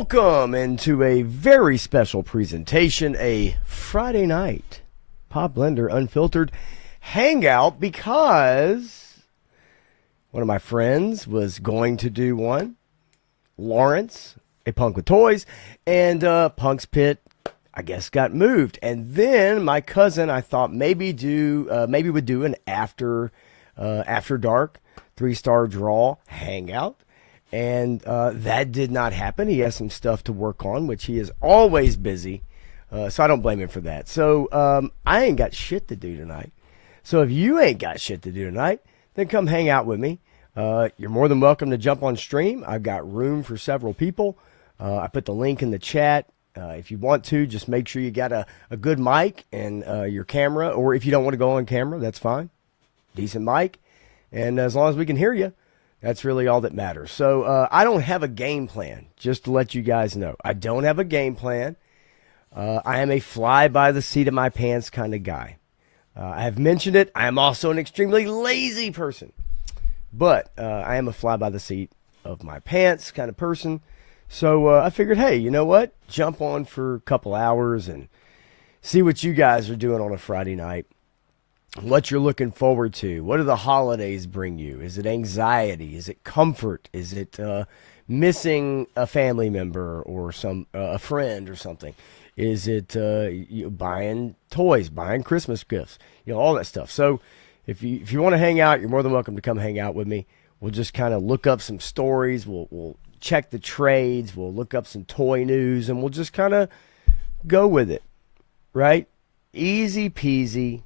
Welcome into a very special presentation, a Friday night Pop Blender Unfiltered hangout, because one of my friends was going to do one, Lawrence, a punk with toys, and Punk's Pit, I guess, got moved. And then my cousin, I thought maybe would do an after dark 3-star draw hangout. And that did not happen. He has some stuff to work on, which he is always busy. So I don't blame him for that. So I ain't got shit to do tonight. So if you ain't got shit to do tonight, then come hang out with me. You're more than welcome to jump on stream. I've got room for several people. I put the link in the chat. If you want to, just make sure you got a good mic and your camera. Or if you don't want to go on camera, that's fine. Decent mic. And as long as we can hear you, that's really all that matters. So I don't have a game plan, just to let you guys know. I don't have a game plan. I am a fly by the seat of my pants kind of guy. I have mentioned it. I am also an extremely lazy person. But I am a fly by the seat of my pants kind of person. So I figured, hey, you know what? Jump on for a couple hours and see what you guys are doing on a Friday night. What you're looking forward to. What do the holidays bring you? Is it anxiety? Is it comfort? Is it missing a family member or a friend or something? Is it buying toys, buying Christmas gifts, all that stuff. So if you want to hang out, you're more than welcome to come hang out with me. We'll just kind of look up some stories. We'll check the trades. We'll look up some toy news, and we'll just kind of go with it, right? Easy peasy.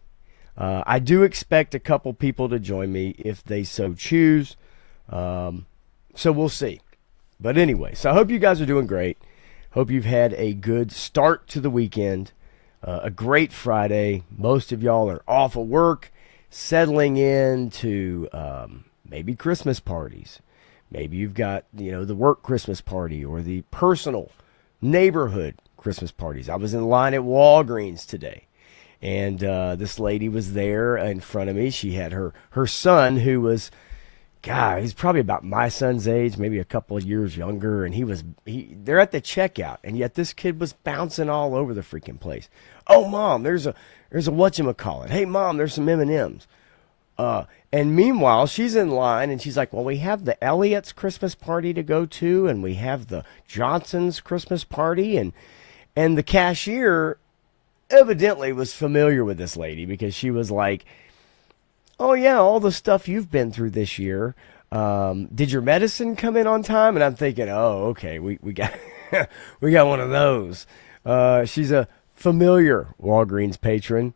I do expect a couple people to join me if they so choose. So we'll see. But anyway, so I hope you guys are doing great. Hope you've had a good start to the weekend. A great Friday. Most of y'all are off of work, settling into maybe Christmas parties. Maybe you've got, the work Christmas party or the personal neighborhood Christmas parties. I was in line at Walgreens today. And this lady was there in front of me. She had her son, who was, he's probably about my son's age, maybe a couple of years younger. And they're at the checkout, and yet this kid was bouncing all over the freaking place. Oh, Mom, there's a whatchamacallit. Hey, Mom, there's some M&Ms. And meanwhile, she's in line, and she's like, well, we have the Elliott's Christmas party to go to, and we have the Johnson's Christmas party, and the cashier evidently was familiar with this lady, because she was like, oh yeah, all the stuff you've been through this year. Did your medicine come in on time? And I'm thinking, oh, okay, we got we got one of those. She's a familiar Walgreens patron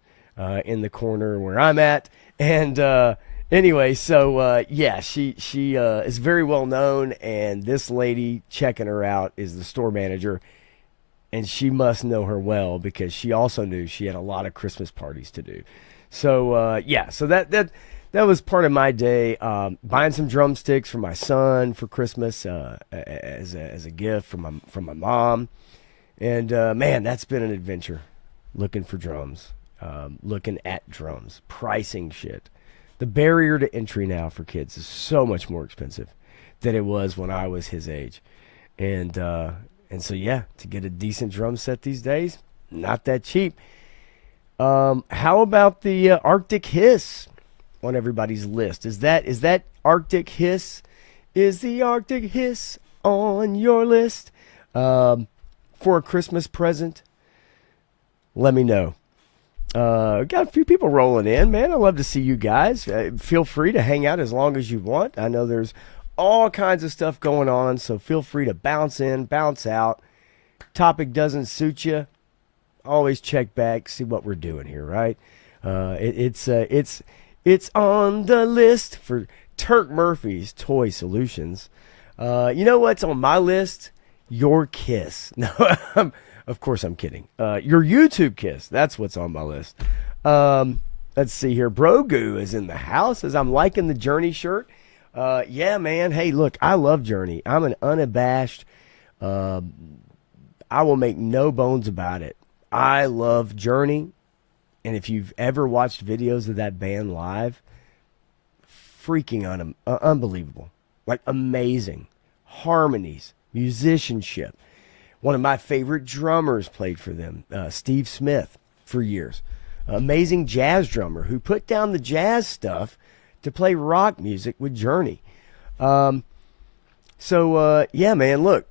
in the corner where I'm at. And anyway, so yeah, she is very well known, and this lady checking her out is the store manager. And she must know her well, because she also knew she had a lot of Christmas parties to do. So, yeah, so that was part of my day. Buying some drumsticks for my son for Christmas as a gift from my mom. And, man, that's been an adventure, looking for drums, looking at drums, pricing shit. The barrier to entry now for kids is so much more expensive than it was when I was his age. And so, yeah, to get a decent drum set these days, not that cheap. How about the Arctic Hiss on everybody's list? Is that Arctic Hiss? Is the Arctic Hiss on your list for a Christmas present? Let me know. Got a few people rolling in, man. I love to see you guys. Feel free to hang out as long as you want. I know there's all kinds of stuff going on, so feel free to bounce in, bounce out. Topic doesn't suit you, always check back, see what we're doing here, right? It's on the list for Turk Murphy's Toy Solutions. You know what's on my list? Your kiss. No, of course I'm kidding. Your YouTube kiss. That's what's on my list. Let's see here. Brogu is in the house as I'm liking the Journey shirt. Yeah, man. Hey, look, I love Journey. I'm an unabashed, I will make no bones about it. I love Journey. And if you've ever watched videos of that band live, freaking unbelievable. Like amazing. Harmonies, musicianship. One of my favorite drummers played for them, Steve Smith, for years. Amazing jazz drummer who put down the jazz stuff to play rock music with Journey. Yeah, man, look,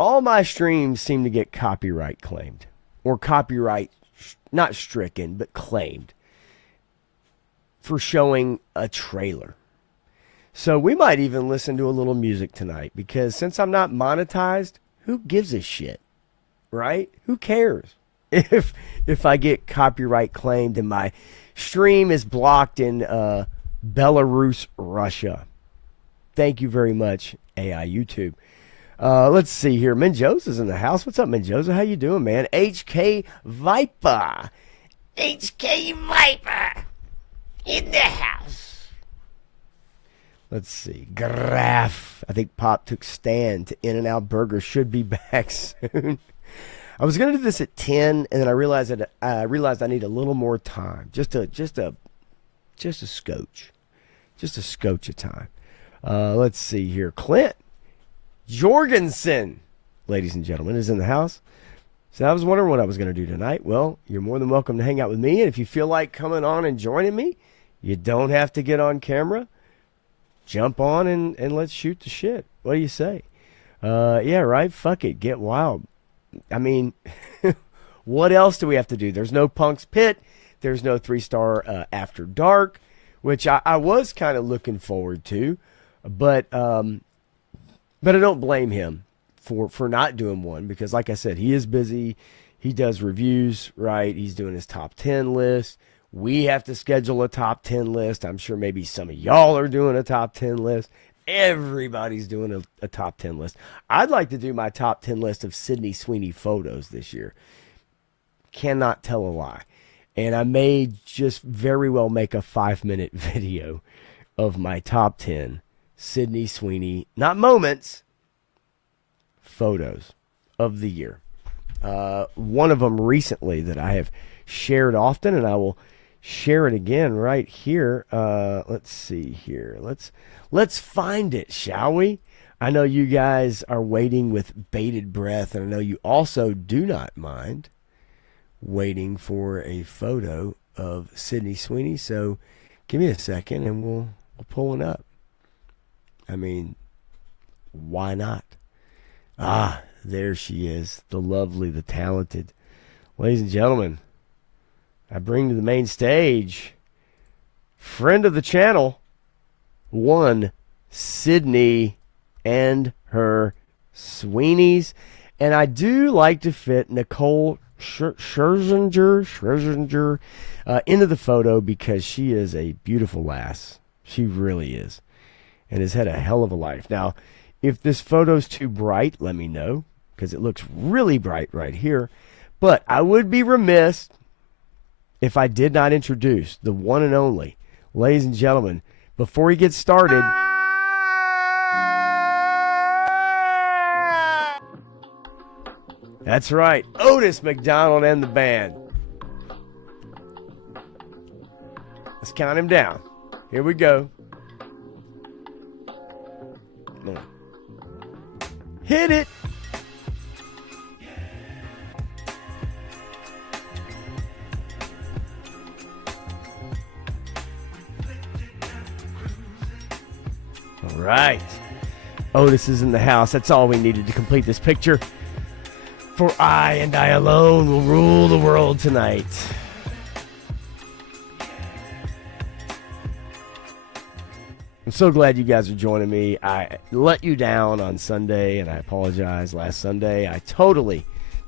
all my streams seem to get copyright claimed, or copyright, not stricken, but claimed for showing a trailer. So we might even listen to a little music tonight, because since I'm not monetized, who gives a shit, right? Who cares if I get copyright claimed and my stream is blocked in Belarus, Russia? Thank you very much, AI YouTube. Let's see here. Menjoza's in the house. What's up, Menjoza? How you doing, man? HK Viper. HK Viper in the house. Let's see. Graph. I think Pop took Stan to In-N-Out Burger. Should be back soon. I was going to do this at 10, and then I realized I need a little more time. Just a scotch. Just a scotch of time. Let's see here. Clint Jorgensen, ladies and gentlemen, is in the house. So I was wondering what I was going to do tonight. Well, you're more than welcome to hang out with me. And if you feel like coming on and joining me, you don't have to get on camera. Jump on and let's shoot the shit. What do you say? Yeah, right? Fuck it. Get wild. I mean, what else do we have to do? There's no Punk's Pit. There's no 3-star After Dark, which I was kind of looking forward to. But I don't blame him for not doing one, because like I said, he is busy. He does reviews, right? He's doing his top 10 list. We have to schedule a top 10 list. I'm sure maybe some of y'all are doing a top 10 list. Everybody's doing a top 10 list. I'd like to do my top 10 list of Sydney Sweeney photos this year. Cannot tell a lie. And I may just very well make a 5-minute video of my top 10 Sydney Sweeney, not moments, photos of the year. One of them recently that I have shared often, and I will share it again right here. Let's see here. Let's find it, shall we? I know you guys are waiting with bated breath, and I know you also do not mind waiting for a photo of Sydney Sweeney. So give me a second, and we'll pull it up. I mean, why not? Ah, there she is, the lovely, the talented. Ladies and gentlemen, I bring to the main stage, friend of the channel, one Sydney and her Sweeneys. And I do like to fit Nicole Scherzinger into the photo, because she is a beautiful lass. She really is. And has had a hell of a life. Now, if this photo's too bright, let me know, because it looks really bright right here. But I would be remiss if I did not introduce the one and only, ladies and gentlemen, before he gets started. That's right, Otis McDonald and the band. Let's count him down. Here we go. Come on. Hit it. All right. Otis is in the house. That's all we needed to complete this picture. For I and I alone will rule the world tonight. I'm so glad you guys are joining me. I let you down on Sunday, and I apologize. Last Sunday, I totally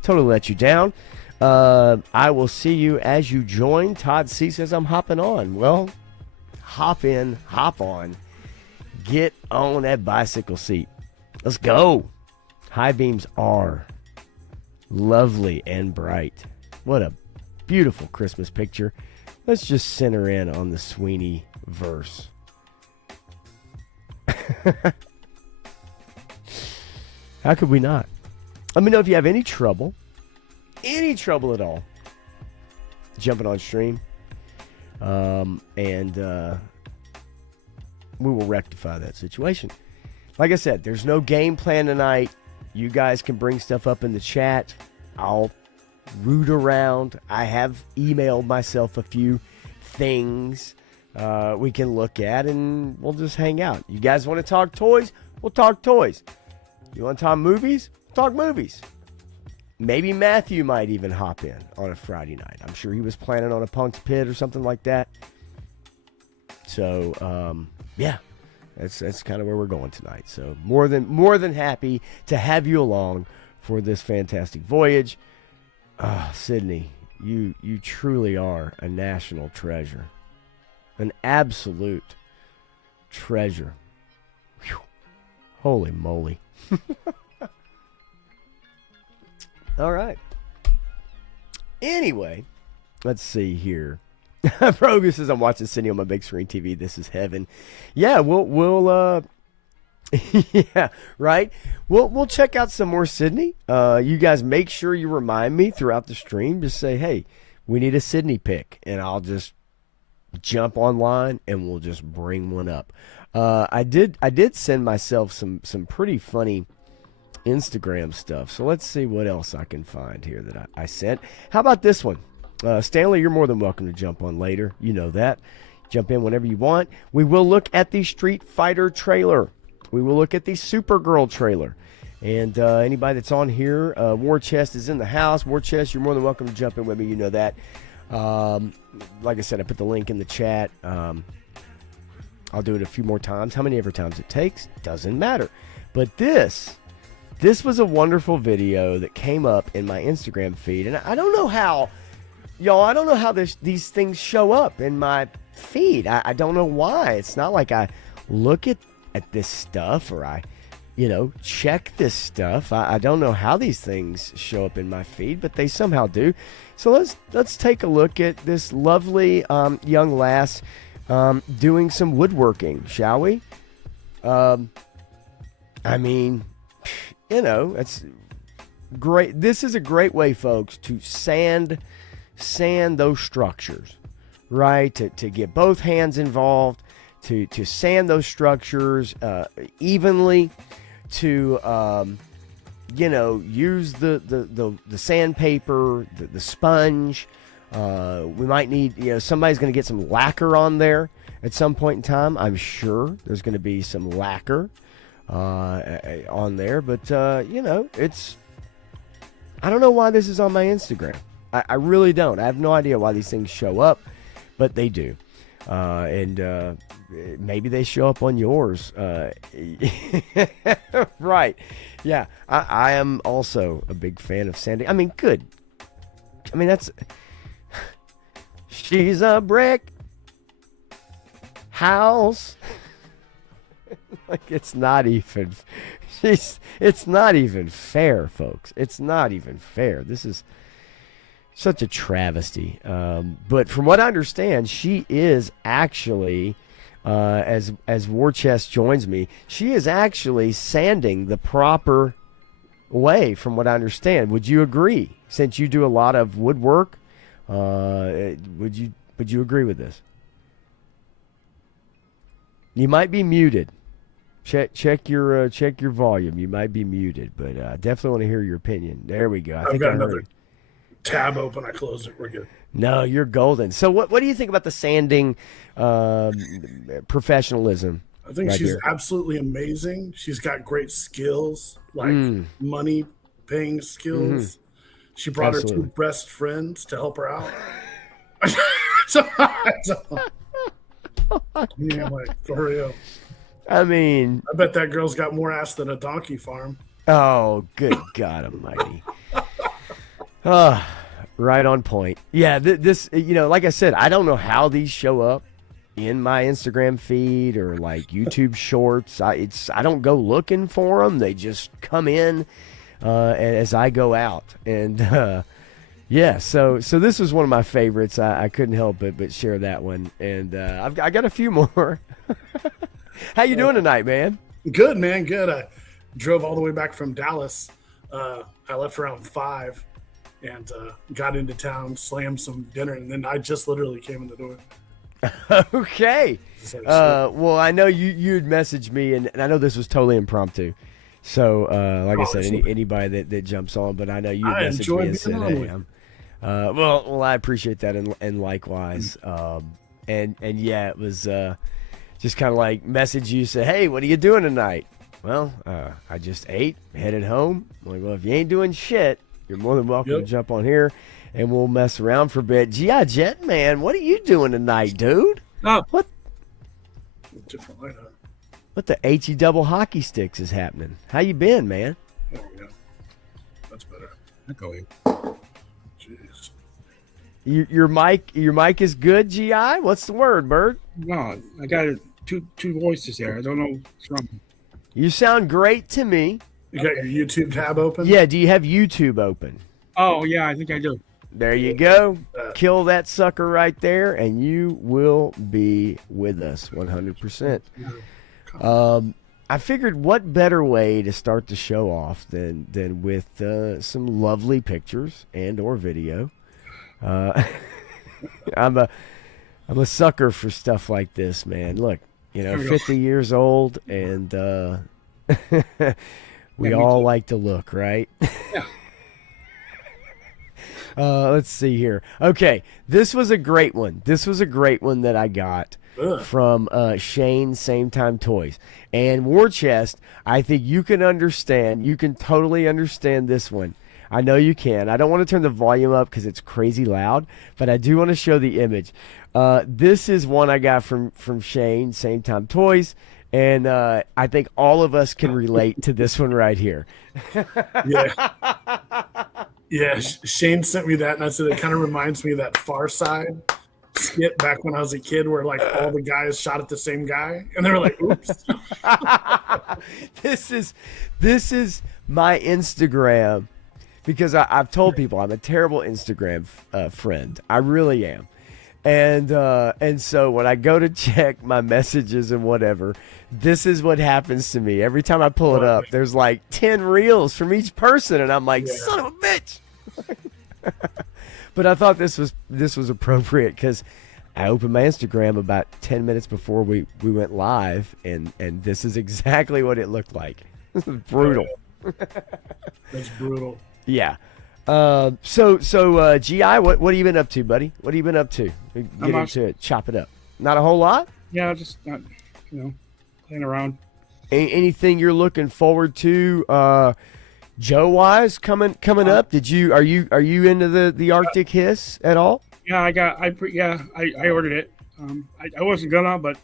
let you down. I will see you as you join. Todd C says I'm hopping on. Well, hop in, hop on. Get on that bicycle seat. Let's go. High beams are lovely and bright. What a beautiful Christmas picture. Let's just center in on the Sweeney verse. How could we not? Let me know if you have any trouble at all, jumping on stream, and we will rectify that situation. Like I said, there's no game plan tonight. You guys can bring stuff up in the chat. I'll root around. I have emailed myself a few things we can look at, and we'll just hang out. You guys want to talk toys? We'll talk toys. You want to talk movies? Talk movies. Maybe Matthew might even hop in on a Friday night. I'm sure he was planning on a Punk's Pit or something like that. So, yeah, that's kind of where we're going tonight. So more than happy to have you along for this fantastic voyage. Sydney, you truly are a national treasure, an absolute treasure. Whew. Holy moly. All right. Anyway, let's see here. Progu says, I'm watching Sydney on my big screen TV. This is heaven. Yeah, we'll yeah, right. We'll check out some more Sydney. You guys make sure you remind me throughout the stream. Just say, hey, we need a Sydney pick, and I'll just jump online and we'll just bring one up. I did send myself some pretty funny Instagram stuff. So let's see what else I can find here that I sent. How about this one? Stanley, you're more than welcome to jump on later. You know that. Jump in whenever you want. We will look at the Street Fighter trailer. We will look at the Supergirl trailer. And anybody that's on here, War Chest is in the house. War Chest, you're more than welcome to jump in with me. You know that. Like I said, I put the link in the chat. I'll do it a few more times. How many ever times it takes, doesn't matter. But this was a wonderful video that came up in my Instagram feed. And I don't know how, y'all, I don't know how these things show up in my feed. I don't know why. It's not like I look at this stuff or I, check this stuff. I don't know how these things show up in my feed, but they somehow do. So let's take a look at this lovely young lass doing some woodworking, shall we? I mean, it's great. This is a great way, folks, to sand those structures, right? To get both hands involved, to sand those structures evenly, to use the sandpaper, the sponge. We might need, somebody's going to get some lacquer on there at some point in time. I'm sure there's going to be some lacquer on there, but it's, I don't know why this is on my Instagram. I really don't. I have no idea why these things show up, but they do. And maybe they show up on yours. Right. Yeah. I am also a big fan of sanding. I mean, good. I mean, that's, she's a brick house. Like, it's not even fair, folks. It's not even fair. This is such a travesty. But from what I understand, she is actually, as War Chest joins me, she is actually sanding the proper way, from what I understand. Would you agree? Since you do a lot of woodwork, would you agree with this? You might be muted. Check your volume. You might be muted, but definitely want to hear your opinion. There we go. I've got another tab open. I closed it. We're good. No, you're golden. So what do you think about the sanding professionalism? I think she's absolutely amazing. She's got great skills, like money paying skills. She brought her two best friends to help her out. Yeah, like, for real. I mean, I bet that girl's got more ass than a donkey farm. Oh, good God Almighty! Right on point. Yeah, this, like I said, I don't know how these show up in my Instagram feed or like YouTube Shorts. I don't go looking for them; they just come in as I go out. And yeah, so this was one of my favorites. I couldn't help it but share that one. And I got a few more. How you doing tonight, man? Good, man. Good. I drove all the way back from Dallas. I left around 5 and got into town, slammed some dinner, and then I just literally came in the door. Okay. Well, I know you'd messaged me, and I know this was totally impromptu. So, like I Oh, said, it's- anybody that jumps on, but I know you I messaged enjoy me and being said, on "Hey, with well, I appreciate that, and likewise." And yeah, it was just kind of like message you, say, "Hey, what are you doing tonight?" Well, I just ate, headed home. I'm like, well, if you ain't doing shit, you're more than welcome to Yep. jump on here, and we'll mess around for a bit. G.I. Jet Man, what are you doing tonight, dude? Oh, What different light. what the HE double hockey sticks is happening? How you been, man? There we go. That's better. echoing. Jeez. Your mic is good, GI. What's the word, Bird? No, I got two voices there. I don't know what's wrong. You sound great to me. You got your YouTube tab open? Yeah, do you have YouTube open? Oh yeah, I think I do. There you go. Uh, Kill that sucker right there, and you will be with us 100%. I figured what better way to start the show off than with some lovely pictures and or video. I'm a sucker for stuff like this, man. Look, There we go. 50 years old, and we Yeah, me all too. like to look, right? Yeah. Let's see here. Okay, this was a great one. This was a great one that I got Ugh. from Shane Same Time Toys. And War Chest, I think you can understand. You can totally understand this one. I know you can. I don't want to turn the volume up because it's crazy loud, but I do want to show the image. This is one I got from Shane Same Time Toys. And I think all of us can relate to this one right here. Yeah. Yeah. Shane sent me that, and I said it kind of reminds me of that Far Side skit back when I was a kid where like all the guys shot at the same guy, and they were like, oops. This is my Instagram, because I've told people I'm a terrible Instagram friend. I really am. And so when I go to check my messages and whatever, this is what happens to me. Every time I pull it up, there's like 10 reels from each person, and I'm like, Yeah. son of a bitch. But I thought this was appropriate because I opened my Instagram about 10 minutes before we went live, and this is exactly what it looked like. This is brutal. That's brutal. Yeah. So GI, what have you been up to, buddy? What have you been up to? Get into it. Chop it up. Not a whole lot? Yeah, just not, playing around. Anything you're looking forward to Joe wise coming up? Are you into the Arctic Hiss at all? Yeah, I ordered it. I wasn't gonna, but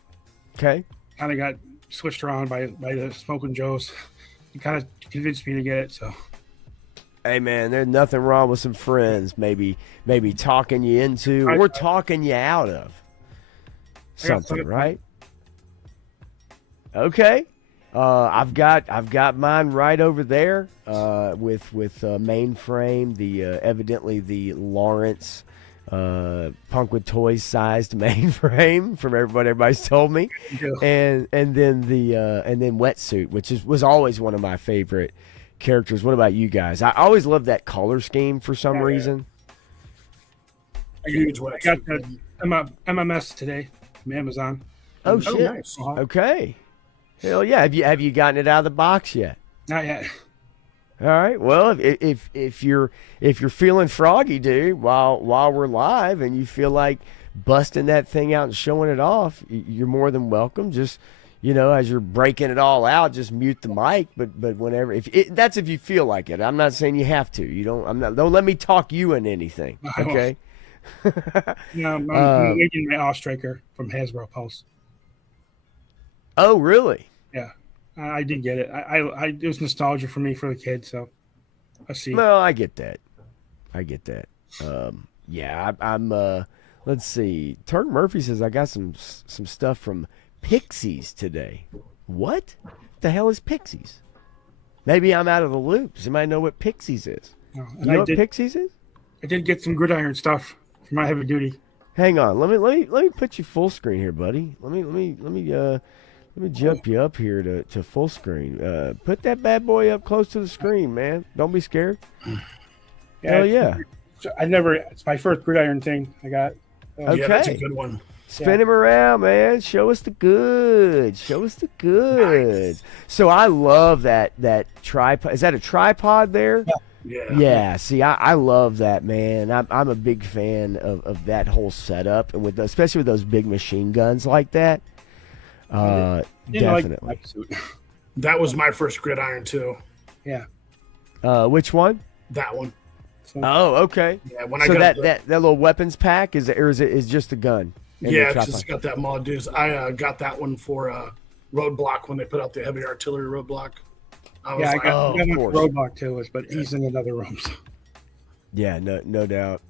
Okay. kind of got switched around by the Smoking Joes. He kind of convinced me to get it. So Hey man, there's nothing wrong with some friends maybe talking you into or talking you out of something, right? Okay. I've got mine right over there with mainframe, the evidently the Lawrence Punkwood Toys sized mainframe from what everybody's told me, and then wetsuit, which was always one of my favorite characters. What about you guys? I always loved that color scheme for some reason. Huge I wax. got the MMS today from Amazon. Oh shit! Nice. Okay, hell yeah. Have you gotten it out of the box yet? Not yet. All right. Well, if you're feeling froggy, dude, while we're live and you feel like busting that thing out and showing it off, you're more than welcome. Just as you're breaking it all out, just mute the mic. But whenever that's if you feel like it. I'm not saying you have to. Don't let me talk you into anything. Okay. Yeah, I'm waiting my off striker from Hasbro Pulse. Oh, really? Yeah, I did get it. It was nostalgia for me for the kids. So let's see. No, I get that. Yeah, I'm. Let's see. Turk Murphy says I got some stuff from Pixies today. What the hell is Pixies? Maybe I'm out of the loop. Does anybody know what Pixies is? No, You know what Pixies is? I did get some gridiron stuff for my heavy duty. Hang on. Let me put you full screen here, buddy. Let me jump you up here to full screen. Put that bad boy up close to the screen, man. Don't be scared. Hell yeah. It's my first gridiron thing I got. Yeah, that's a Okay. good one. Spin him around, man. Show us the good. Show us the good. Nice. So I love that tripod. Is that a tripod there? Yeah. Yeah. See, I love that, man. I'm a big fan of that whole setup, and especially with those big machine guns like that. Definitely. That was my first gridiron too. Yeah. Which one? That one. Oh, okay. Yeah. When So I got that little weapons pack is just a gun? Yeah, it's just got that mod, dudes. I got that one for Roadblock when they put out the heavy artillery Roadblock. I got of course. Roadblock too, but he's in another room. So. Yeah, no doubt.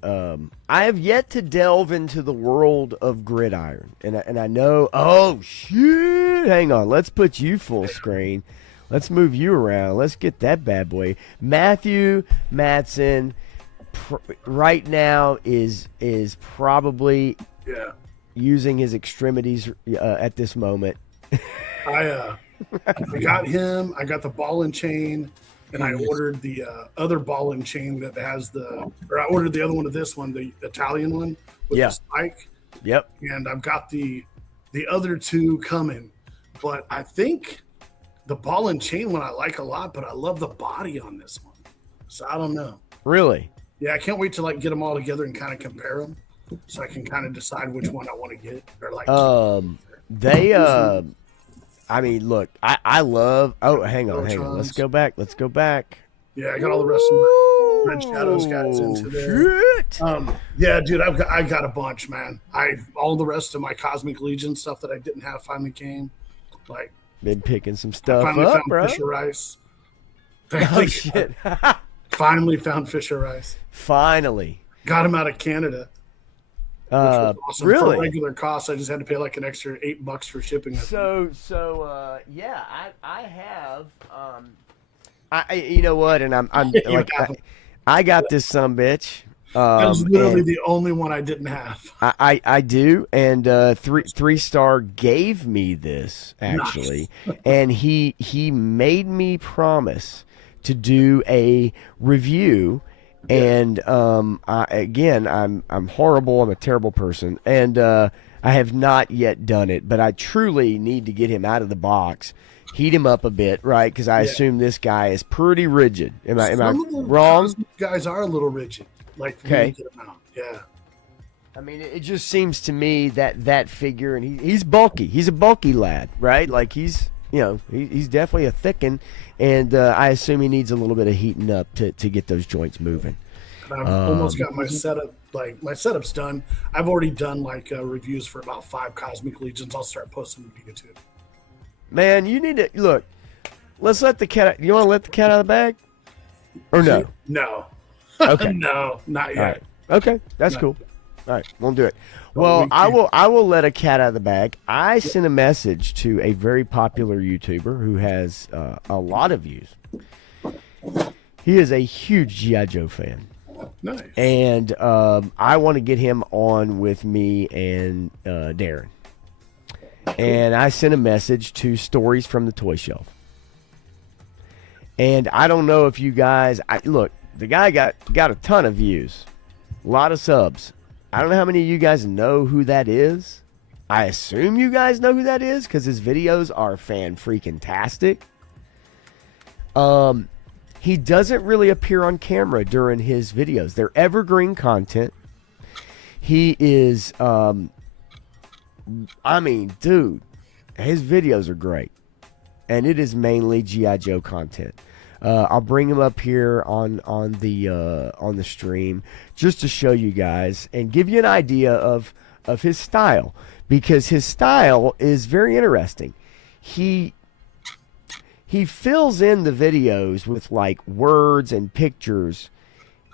I have yet to delve into the world of gridiron, and I know. Oh shit! Hang on, let's put you full screen. Let's move you around. Let's get that bad boy. Matthew Matson, right now is probably using his extremities at this moment. I got him. I got the ball and chain. And I ordered the other ball and chain that has I ordered the other one of this one, the Italian one with the spike. Yep. And I've got the other two coming. But I think the ball and chain one I like a lot, but I love the body on this one. So I don't know. Really? Yeah, I can't wait to get them all together and kind of compare them, so I can kind of decide which one I want to get. Or I mean, look, I love. Oh, hang on. Let's go back. Yeah, I got all the rest of my Red Shadows guys into there. Shit. Yeah, dude, I got a bunch, man. All the rest of my Cosmic Legion stuff that I didn't have finally came. Been picking some stuff finally up, found bro. Fisher Rice. Oh shit! Finally found Fisher Rice. Finally got him out of Canada. Which was awesome. Really? For regular cost, I just had to pay an extra $8 for shipping. Yeah, I have. You know what? And I'm I got this sumbitch. That was literally the only one I didn't have. I do, and three star gave me this actually, nice. And he made me promise to do a review. And I'm horrible. I'm a terrible person, and I have not yet done it. But I truly need to get him out of the box, heat him up a bit, right? Because I assume this guy is pretty rigid. Am I wrong? Guys are a little rigid. Okay. Get him out. Yeah. I mean, it just seems to me that figure, and he's bulky. He's a bulky lad, right? He's definitely a thickin', and I assume he needs a little bit of heating up to get those joints moving. I've almost got my setup. My setup's done. I've already done reviews for about 5 Cosmic Legions. I'll start posting them to YouTube. Man, you need to look. Let's let the cat. You want to let the cat out of the bag, or no? No. Okay. No, not yet. All right. Okay, that's cool. All right, won't do it. Well, I will let a cat out of the bag. I sent a message to a very popular YouTuber who has a lot of views. He is a huge G.I. Joe fan. Nice. And I want to get him on with me and Darren. And I sent a message to Stories from the Toy Shelf. And I don't know if you guys... Look, the guy got a ton of views. A lot of subs. I don't know how many of you guys know who that is. I assume you guys know who that is because his videos are fan-freaking-tastic. He doesn't really appear on camera during his videos. They're evergreen content. He is, dude, his videos are great. And it is mainly G.I. Joe content. I'll bring him up here on the stream just to show you guys and give you an idea of his style, because his style is very interesting. He fills in the videos with words and pictures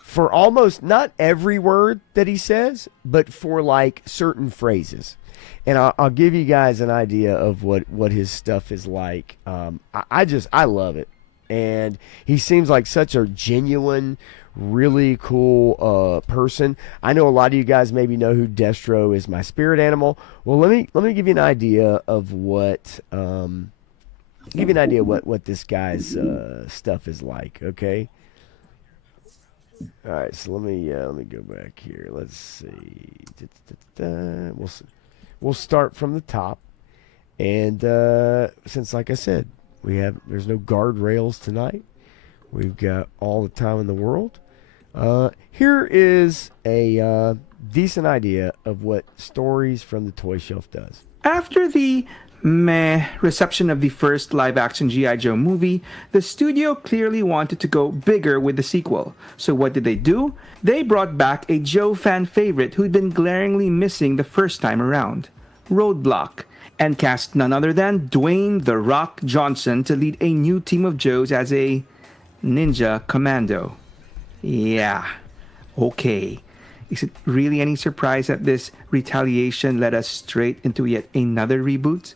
for almost not every word that he says, but for certain phrases. And I'll give you guys an idea of what his stuff is like. I love it. And he seems like such a genuine, really cool person. I know a lot of you guys maybe know who Destro is, my spirit animal. Well, let me give you an idea of what what this guy's stuff is like. Okay. All right. So let me go back here. Let's see. we'll start from the top. And since, like I said, there's no guardrails tonight, we've got all the time in the world. Here is a decent idea of what Stories from the Toy Shelf does. After the meh reception of the first live-action G.I. Joe movie, the studio clearly wanted to go bigger with the sequel. So what did they do? They brought back a Joe fan favorite who'd been glaringly missing the first time around, Roadblock, and cast none other than Dwayne "The Rock" Johnson to lead a new team of Joes as a ninja commando. Yeah, okay. Is it really any surprise that this retaliation led us straight into yet another reboot?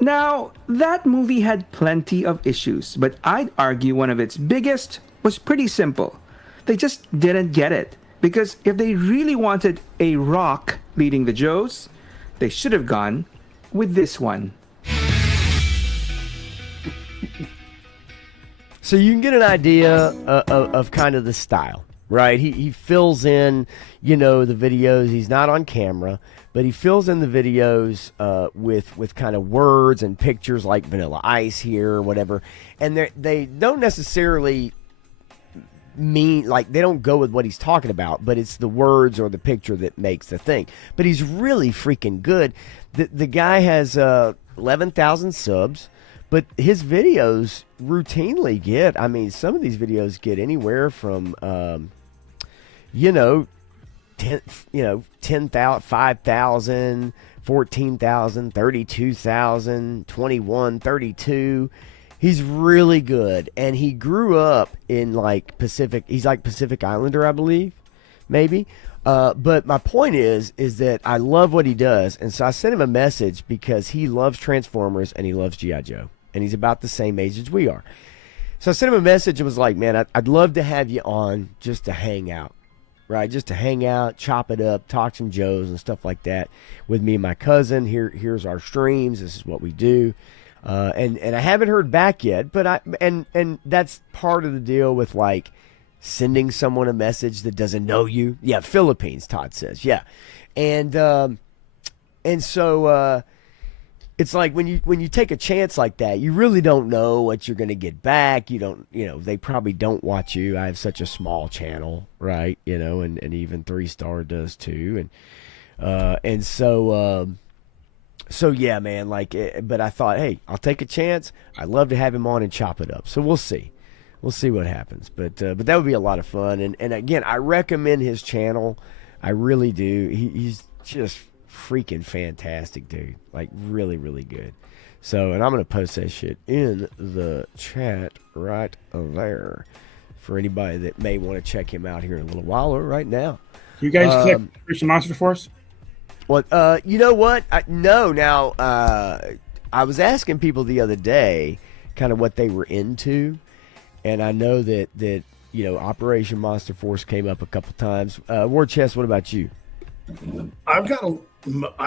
Now, that movie had plenty of issues, but I'd argue one of its biggest was pretty simple. They just didn't get it. Because if they really wanted a Rock leading the Joes, they should have gone with this one. So you can get an idea of kind of the style, right? He fills in, the videos. He's not on camera, but he fills in the videos with kind of words and pictures like Vanilla Ice here or whatever. And they don't necessarily mean, like, they don't go with what he's talking about, but it's the words or the picture that makes the thing. But he's really freaking good. The guy has 11,000 subs. But his videos routinely get, some of these videos get anywhere from, 10,000, 5,000, 14,000, 32,000, 21, 32. He's really good. And he grew up in he's like Pacific Islander, I believe, maybe. But my point is that I love what he does. And so I sent him a message because he loves Transformers and he loves G.I. Joe. And he's about the same age as we are. So I sent him a message and was like, man, I'd love to have you on just to hang out, right? Just to hang out, chop it up, talk some Joes and stuff like that with me and my cousin. Here's our streams. This is what we do. And I haven't heard back yet, but and that's part of the deal with like sending someone a message that doesn't know you. Yeah, Philippines, Todd says. Yeah. And so it's like when you take a chance like that, you really don't know what you're going to get back. You don't, they probably don't watch you. I have such a small channel, right? And even 3-Star does too. And so yeah, man, but I thought, hey, I'll take a chance. I'd love to have him on and chop it up. So we'll see. We'll see what happens. But that would be a lot of fun. And again, I recommend his channel. I really do. He's just freaking fantastic, dude. Like, really, really good. So, and I'm going to post that shit in the chat right there for anybody that may want to check him out here in a little while or right now. You guys click Christian Monster Force? Well, you know what? No. Now, I was asking people the other day kind of what they were into, and I know that Operation Monster Force came up a couple times. War Chest, what about you? I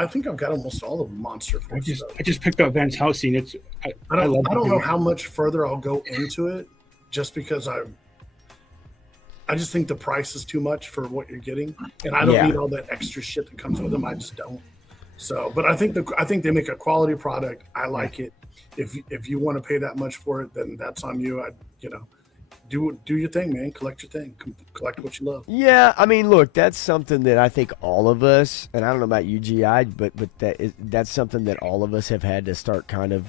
think I've got almost all of Monster Force. I just picked up Van Helsing. I don't know how much further I'll go into it, just because I just think the price is too much for what you're getting, and I don't need all that extra shit that comes with them. I just don't. So, but I think they make a quality product. I like it. If you want to pay that much for it, then that's on you. Do your thing, man. Collect your thing. Collect what you love. Yeah, look, that's something that I think all of us, and I don't know about UGI, but that's something that all of us have had to start kind of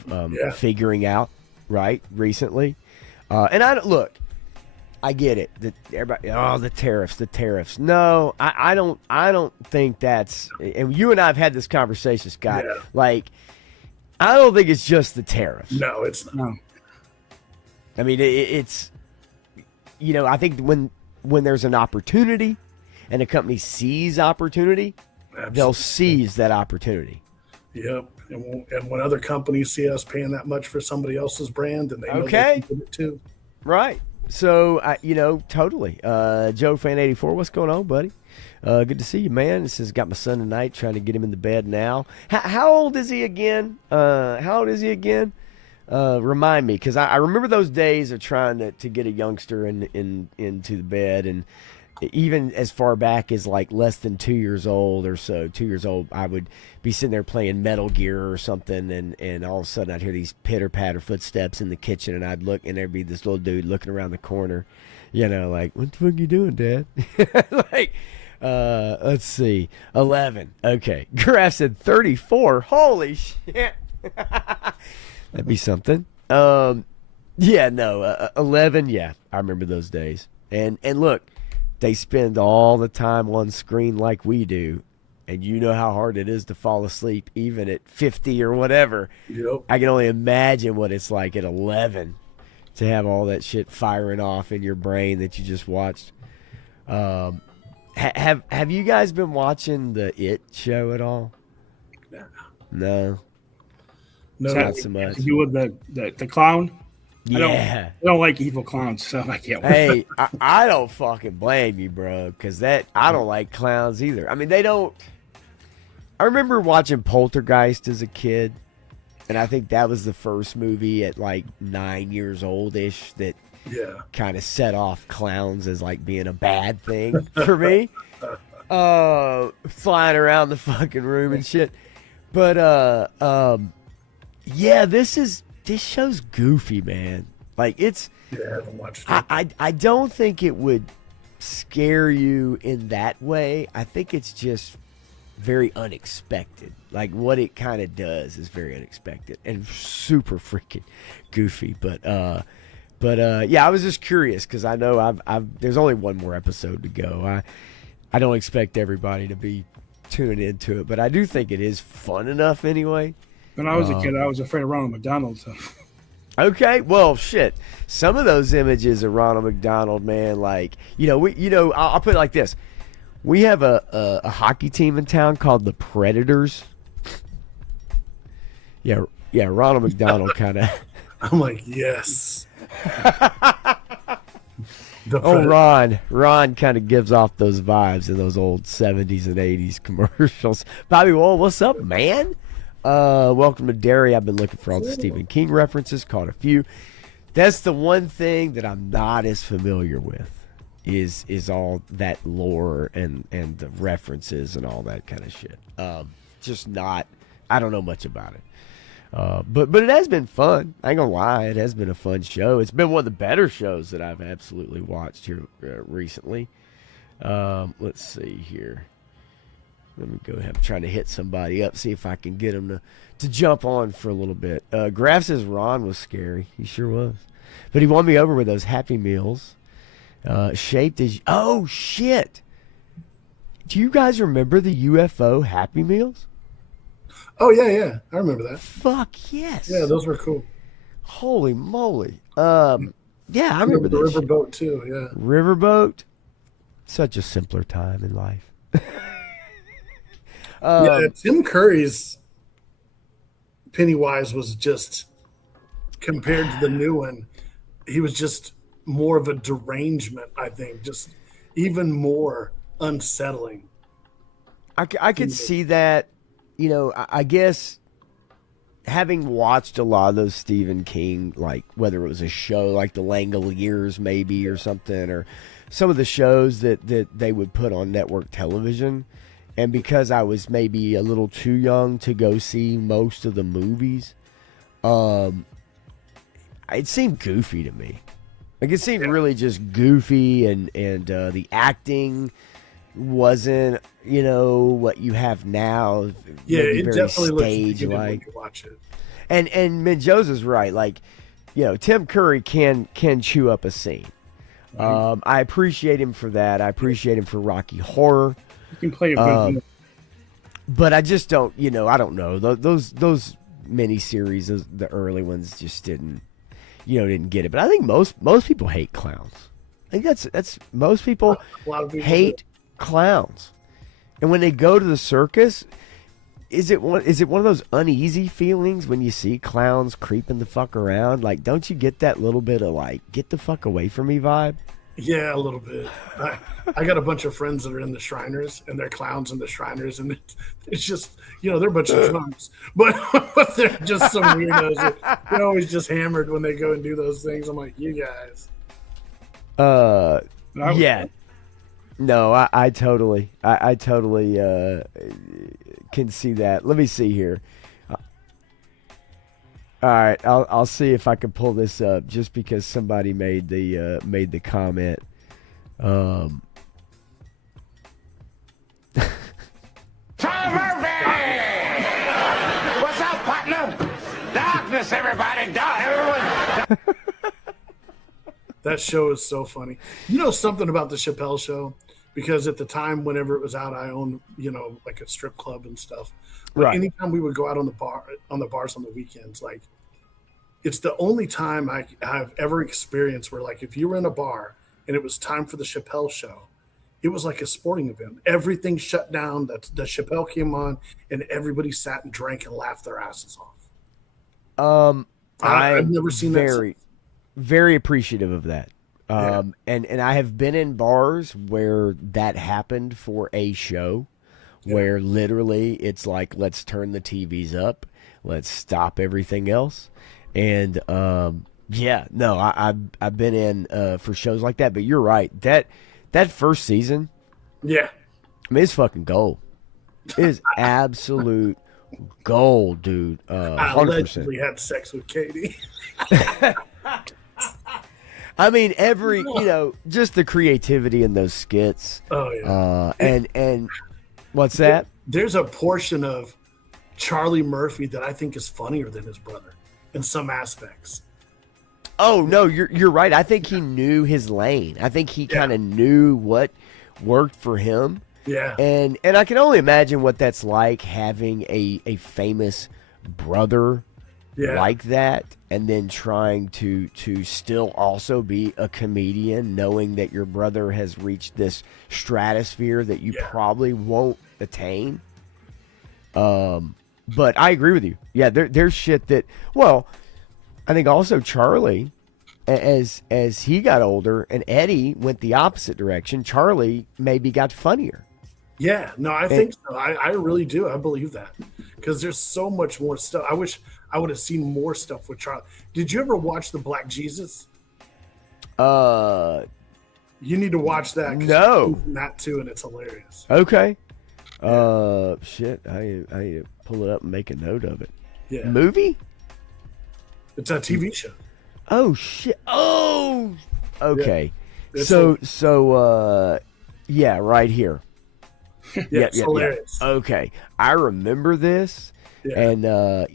figuring out, right, recently. And I get it. That everybody, the tariffs. No, I don't think that's. And you and I have had this conversation, Scott. Yeah. Like, I don't think it's just the tariffs. No, it's not. No. It's. I think when there's an opportunity and a company sees opportunity, absolutely, they'll seize that opportunity. Yep. And when other companies see us paying that much for somebody else's brand, then they know they can do it too. Right. So, totally. Joe Fan 84, what's going on, buddy? Good to see you, man. This has got my son tonight, trying to get him in the bed now. How old is he again? Remind me, because I remember those days of trying to get a youngster into the bed, and even as far back as like less than 2 years old or so, 2 years old, I would be sitting there playing Metal Gear or something, and all of a sudden I'd hear these pitter patter footsteps in the kitchen, and I'd look, and there'd be this little dude looking around the corner, like, what the fuck you doing, Dad? Like, let's see, 11. Okay, Graf said 34. Holy shit, that'd be something. 11. Yeah, I remember those days, and look. They spend all the time on screen like we do, and you know how hard it is to fall asleep even at 50 or whatever. Yep. I can only imagine what it's like at 11 to have all that shit firing off in your brain that you just watched. Have you guys been watching the It show at all? No. Not so much. You with the clown? Yeah. I don't like evil clowns, so I can't. Hey, I don't fucking blame you, bro, because I don't like clowns either. I mean, they don't. I remember watching Poltergeist as a kid, and I think that was the first movie at like 9 years old-ish that kind of set off clowns as like being a bad thing for me. Flying around the fucking room and shit. But yeah, this show's goofy, man. Like, it's... Yeah, I haven't watched it. I don't think it would scare you in that way. I think it's just very unexpected. Like, what it kind of does is very unexpected and super freaking goofy. But yeah, I was just curious because I know there's only one more episode to go. I don't expect everybody to be tuning into it, but I do think it is fun enough anyway. When I was a kid, I was afraid of Ronald McDonald. So. Okay, well, shit. Some of those images of Ronald McDonald, man, like, I'll put it like this: we have a hockey team in town called the Predators. Yeah, Ronald McDonald kind of. I'm like, yes. Ron kind of gives off those vibes in those old 70s and 80s commercials. Bobby, well, what's up, man? Welcome to Derry. I've been looking for all the Stephen King references, caught a few. That's the one thing that I'm not as familiar with is all that lore and the references and all that kind of shit. Just not, I don't know much about it. But it has been fun. I ain't gonna lie, it has been a fun show. It's been one of the better shows that I've absolutely watched here recently. Let's see here. Let me go ahead. I'm trying to hit somebody up, see if I can get them to jump on for a little bit. Graf says Ron was scary. He sure was. But he won me over with those Happy Meals. Shaped as... Oh, shit. Do you guys remember the UFO Happy Meals? Oh, yeah. I remember that. Fuck yes. Yeah, those were cool. Holy moly. Yeah, I remember the that Riverboat, too, yeah. Riverboat. Such a simpler time in life. Tim Curry's Pennywise was just, compared to the new one, he was just more of a derangement, I think, just even more unsettling. I could see that, I guess having watched a lot of those Stephen King, like whether it was a show like The Langoliers maybe or something, or some of the shows that they would put on network television. And because I was maybe a little too young to go see most of the movies, it seemed goofy to me. Like, it seemed really just goofy, and the acting wasn't, what you have now. Yeah, it very definitely looks stage-like. when you watch it. And Menjoza's right. Like, Tim Curry can chew up a scene. Right. I appreciate him for that. I appreciate him for Rocky Horror. You can play a good but I just don't, I don't know. Those miniseries, the early ones, just didn't get it. But I think most people hate clowns. I think that's most people, A lot of people hate clowns. And when they go to the circus, is it one of those uneasy feelings when you see clowns creeping the fuck around? Like, don't you get that little bit of like, get the fuck away from me vibe? Yeah, a little bit. I got a bunch of friends that are in the Shriners, and they're clowns in the Shriners, and it's just, they're a bunch of drunks, but they're just some weirdos. They're always just hammered when they go and do those things. I'm like, you guys. Yeah. No, I totally can see that. Let me see here. All right, I'll see if I can pull this up just because somebody made the comment. Tom Murphy! What's up, partner? Darkness, everybody! Everyone! That show is so funny. You know something about the Chappelle Show? Because at the time, whenever it was out, I owned, like a strip club and stuff. But Right. anytime we would go out on the bars on the weekends, like it's the only time I've ever experienced where, like, if you were in a bar and it was time for the Chappelle Show, it was like a sporting event. Everything shut down. The Chappelle came on, and everybody sat and drank and laughed their asses off. I've I'm never seen that very, very appreciative of that. And I have been in bars where that happened for a show, where literally it's like, let's turn the TVs up, let's stop everything else, and I've been in for shows like that. But you're right, that first season, Yeah. I mean, it's fucking gold. It is absolute gold, dude. I 100%. allegedly had sex with Katie. I mean, just the creativity in those skits. Oh, yeah. And what's that? There's a portion of Charlie Murphy that I think is funnier than his brother in some aspects. Oh no, you're right. I think he knew his lane. I think he kind of knew what worked for him. Yeah. And I can only imagine what that's like, having a famous brother like that, and then trying to still also be a comedian, knowing that your brother has reached this stratosphere that you probably won't attain. But I agree with you. Yeah, there's shit that, well, I think also Charlie, as he got older and Eddie went the opposite direction, Charlie maybe got funnier. Yeah, no, I think so. I really do. I believe that, because there's so much more stuff. I wish I would have seen more stuff with Charlie. Did you ever watch the Black Jesus? You need to watch that. No. That too, and it's hilarious. Okay. Shit. I need to pull it up and make a note of it. Yeah. Movie? It's a TV show. Oh shit. Oh. Okay. It's So yeah, right here. It's hilarious. Okay. I remember this, and a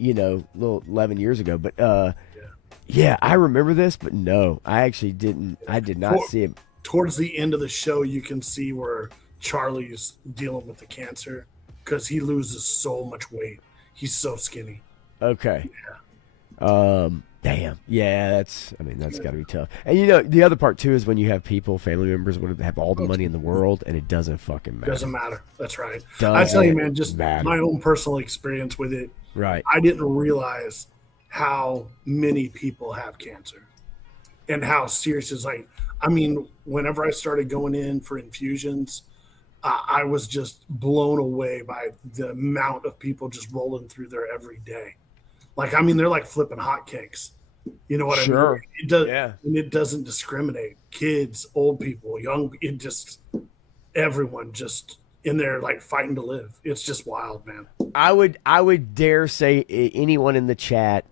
little 11 years ago, but I remember this, but no, I actually didn't. I did not see it. Towards the end of the show, you can see where Charlie's dealing with the cancer because he loses so much weight. He's so skinny. Okay. Damn. Yeah, that's got to be tough. And the other part too is when you have family members would have all the money in the world, and it doesn't fucking matter. Doesn't matter. That's right. I tell you, man, just my own personal experience with it. Right. I didn't realize how many people have cancer and how serious it's like. I mean, whenever I started going in for infusions, I was just blown away by the amount of people just rolling through there every day. Like, I mean, they're like flipping hotcakes. You know what I mean? It does, and it doesn't discriminate. Kids, old people, young. It just everyone just in there like fighting to live. It's just wild, man. I would dare say anyone in the chat,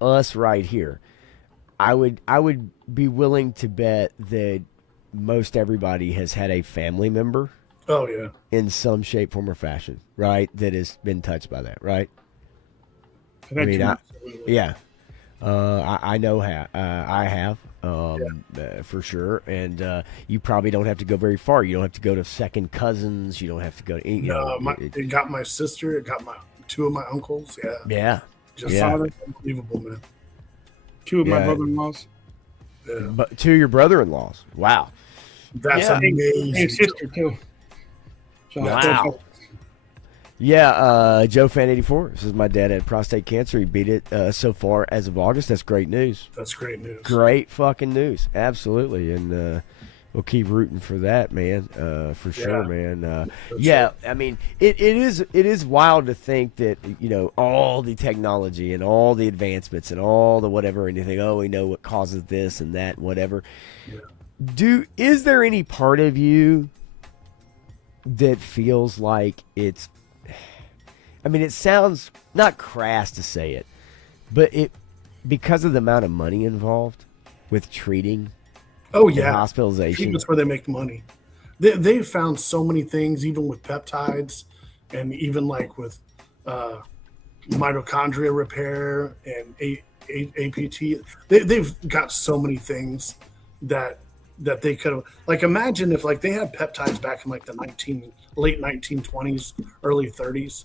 us right here, I would be willing to bet that most everybody has had a family member. Oh yeah. In some shape, form, or fashion, right? That has been touched by that, right? I mean, I know I have for sure, and you probably don't have to go very far. You don't have to go to second cousins. You don't have to go to. It got my sister. It got two of my uncles. Yeah. Unbelievable, man. Two of my brother-in-laws. Yeah. But two of your brother-in-laws. Wow. That's amazing. And sister too. So wow. Yeah, Joe Fan 84 says my dad had prostate cancer. He beat it so far as of August. That's great news. That's great news. Great fucking news. Absolutely. And we'll keep rooting for that, man. For sure, man. I mean, it is wild to think that, all the technology and all the advancements and all the whatever, and you think, oh, we know what causes this and that, whatever. Yeah. Is there any part of you that feels like it's, I mean, it sounds not crass to say it, but because of the amount of money involved with treating Oh and yeah, hospitalization. treatments where they make money. They've found so many things, even with peptides, and even like with mitochondria repair and APT. They've got so many things that they could have. Like, imagine if like they had peptides back in like the late 1920s, early 30s,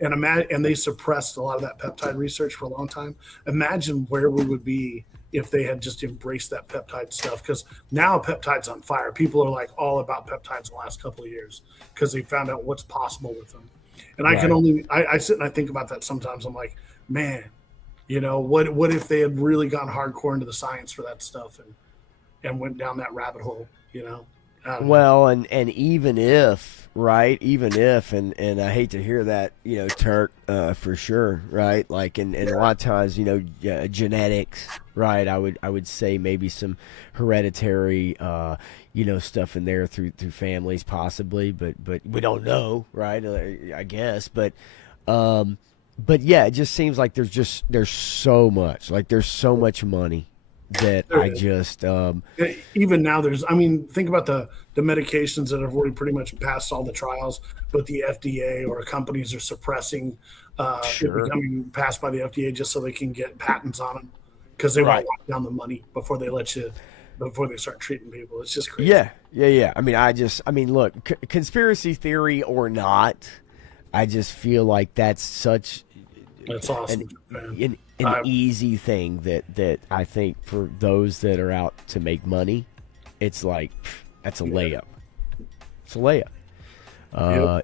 and they suppressed a lot of that peptide research for a long time. Imagine where we would be if they had just embraced that peptide stuff. Because now peptide's on fire. People are like all about peptides in the last couple of years because they found out what's possible with them. And I can only I sit and I think about that sometimes. I'm like, man, what if they had really gone hardcore into the science for that stuff and went down that rabbit hole, I don't know. Well, and even if, right, and I hate to hear that, Turk, for sure, right? Like, and a lot of times, genetics, right? I would say maybe some hereditary, stuff in there through families possibly, but we don't know, right? I guess, but yeah, it just seems like there's so much, like there's so much money that There I is. just Even now think about the medications that have already pretty much passed all the trials, but the FDA or companies are suppressing it Sure. becoming passed by the FDA just so they can get patents on them because they want Right. to lock down the money before they start treating people. It's just crazy. Yeah. I mean, look, conspiracy theory or not, I just feel like that's such That's awesome, man. an easy thing that I think for those that are out to make money, it's like that's a layup. It's a layup.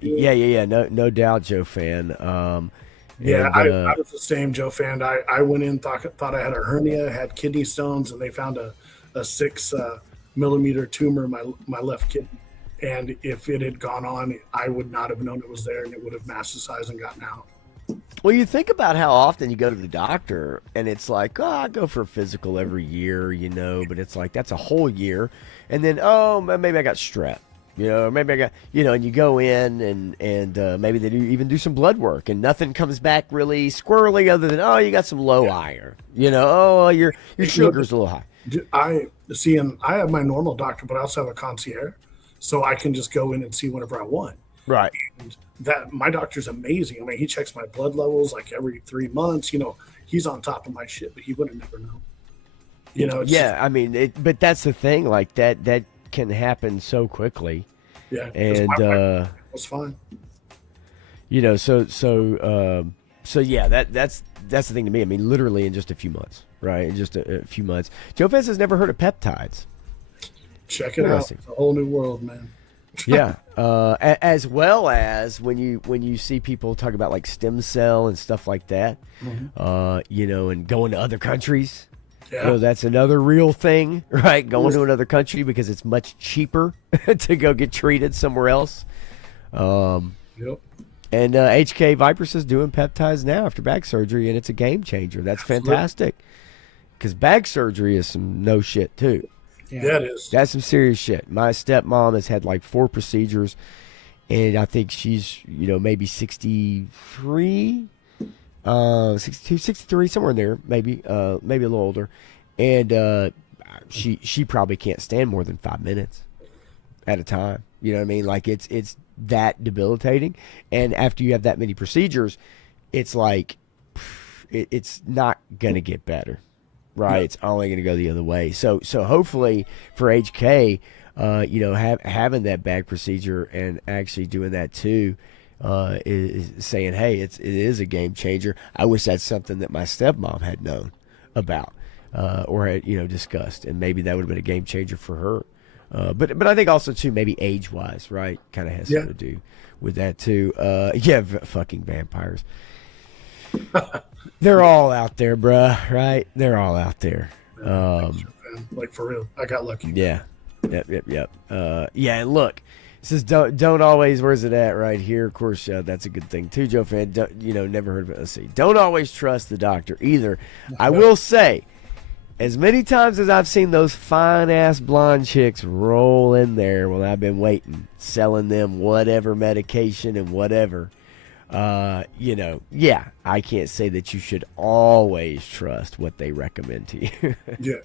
Yeah. No doubt, Joe fan. Yeah, and, I was the same, Joe fan. I went in, thought I had a hernia, had kidney stones, and they found a 6 millimeter tumor in my left kidney. And if it had gone on, I would not have known it was there, and it would have metastasized and gotten out. Well, you think about how often you go to the doctor, and it's like, I go for a physical every year, but it's like that's a whole year, and then maybe I got strep, maybe I got, and you go in and maybe they even do some blood work, and nothing comes back really squirrely other than you got some low iron, your sugar's a little high. I see, and I have my normal doctor, but I also have a concierge, so I can just go in and see whenever I want. Right. And that my doctor's amazing. I mean, he checks my blood levels like every 3 months. He's on top of my shit, but he would have never known. It's Yeah, I mean, but that's the thing. Like that can happen so quickly, just, yeah. 'Cause and my was fine. so yeah, that's the thing to me. I mean, literally in just a few months, right? In just a few months. Joe Fez has never heard of peptides. Check it out. Interesting. It's a whole new world, man. Yeah, as well as when you see people talk about like stem cell and stuff like that, and going to other countries. Yeah. That's another real thing, right? Going to another country because it's much cheaper to go get treated somewhere else. Yep. And HK Vipers is doing peptides now after back surgery, and it's a game changer. That's fantastic because back surgery is some no shit too. Yeah, it is. That's some serious shit. My stepmom has had like 4 procedures, and I think she's, maybe 63, 62, 63, somewhere in there, maybe a little older. And she probably can't stand more than 5 minutes at a time. You know what I mean? Like it's that debilitating. And after you have that many procedures, it's like it's not going to get better. Right, it's only going to go the other way. So hopefully for HK, having that back procedure and actually doing that too, is saying, hey, it is a game changer. I wish that's something that my stepmom had known about, or had discussed, and maybe that would have been a game changer for her. But I think also too, maybe age wise, right, kind of has something to do with that too. Fucking vampires. They're all out there, bruh, right? They're all out there. Like, for real. I got lucky. Yeah. Yep. And look, it says don't always, where's it at right here? Of course, that's a good thing too, Joe fan. Never heard of it. Let's see. Don't always trust the doctor either. I will say, as many times as I've seen those fine ass blonde chicks roll in there when I've been waiting, selling them whatever medication and whatever, yeah, I can't say that you should always trust what they recommend to you. Yeah.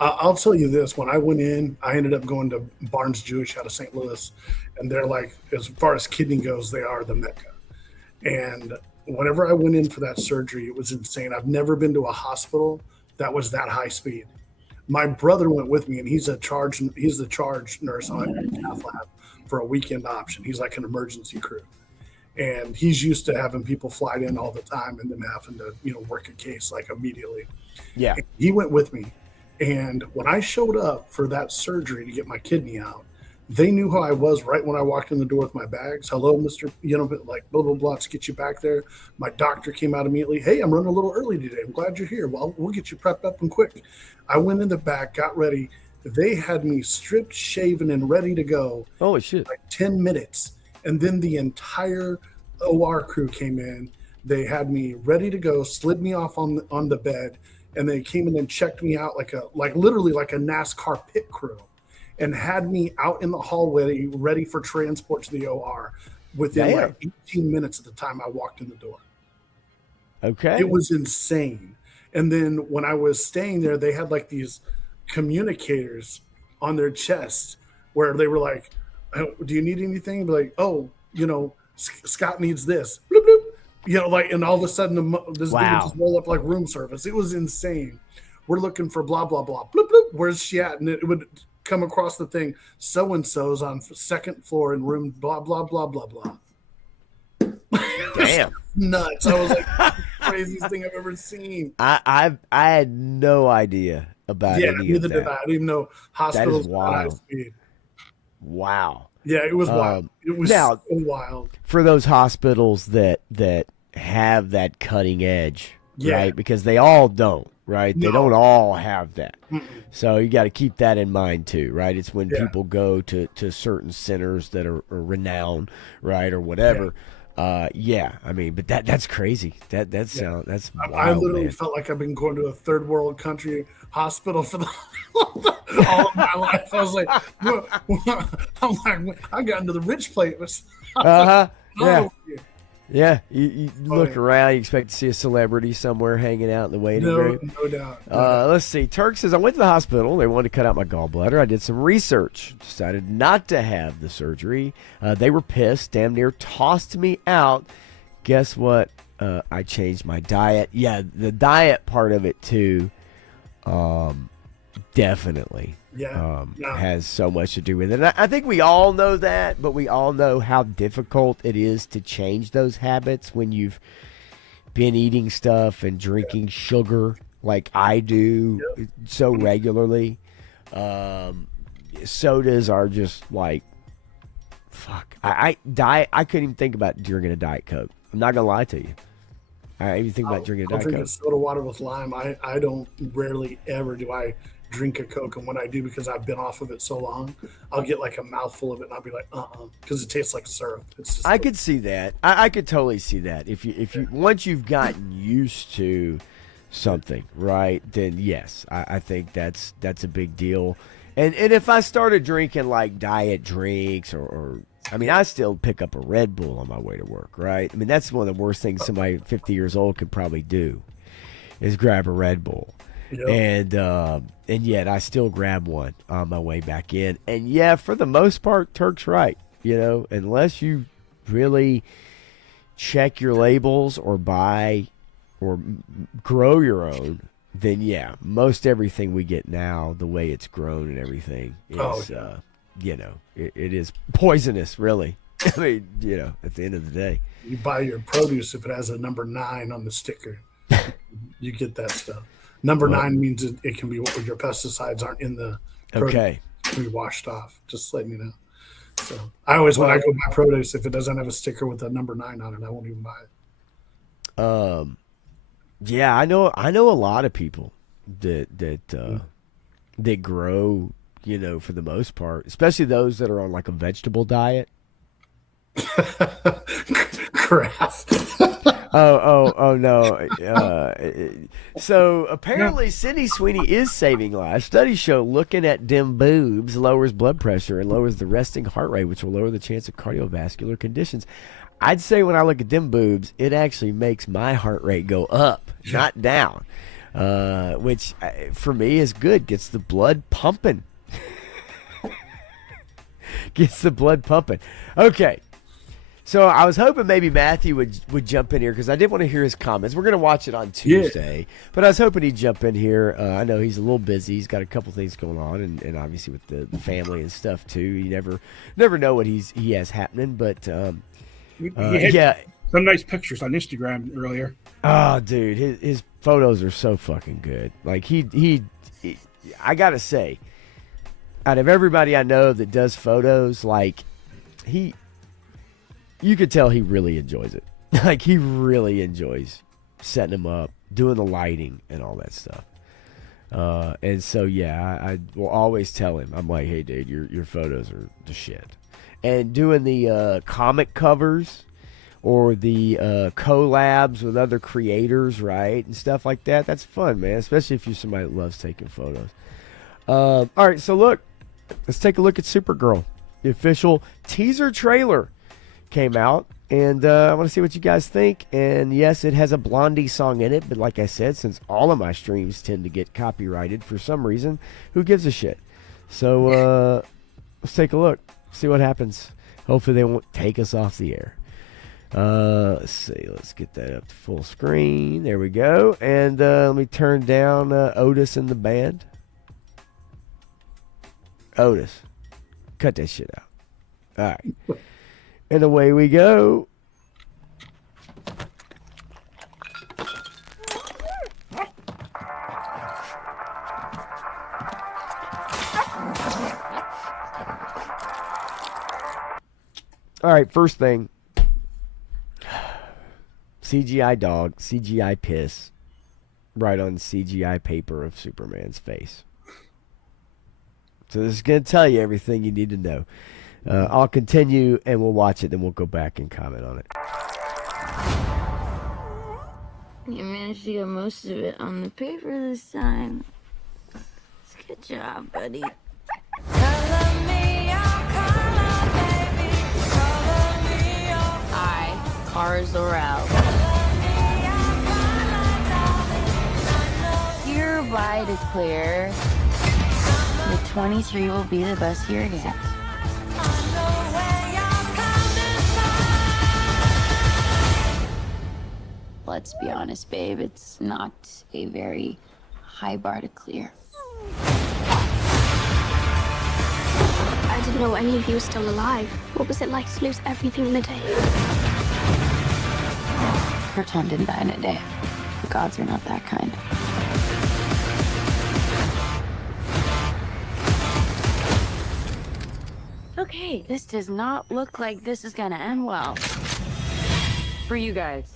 I'll tell you this. When I went in, I ended up going to Barnes Jewish out of St. Louis. And they're like, as far as kidney goes, they are the Mecca. And whenever I went in for that surgery, it was insane. I've never been to a hospital that was that high speed. My brother went with me, and he's the charge nurse on a cath lab for a weekend option. He's like an emergency crew. And he's used to having people fly in all the time and then having to, work a case like immediately. Yeah. And he went with me. And when I showed up for that surgery to get my kidney out, they knew who I was right when I walked in the door with my bags. Hello, Mr. Like blah, blah, blah, let's get you back there. My doctor came out immediately. Hey, I'm running a little early today. I'm glad you're here. Well, we'll get you prepped up and quick. I went in the back, got ready. They had me stripped, shaven, and ready to go. Holy shit. Like 10 minutes. And then the entire OR crew came in. They had me ready to go, slid me off on the bed, and they came in and checked me out literally like a NASCAR pit crew, and had me out in the hallway ready for transport to the OR within like 18 minutes at the time I walked in the door. Okay. It was insane. And then when I was staying there, they had like these communicators on their chest where they were like, do you need anything? Be like, oh, Scott needs this. Bloop, bloop. And all of a sudden, this dude would just roll up like room service. It was insane. We're looking for blah, blah, blah. Bloop, bloop. Where's she at? And it would come across the thing. So-and-so's on second floor in room blah, blah, blah, blah, blah. Damn. Nuts. I was like, the craziest thing I've ever seen. I had no idea about any of that. Neither did I. I didn't even know hospitals were high speed. Wow. Yeah, it was wild. It was so wild. For those hospitals that have that cutting edge, right? Because they all don't, right? No. They don't all have that. Mm-mm. So you got to keep that in mind too, right? It's when people go to certain centers that are renowned, right, or whatever. Yeah. I mean, but that's crazy. That's wild, I literally felt like I've been going to a third world country hospital for all of my life. I was like, I got into the rich place. Yeah. You look around, you expect to see a celebrity somewhere hanging out in the waiting room. No doubt. Let's see. Turk says, I went to the hospital. They wanted to cut out my gallbladder. I did some research. Decided not to have the surgery. They were pissed. Damn near tossed me out. Guess what? I changed my diet. Yeah, the diet part of it too. Definitely. Has so much to do with it. And I think we all know that, but we all know how difficult it is to change those habits when you've been eating stuff and drinking sugar like I do so regularly. Sodas are just like, fuck. I couldn't even think about drinking a Diet Coke. I'm not gonna lie to you. I even think about drinking a Diet Coke. Drinking soda water with lime. I don't rarely ever do I drink a Coke, and when I do, because I've been off of it so long, I'll get like a mouthful of it and I'll be like, because it tastes like syrup. It's just could see that. I could totally see that. If you once you've gotten used to something, right, then yes, I think that's a big deal. And if I started drinking like diet drinks or I mean, I still pick up a Red Bull on my way to work, right? I mean, that's one of the worst things somebody 50 years old could probably do is grab a Red Bull. Yep. And yet I still grab one on my way back in. And yeah, for the most part, Turk's right. Unless you really check your labels or buy or grow your own, then yeah, most everything we get now, the way it's grown and everything is, it is poisonous, really. I mean, at the end of the day. You buy your produce if it has a number 9 on the sticker. You get that stuff. Number 9 means it can be what your pesticides aren't in the produce. Okay. It can be washed off. Just letting you know. So I always, when I go buy produce, if it doesn't have a sticker with a number 9 on it, I won't even buy it. Yeah, I know a lot of people that grow, for the most part, especially those that are on like a vegetable diet. Crap. Oh no. So apparently, Sydney Sweeney is saving lives. Studies show looking at dim boobs lowers blood pressure and lowers the resting heart rate, which will lower the chance of cardiovascular conditions. I'd say when I look at dim boobs, it actually makes my heart rate go up, not down, which for me is good. Gets the blood pumping. Gets the blood pumping. Okay. So I was hoping maybe Matthew would jump in here because I did want to hear his comments. We're going to watch it on Tuesday, but I was hoping he'd jump in here. I know he's a little busy. He's got a couple things going on, and obviously with the family and stuff too. You never know what he has happening. But yeah, some nice pictures on Instagram earlier. Oh, dude, his photos are so fucking good. Like he I gotta say, out of everybody I know that does photos, like you could tell he really enjoys it. Like he really enjoys setting them up, doing the lighting and all that stuff. And so yeah, I will always tell him, I'm like, hey dude, your photos are the shit. And doing the comic covers or the collabs with other creators, right, and stuff like that. That's fun, man. Especially if you're somebody that loves taking photos. All right, so look, let's take a look at Supergirl. The official teaser trailer came out, and I want to see what you guys think. And yes, it has a Blondie song in it, but like I said, since all of my streams tend to get copyrighted for some reason, who gives a shit? So let's take a look, see what happens. Hopefully they won't take us off the air. Let's see, let's get that up to full screen. There we go. And let me turn down Otis and the band. Otis, cut that shit out. All right. And away we go. All right, first thing. CGI dog, CGI piss, right on CGI paper of Superman's face. So this is going to tell you everything you need to know. I'll continue and we'll watch it, then we'll go back and comment on it. You managed to get most of it on the paper this time. Good job, buddy. Hi, cars are out. Hereby declare the 23 will be the best year yet. Let's be honest, babe, it's not a very high bar to clear. I didn't know any of you were still alive. What was it like to lose everything in a day? Proton didn't die in a day. The gods are not that kind. Okay, this does not look like this is gonna end well. For you guys.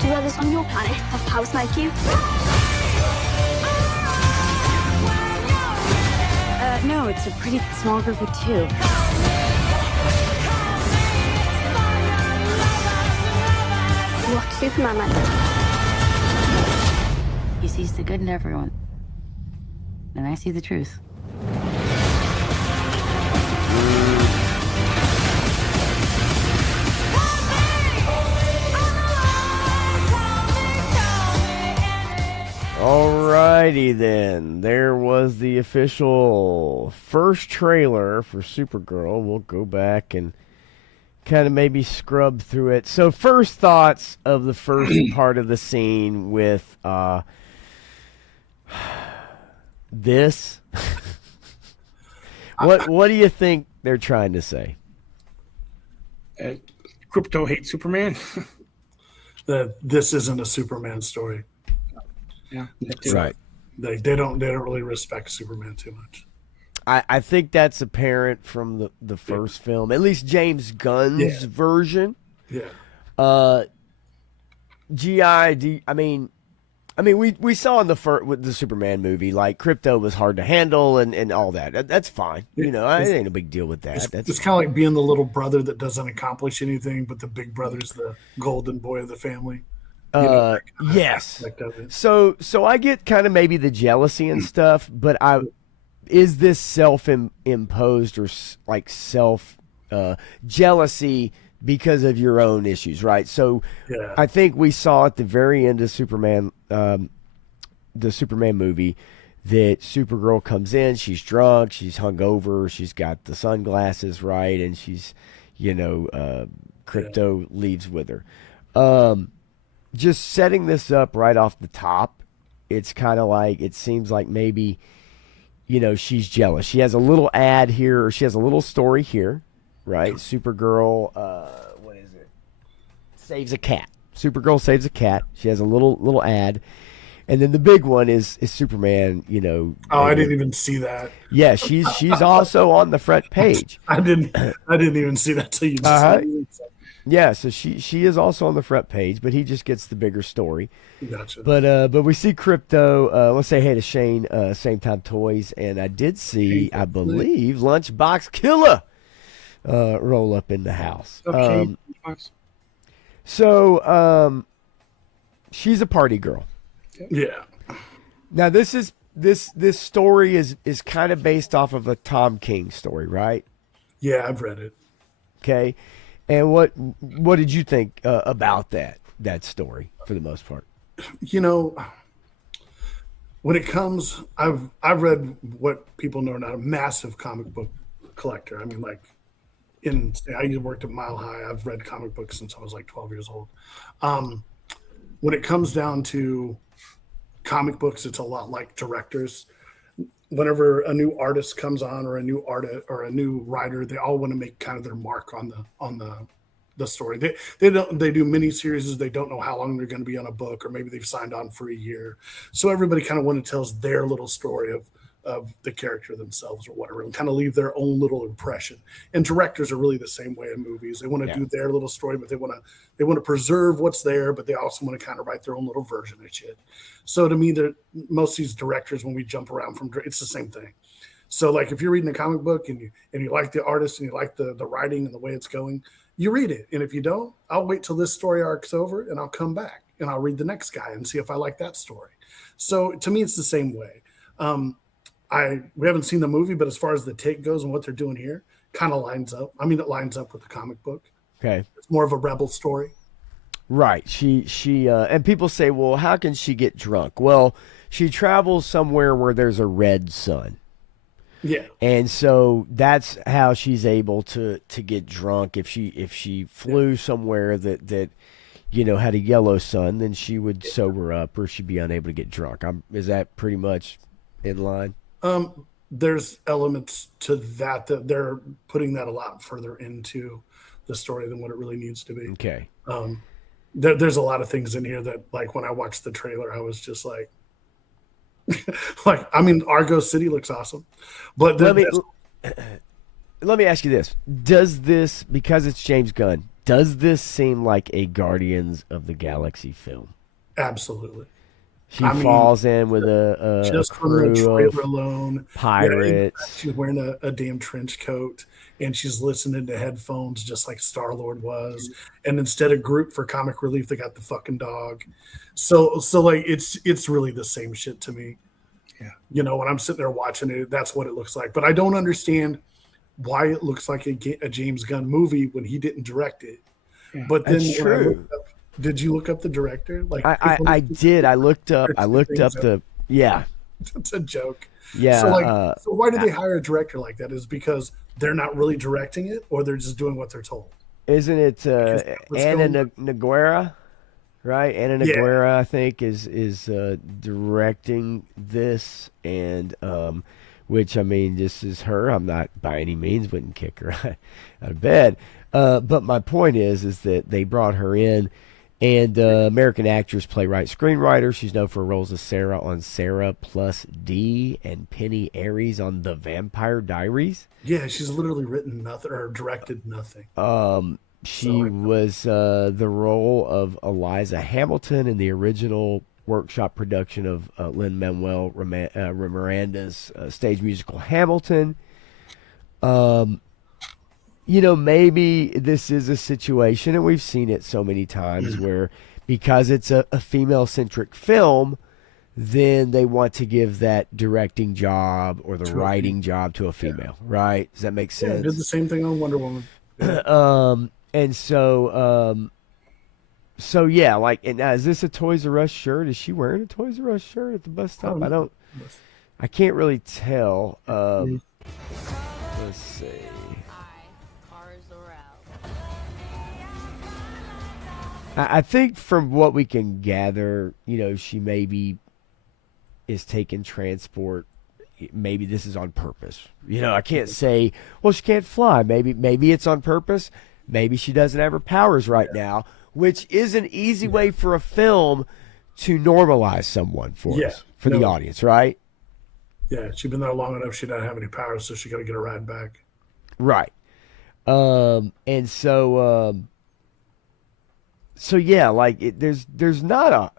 Do others on your planet have powers like you? No, it's a pretty small group of two. What Superman meant? He sees the good in everyone. And I see the truth. Alrighty then, there was the official first trailer for Supergirl. We'll go back and kind of maybe scrub through it. So first thoughts of the first part of the scene with this. What do you think they're trying to say? Crypto hates Superman. That this isn't a Superman story. Yeah, Right. They don't really respect Superman too much. I think that's apparent from the first film, at least James Gunn's version. Yeah. I mean, I mean, we saw in with the Superman movie, like Crypto was hard to handle and all that. That's fine. You know, it ain't a big deal with that. It's kind of like being the little brother that doesn't accomplish anything, but the big brother's the golden boy of the family. Yes. Of it. So I get kind of maybe the jealousy and stuff, but is this self-imposed or like self jealousy because of your own issues, right? So Yeah. I think we saw at the very end of Superman, the Superman movie, that Supergirl comes in, she's drunk, she's hungover, she's got the sunglasses, right, and she's, Crypto leaves with her. Just setting this up right off the top, it's kind of like, it seems like maybe, she's jealous. She has a little ad here, or she has a little story here, right? Supergirl, what is it? Saves a cat. Supergirl saves a cat. She has a little ad. And then the big one is Superman, Oh, I didn't even see that. Yeah, she's also on the front page. I didn't even see that till you just said it. Yeah, so she is also on the front page, but he just gets the bigger story. Gotcha. But we see Crypto. Let's say hey to Shane, Same Time Toys, and I did see, I believe, Lunchbox Killer roll up in the house. Okay. So she's a party girl. Yeah. Now this story is kind of based off of a Tom King story, right? Yeah, I've read it. Okay. And what did you think about that story for the most part? When it comes, I've read what people know not a massive comic book collector. I mean, like I worked at Mile High. I've read comic books since I was like 12 years old. When it comes down to comic books, it's a lot like directors. Whenever a new artist comes on, or a new artist or a new writer, they all want to make kind of their mark on the story. They do mini series. They don't know how long they're going to be on a book, or maybe they've signed on for a year. So everybody kind of want to tell their little story of the character themselves or whatever, and kind of leave their own little impression. And directors are really the same way in movies. They want to do their little story, but they want to preserve what's there, but they also want to kind of write their own little version of shit. So to me, most of these directors, when we jump around it's the same thing. So like if you're reading a comic book and you like the artist and you like the writing and the way it's going, you read it. And if you don't, I'll wait till this story arc's over and I'll come back and I'll read the next guy and see if I like that story. So to me, it's the same way. We haven't seen the movie, but as far as the take goes and what they're doing here, kind of lines up. I mean, it lines up with the comic book. Okay. It's more of a rebel story. Right. She and people say, well, how can she get drunk? Well, she travels somewhere where there's a red sun. Yeah. And so that's how she's able to get drunk. If she flew somewhere that had a yellow sun, then she would sober up, or she'd be unable to get drunk. Is that pretty much in line? There's elements to that they're putting that a lot further into the story than what it really needs to be. Okay. There's a lot of things in here that, like, when I watched the trailer, I was just like, I mean, Argo City looks awesome, but let me ask you this: does this, because it's James Gunn, does this seem like a Guardians of the Galaxy film? Absolutely. She falls in with a just crew from the trailer of alone. pirates. Yeah, she's wearing a damn trench coat, and she's listening to headphones just like Star-Lord was. And instead of Groot for comic relief, they got the fucking dog. So like it's really the same shit to me. Yeah. When I'm sitting there watching it, that's what it looks like. But I don't understand why it looks like a James Gunn movie when he didn't direct it. Yeah. But then that's true. Did you look up the director? Like I did. I looked up the It's a joke. Yeah. So why do they hire a director like that? Is because they're not really directing it, or they're just doing what they're told? Isn't it Anna Noguera? Right, Anna Noguera, I think, is directing this, and which, I mean, this is her. I'm not by any means wouldn't kick her out of bed, but my point is that they brought her in. And American actress, playwright, screenwriter. She's known for roles as Sarah on Sarah Plus D and Penny Aries on The Vampire Diaries. Yeah, she's literally written nothing or directed nothing. She was the role of Eliza Hamilton in the original workshop production of Lin-Manuel Miranda's stage musical Hamilton. Maybe this is a situation, and we've seen it so many times, where because it's a female-centric film, then they want to give that directing job or the writing job to a female, right? Does that make sense? Yeah, did the same thing on Wonder Woman. And so yeah, like, and now, is this a Toys R Us shirt? Is she wearing a Toys R Us shirt at the bus stop? I can't really tell. Let's see. I think from what we can gather, she maybe is taking transport. Maybe this is on purpose. I can't say, well, she can't fly. Maybe it's on purpose. Maybe she doesn't have her powers right now, which is an easy way for a film to normalize someone for us, for the audience, right? Yeah, she'd been there long enough. She doesn't have any powers, so she got to get a ride back. Right. And so yeah, like there's not a.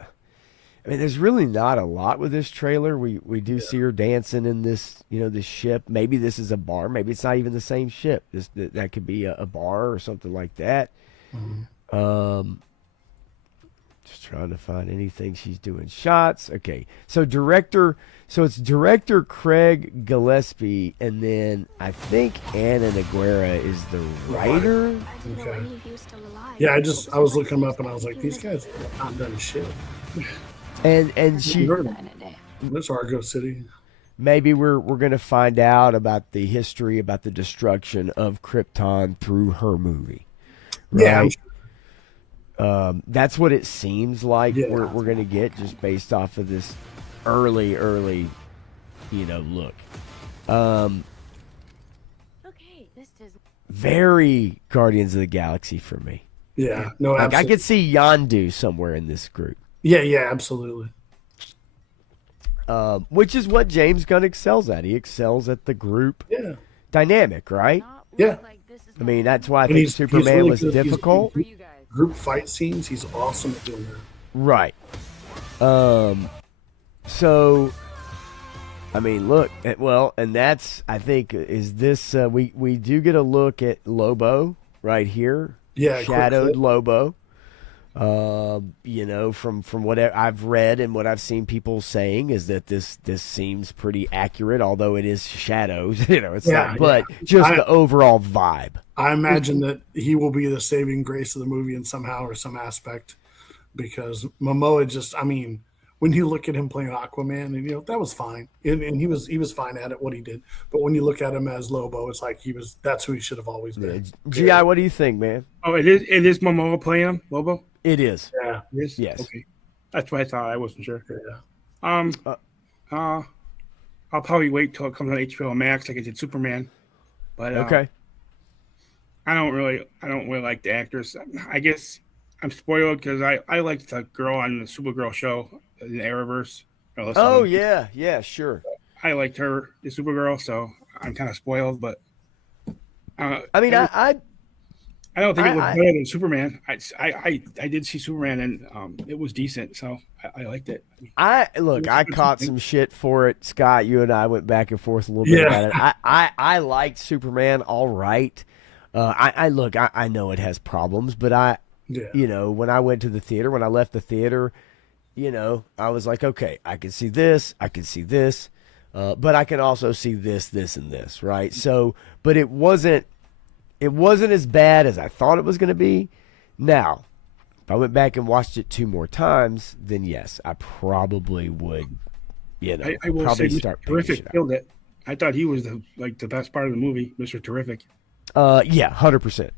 I mean, there's really not a lot with this trailer. We do see her dancing in this, this ship. Maybe this is a bar. Maybe it's not even the same ship. That could be a bar or something like that. Mm-hmm. Just trying to find anything she's doing shots. Okay, so it's director Craig Gillespie, and then I think Anna Noguera is the writer. Okay. Yeah, I was looking them up and I was like, these guys have not done shit. And she, this Argo City. Maybe we're gonna find out about the history, about the destruction of Krypton through her movie, right? Yeah, that's what it seems like we're gonna get, just based off of this early, look. This does. Very Guardians of the Galaxy for me. Yeah, no, like, I could see Yondu somewhere in this group. Yeah, absolutely. Which is what James Gunn excels at. He excels at the group dynamic, right? Yeah. I mean, that's why I think Superman was difficult. Group fight scenes, he's awesome at doing that. Right. So, I mean, look, and that's, I think, is this, we do get a look at Lobo right here. Yeah. Shadowed Lobo. From what I've read and what I've seen people saying is that this seems pretty accurate, although it is shadows, it's not, but just the overall vibe. I imagine that he will be the saving grace of the movie in somehow or some aspect, because Momoa just, I mean, when you look at him playing Aquaman, and that was fine, and he was fine at it, what he did. But when you look at him as Lobo, it's like that's who he should have always been. GI, what do you think, man? Oh, it is Momoa playing him, Lobo? It is. Yeah. It is? Yes. Okay. That's what I thought. I wasn't sure. Yeah. I'll probably wait till it comes on HBO Max like I did Superman. But okay. I don't really like the actors. I guess I'm spoiled because I liked the girl on the Supergirl show in the Arrowverse. Oh yeah, sure. I liked her, the Supergirl, so I'm kind of spoiled. But I mean, I don't think it was better than Superman. I did see Superman, and it was decent, so I liked it. I caught some shit for it. Scott, you and I went back and forth a little bit about it. I liked Superman all right. I know it has problems, but when I went to the theater, when I left the theater, I was like, okay, I can see this, but I can also see this, and this, right? So, but it wasn't as bad as I thought it was going to be. Now, if I went back and watched it 2 more times, then yes, I probably would, I will probably say start Terrific killed it. I thought he was the best part of the movie, Mr. Terrific. Yeah, 100%.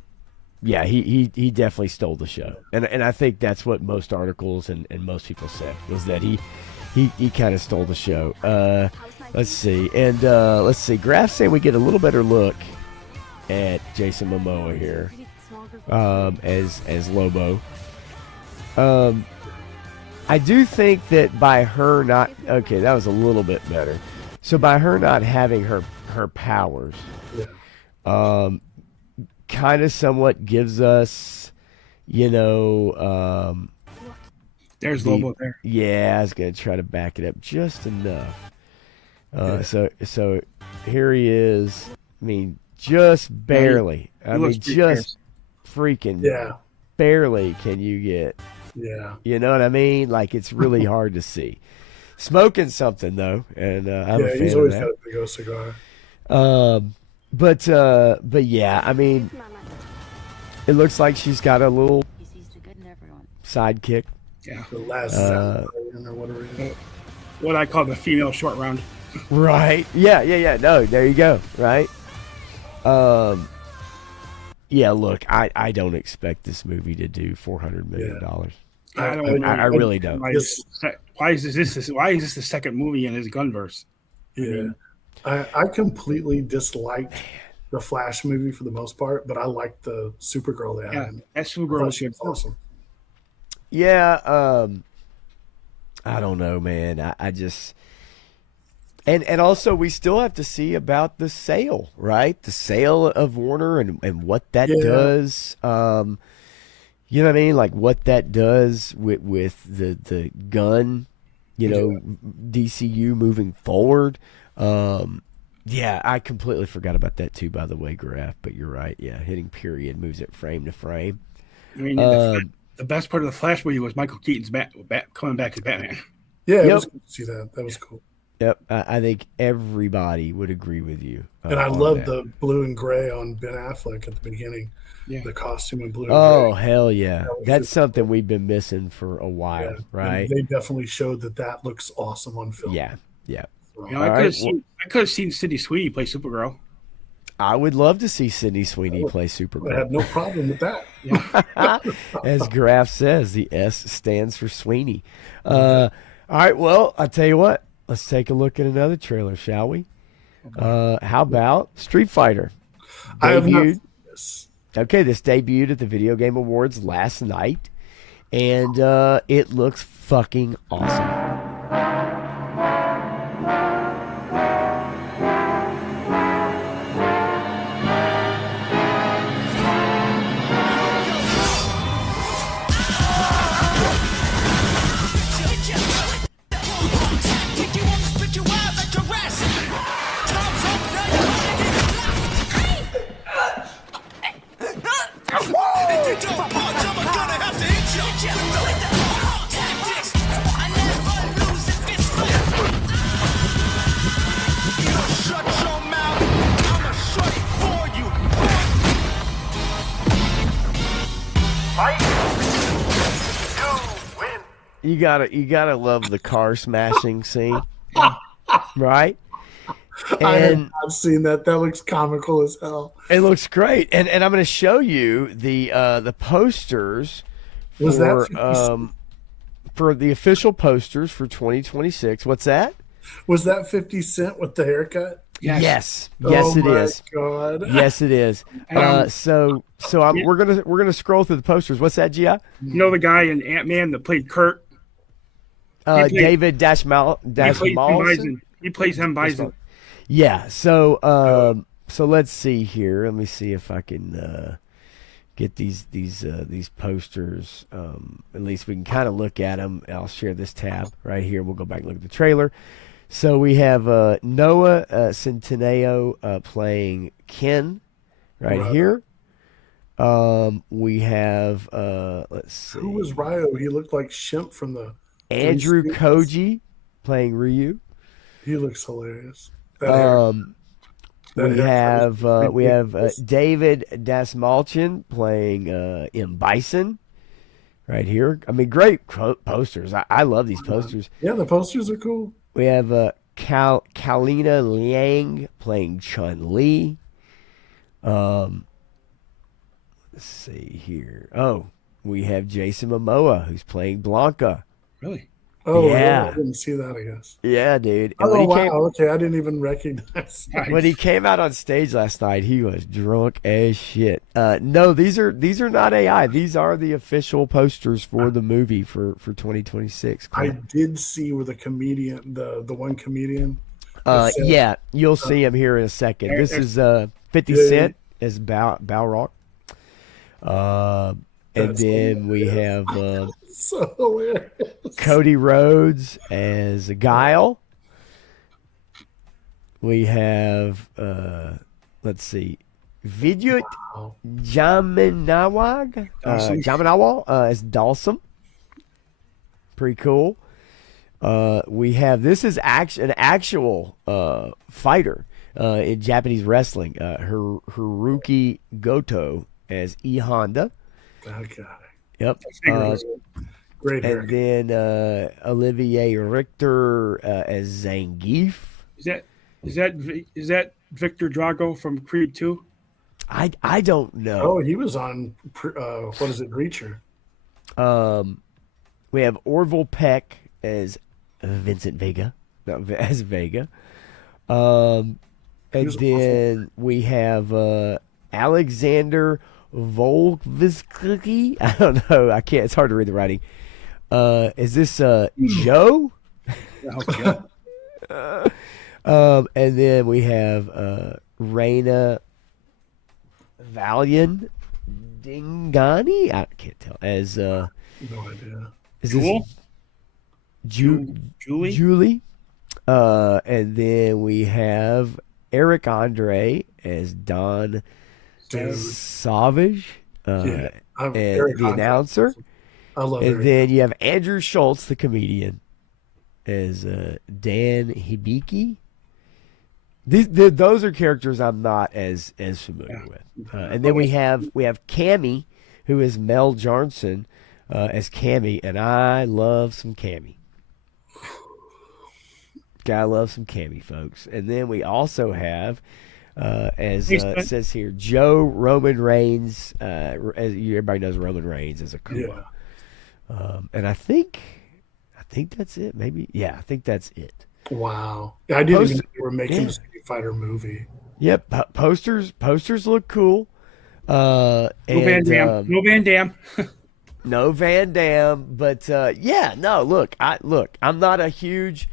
Yeah, he definitely stole the show, and I think that's what most articles and most people said, was that he kind of stole the show. Let's see, and let's see. Graph saying we get a little better look at Jason Momoa here as Lobo. I do think that by her not, okay, that was a little bit better. So by her not having her powers, kind of somewhat gives us, There's Lobo there. Yeah, I was gonna try to back it up just enough. Yeah. So here he is. I mean, just barely. I looks mean, pretty just freaking Yeah. barely can you get. Yeah. You know what I mean? Like, it's really hard to see. Smoking something though, and I'm a fan he's of always that. got a big old cigar. But yeah, I mean, it looks like she's got a little He sees the good in everyone. sidekick. Yeah. The last Saturday or whatever it is. What I call the female short round. Right. Yeah. No, there you go. Right. Yeah, look, I don't expect this movie to do $400 million. I don't know. I really don't. Why is this the second movie in his Gunverse? Yeah. I completely disliked the Flash movie for the most part, but I liked the Supergirl they had. Yeah, in it. that I Supergirl thought was she good. was awesome. Yeah, I don't know, man. I just and also we still have to see about the sale, right? The sale of Warner and what that does. You know what I mean? Like what that does with the gun, DCU moving forward. Yeah, I completely forgot about that too, by the way, Graf. But you're right. Yeah, hitting period moves it frame to frame. I mean, the best part of the Flash movie was Michael Keaton's coming back as Batman. Yeah, it was good to see that. That was cool. Yep, I think everybody would agree with you. And I on love that. the blue and gray on Ben Affleck at the beginning. Yeah. The costume in blue and Oh, gray. hell yeah. That was That's super something we've been missing for a while, Yeah. right? And they definitely showed that looks awesome on film. Yeah. So, You know, I could have seen Sydney Sweeney play Supergirl. I would love to see Sydney Sweeney play I Supergirl. had no problem with that. As Graf says, the S stands for Sweeney. All right, well, I'll tell you what. Let's take a look at another trailer, shall we? How about Street Fighter? I have not Debuted- seen this. Okay, this debuted at the Video Game Awards last night, and it looks fucking awesome. You gotta love the car smashing scene, right? I have And not seen that. That looks comical as hell. it looks great. And I'm going to show you the posters Was that for the official posters for 2026. What's that? Was that 50 Cent with the haircut? Yes, Oh it my is. God. Yes, it is. So we're gonna scroll through the posters. What's that, Gi? You know the guy in Ant-Man that played Kurt? David Dashmal. He plays M. Bison. Yeah. So let's see here. Let me see if I can get these posters. At least we can kind of look at them. I'll share this tab right here. We'll go back and look at the trailer. So we have Noah Centineo playing Ken right here. We have let's see. Who was Ryo? He looked like Shemp from the Andrew Three Stooges. Koji playing Ryu. He looks hilarious. That hair- that We hair have was ridiculous. David Dasmalchian playing M. Bison right here. I mean, great posters. I love these posters. Yeah, the posters are cool. We have Kalina Liang playing Chun-Li. Let's see here. Oh, we have Jason Momoa who's playing Blanca. Really? Oh, Yeah. I didn't see that, I guess. Yeah, dude. And Oh, wow. Okay, I didn't even recognize that. when he came out on stage last night, he was drunk as shit. No, these are not AI. These are the official posters for the movie for 2026. I did see where the comedian, the one comedian. that said- Yeah, you'll see him here in a second. This is 50 Yeah. Cent as Balrog. And That's then we have so hilarious. Cody Rhodes as Guile. We have, let's see, Vidyut Jamanawal as Dalsum. Pretty cool. We have, this is an actual fighter in Japanese wrestling. Haruki Goto as E Honda. Okay. Yep. Great hair. And then Olivier Richter as Zangief. Is that Victor Drago from Creed 2? I don't know. Oh, he was on what is it, Reacher? We have Orville Peck as Vincent Vega, as Vega. And then we have Alexander Volkovsky. I don't know. I can't. It's hard to read the writing. Is this Joe? And then we have Reina Valian Dingani. I can't tell. As no idea. Is Jewel? this Julie? Julie? And then we have Eric Andre as Don Savage, Yeah, and Eric the Andre. announcer. I love And Eric. then you have Andrew Schultz, the comedian, as Dan Hibiki. Those are characters I'm not as familiar with. And then we have Cammy, who is Mel Johnson as Cammy, and I love some Cammy. Gotta love some Cammy, folks. And then we also have, as it says here, Joe Roman Reigns. As everybody knows, Roman Reigns is a Kuma. And I think that's it. Maybe, yeah, I think that's it. Wow. I didn't even know they were making a Street Fighter movie. Yep, posters look cool. No Van Damme. No Van Damme. No Van Damme, but yeah, no. Look, I'm not a huge,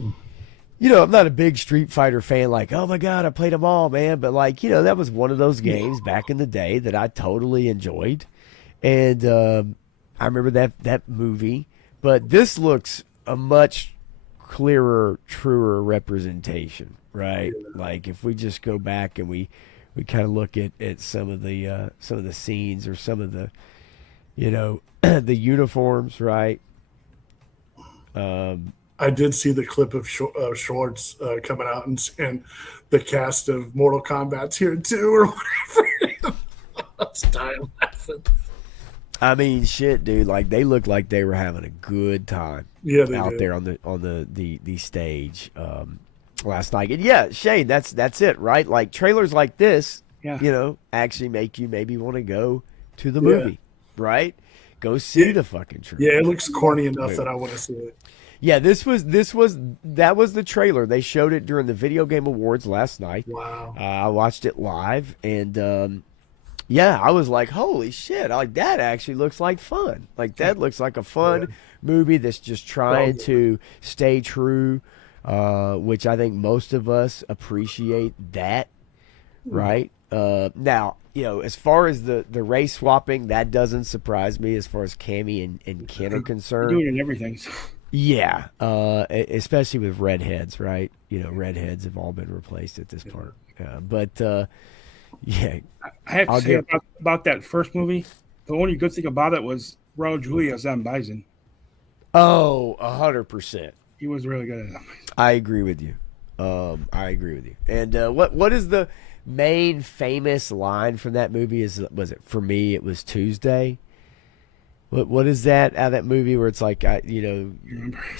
I'm not a big Street Fighter fan. Like, oh my god, I played them all, man. But like, that was one of those games back in the day that I totally enjoyed, and I remember that movie. But this looks a much clearer, truer representation, right? Yeah. Like if we just go back and we kind of look at some of the scenes or some of the the uniforms, right? I did see the clip of Schwartz coming out and the cast of Mortal Kombat's here too, or whatever. I was dying laughing. I mean, shit, dude. Like they looked like they were having a good time. Yeah, they out did. there on the stage last night. And yeah, Shane, that's it, right? Like trailers like this, actually make you maybe want to go to the movie, right? Go see the fucking trailer. Yeah, it looks corny enough that I want to see it. Yeah, that was the trailer. They showed it during the Video Game Awards last night. Wow. I watched it live, and yeah, I was like, holy shit, like that actually looks like fun. Like that looks like a fun movie that's just trying to stay true, which I think most of us appreciate that, right? Now, as far as the race swapping, that doesn't surprise me as far as Cammy and Ken are concerned. Doing it and everything. Yeah, especially with redheads, right? Redheads have all been replaced at this part. But yeah, I have to say about that first movie, the only good thing about it was Raul Julia as M. Bison. Oh, 100%. He was really good at it. I agree with you. And what is the main famous line from that movie? Was it for me? It was Tuesday. What is that out of that movie where it's like something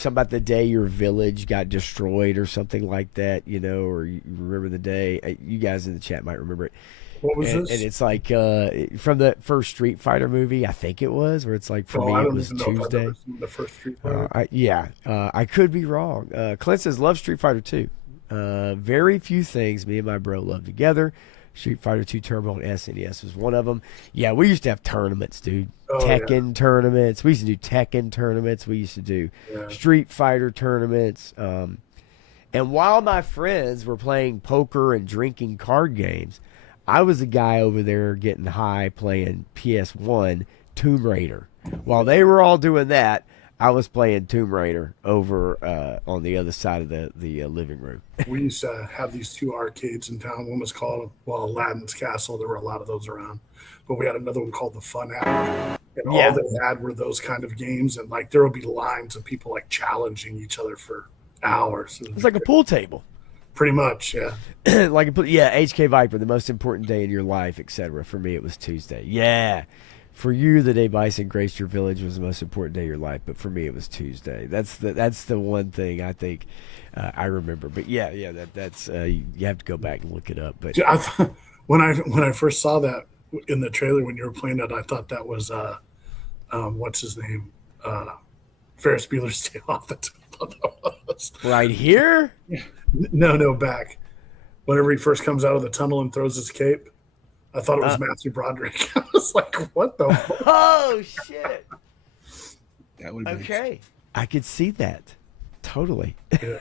about the day your village got destroyed or something like that, or you remember the day. You guys in the chat might remember it. What was this? And it's like from the first Street Fighter movie, I think it was, where it's like for me it was Tuesday. The first Street Fighter. I could be wrong. Clint says love Street Fighter 2. Very few things me and my bro love together. Street Fighter 2 Turbo and SNES was one of them. Yeah, we used to have tournaments, dude. Tekken tournaments. We used to do Tekken tournaments. We used to do Street Fighter tournaments. And while my friends were playing poker and drinking card games, I was the guy over there getting high playing PS1 Tomb Raider. While they were all doing that, I was playing Tomb Raider over on the other side of the living room. We used to have these 2 arcades in town. One was called Aladdin's Castle. There were a lot of those around, but we had another one called the Fun Attic, and Yeah. all they had were those kind of games. And like there would be lines of people like challenging each other for hours. It's like a pool table. Pretty much, yeah. HK Viper, the most important day in your life, etc. For me, it was Tuesday. Yeah. For you, the day Bison graced your village was the most important day of your life, but for me, it was Tuesday. That's the one thing I think I remember. But that's you have to go back and look it up. But Dude, when I first saw that in the trailer when you were playing it, I thought that was what's his name, Ferris Bueller's Day Off. That's what that was. Right here? No, back. Whenever he first comes out of the tunnel and throws his cape, I thought it was Matthew Broderick. I was like, what the fuck? Oh shit! That would be Okay, I could see that totally. Yeah.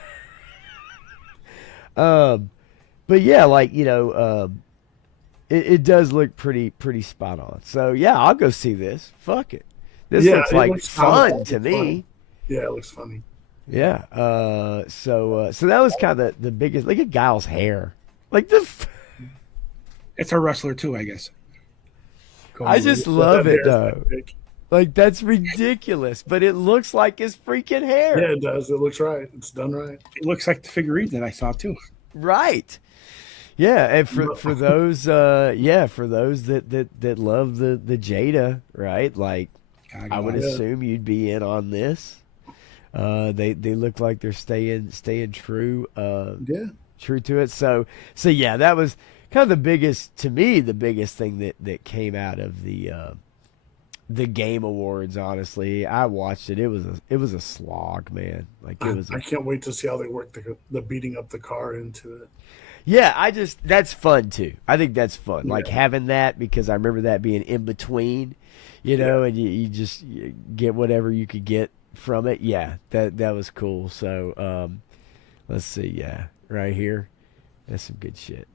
But yeah, like it does look pretty spot on. So yeah, I'll go see this. Fuck it. This Yeah, looks it like looks fun to it's me. funny. Yeah, it looks funny. Yeah. So that was kind of the biggest. Look at Giles' hair. Like this. It's a wrestler too, I guess. I just love it That hair's though. big. Like that's ridiculous, but it looks like his freaking hair. Yeah, it does. It looks right. It's done right. It looks like the figurine that I saw too. Right. Yeah, and for those for those that love the Jada, right? Like I would assume you'd be in on this. They look like they're staying true true to it. So yeah, that was kind of the biggest thing that came out of the Game Awards. Honestly, I watched it. It was a slog, man. Like it was. I can't wait to see how they work the beating up the car into it. Yeah, that's fun too. I think that's fun. Like having that, because I remember that being in between, and you just get whatever you could get from it. Yeah, that was cool. So let's see. Yeah, right here. That's some good shit.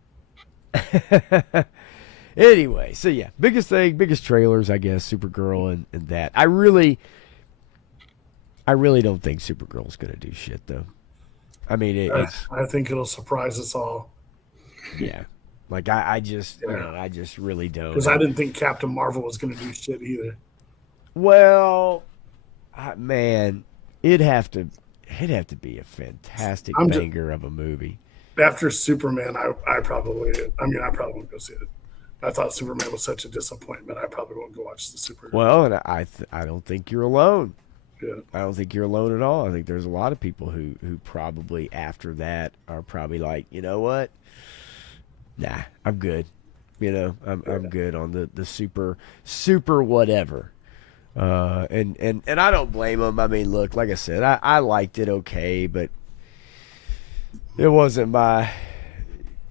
Anyway, so yeah, biggest trailers, I guess, Supergirl and that. I really don't think Supergirl's going to do shit, though. I mean, I think it'll surprise us all. Yeah. Like, I just really don't. Because I didn't think Captain Marvel was going to do shit either. Well, man, it'd have to be a fantastic banger of a movie. After Superman, I probably won't go see it. I thought Superman was such a disappointment. I probably won't go watch the Superman. Well, and I don't think you're alone. Yeah. I don't think you're alone at all. I think there's a lot of people who probably after that are probably like, you know what? Nah, I'm good. I'm good on the super whatever. And I don't blame them. I mean, look, like I said, I liked it okay, but it wasn't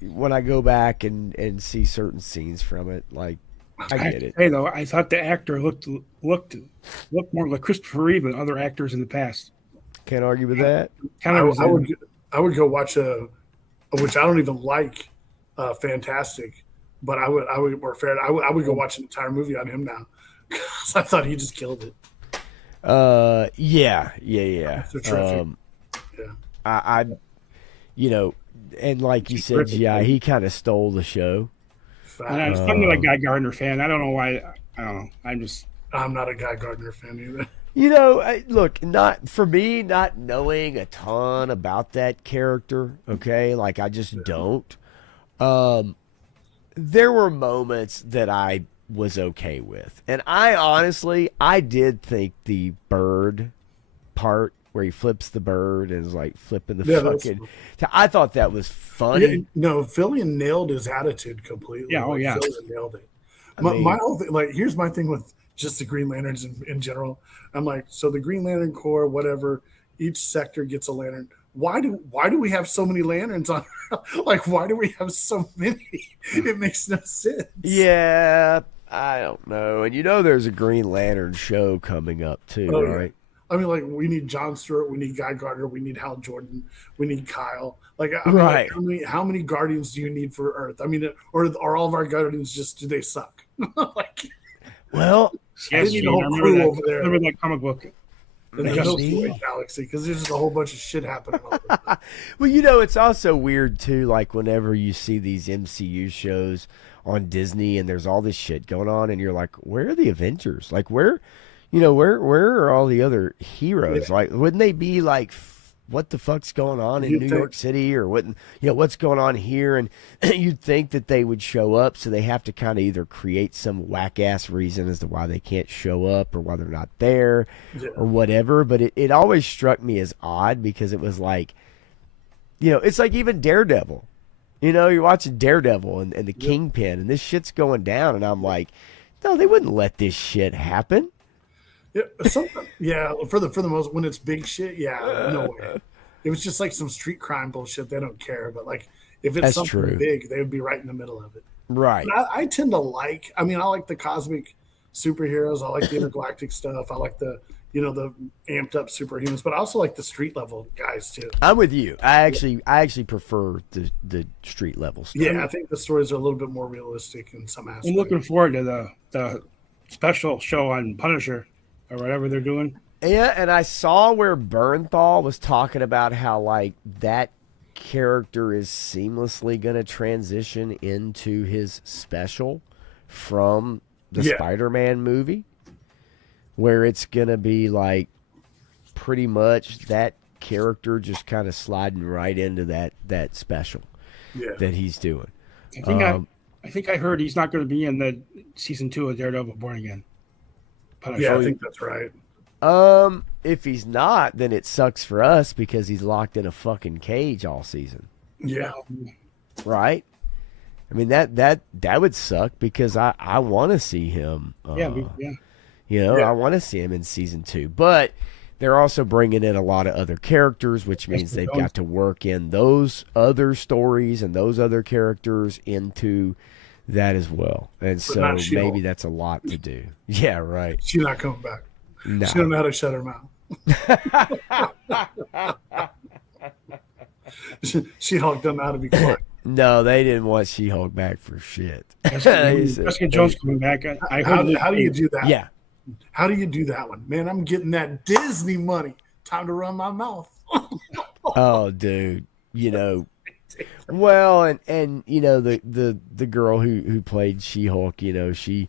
when I go back and see certain scenes from it, like I get it. Hey, though, I thought the actor looked more like Christopher Reeve than other actors in the past. Can't argue with that. I would go watch which I don't even like, Fantastic, but I would go watch an entire movie on him now because I thought he just killed it. Yeah. It's terrific. I and like you said, yeah, he kind of stole the show. I'm not a Guy Gardner fan. I don't know why. I don't know. I'm not a Guy Gardner fan either. Look, not for me, not knowing a ton about that character. Okay, like I just don't. There were moments that I was okay with, and I did think the bird part where he flips the bird and is like flipping the fucking. I thought that was funny. Yeah, no, Fillion nailed his attitude completely. Yeah, Fillion nailed it. My whole thing, like, here's my thing with just the Green Lanterns in general. I'm like, so the Green Lantern Corps, whatever, each sector gets a lantern. Why do we have so many lanterns on? Like, why do we have so many? It makes no sense. Yeah, I don't know. And there's a Green Lantern show coming up too, right? I mean, like, we need John Stewart, we need Guy Gardner, we need Hal Jordan, we need Kyle. Like, I mean, right? Like, how many Guardians do you need for Earth? I mean, or are all of our Guardians do they suck? Like, well, they need a whole crew over there. Remember that comic book? than the Maybe. Milky Way galaxy, because there's just a whole bunch of shit happening all the time. Well, you know, it's also weird too. Like whenever you see these MCU shows on Disney, and there's all this shit going on, and you're like, where are the Avengers? Like, where are all the other heroes? Yeah. Like, wouldn't they be like, what the fuck's going on in New York City, or what? What's going on here? And you'd think that they would show up, so they have to kind of either create some whack ass reason as to why they can't show up, or why they're not there, or whatever. But it always struck me as odd, because it was like, it's like even Daredevil. You're watching Daredevil and the Kingpin, and this shit's going down, and I'm like, no, they wouldn't let this shit happen. Yeah, for the most, when it's big shit, no way. It was just like some street crime bullshit. They don't care, but like if it's something big, they would be right in the middle of it. Right. I tend to like. I like the cosmic superheroes. I like the intergalactic stuff. I like the the amped up superhumans, but I also like the street level guys too. I'm with you. I actually prefer the street level stuff. Yeah, I think the stories are a little bit more realistic in some aspects. I'm looking forward to the special show on Punisher, or whatever they're doing. Yeah, and I saw where Bernthal was talking about how like that character is seamlessly going to transition into his special from the Spider-Man movie, where it's going to be like pretty much that character just kind of sliding right into that special that he's doing. I think I heard he's not going to be in the season 2 of Daredevil Born Again. Yeah, I think that's right. If he's not, then it sucks for us, because he's locked in a fucking cage all season. Yeah. Right? I mean, that would suck, because I want to see him. I want to see him in season 2. But they're also bringing in a lot of other characters, which means they've got to work in those other stories and those other characters into that as well. And so maybe that's a lot to do. Yeah, right. She's not coming back. No. She don't know how to shut her mouth. She-Hulk doesn't know how to be quiet. No, they didn't want She-Hulk back for shit. Jessica Jones coming back. How do you do that? Yeah. How do you do that one? Man, I'm getting that Disney money. Time to run my mouth. Oh, dude. Well, and the girl who played She-Hulk, she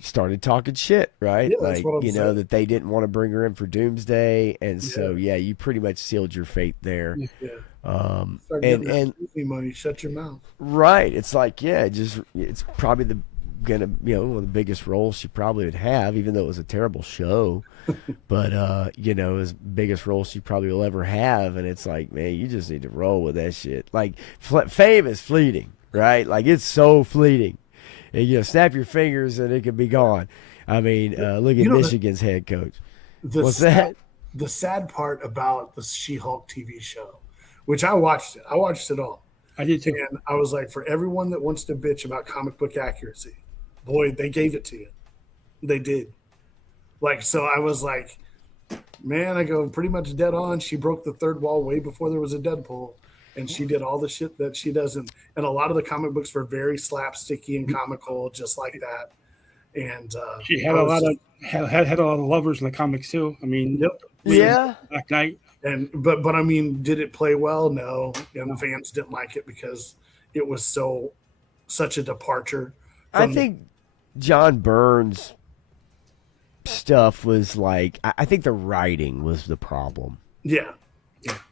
started talking shit, right? Yeah, that's what I'm saying. That they didn't want to bring her in for Doomsday, and so you pretty much sealed your fate there. Yeah. Start getting that Disney money, shut your mouth. Right. It's like, it's probably one of the biggest roles she probably would have, even though it was a terrible show. But his biggest role she probably will ever have, and it's like, man, you just need to roll with that shit. Like, fame is fleeting, right? Like, it's so fleeting. And, snap your fingers and it could be gone. I mean, look at Michigan's head coach. What's that? The sad part about the She-Hulk TV show, which I watched it all. I did too. And I was like, for everyone that wants to bitch about comic book accuracy, boy, they gave it to you. They did. Like, so I was like, man, I go pretty much dead on. She broke the third wall way before there was a Deadpool, and she did all the shit that she does. And a lot of the comic books were very slapsticky and comical, just like that. And she had a lot of lovers in the comics too. I mean, Black Knight. And but I mean, did it play well? No, and the fans didn't like it because it was such a departure. I think John Byrne's stuff was like, I think the writing was the problem. Yeah.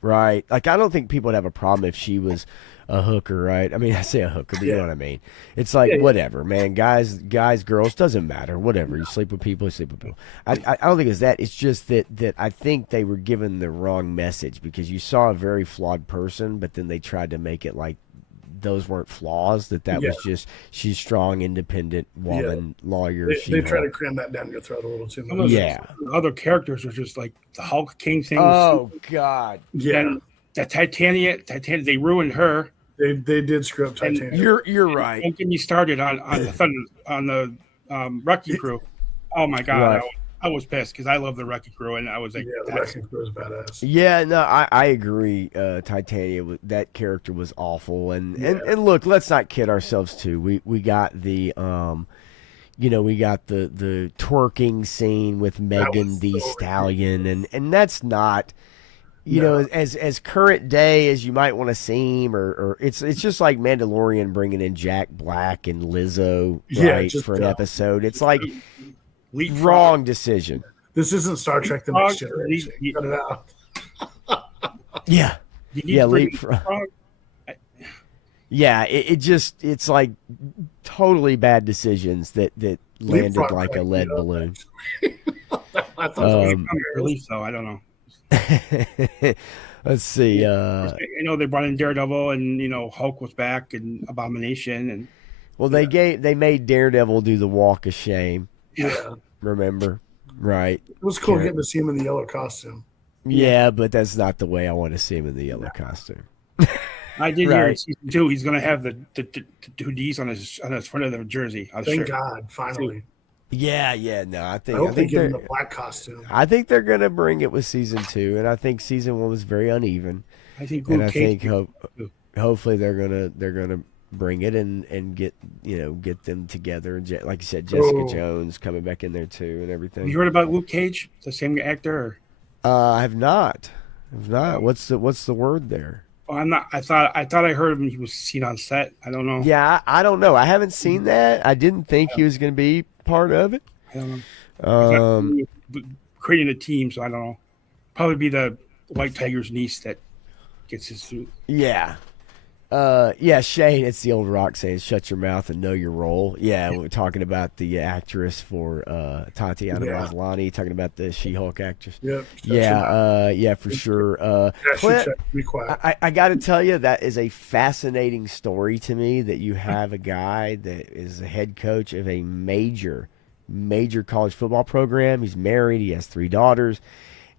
Right? Like, I don't think people would have a problem if she was a hooker, right? I mean, I say a hooker, but you know what I mean. It's like, whatever, man. Guys, girls, doesn't matter. Whatever. You sleep with people, you sleep with people. I don't think it's that. It's just that I think they were given the wrong message, because you saw a very flawed person, but then they tried to make it like those weren't flaws, that was just, she's strong, independent woman, lawyer. They try to cram that down your throat a little too much. Other characters are just like the Hulk King thing. Oh, God. Yeah. And the Titania, they ruined her. They did screw up Titania. You're right. Don't get me started on the Wrecking Crew. Oh my God, Right. I was pissed because I love the Wrecking Crew, and I was like, The Wrecking Crew is badass. Yeah, no, I agree. Titania, that character was awful, and look, let's not kid ourselves too. We got the we got the twerking scene with Megan Thee Stallion, and that's not, as current day as you might want to seem, or it's just like Mandalorian bringing in Jack Black and Lizzo, right, for an episode. It's like wrong decision. This isn't Star Trek: The Next Generation. Cut it out. Yeah, leapfrog. Yeah, it's like totally bad decisions that landed like a lead balloon. I thought relief though. I don't know. Let's see. They brought in Daredevil, and Hulk was back, and Abomination, and they made Daredevil do the walk of shame. Yeah, remember? Right. It was cool getting to see him in the yellow costume. Yeah, but that's not the way I want to see him in the yellow costume. I did hear in season 2 he's going to have the 2Ds on his front of the jersey. Thank God, finally. Yeah, no, I think they give him the black costume. I think they're going to bring it with season 2, and I think season 1 was very uneven. I think, hopefully they're gonna bring it and get them together. Like you said, Jessica Jones coming back in there too, and everything. You heard about Luke Cage, the same actor? I have not. What's the word there? Oh, I'm not. I thought I heard him. He was seen on set. I don't know. Yeah, I don't know. I haven't seen that. I didn't think he was going to be part of it. I don't know. Creating a team, so I don't know. Probably be the White Tiger's niece that gets his suit. Yeah. Shane, it's the old Rock saying, shut your mouth and know your role. Yeah, we're talking about the actress for Tatiana Maslany, talking about the She-Hulk actress. Yeah, for sure. Clint, be quiet. I got to tell you, that is a fascinating story to me, that you have a guy that is a head coach of a major college football program. He's married. He has 3 daughters.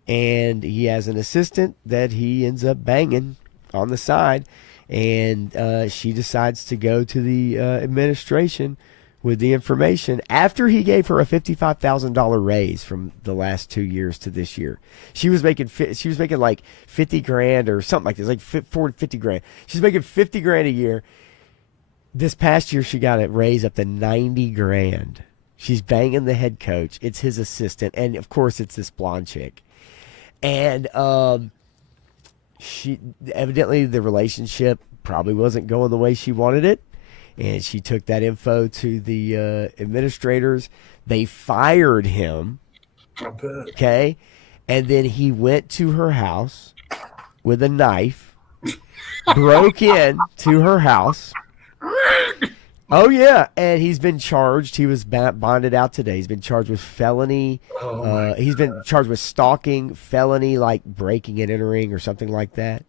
And he has an assistant that he ends up banging on the side. And she decides to go to the administration with the information after he gave her a $55,000 raise from the last 2 years to this year. She was making like 50 grand or something like this, like 50 grand. She's making 50 grand a year. This past year, she got a raise up to 90 grand. She's banging the head coach. It's his assistant, and of course, it's this blonde chick. And she evidently, the relationship probably wasn't going the way she wanted it, and she took that info to the administrators. They fired him. Okay, and then he went to her house with a knife, broke in to her house. Oh yeah, and he's been charged. He was bonded out today. He's been charged with felony. He's been charged with stalking, felony, like breaking and entering or something like that.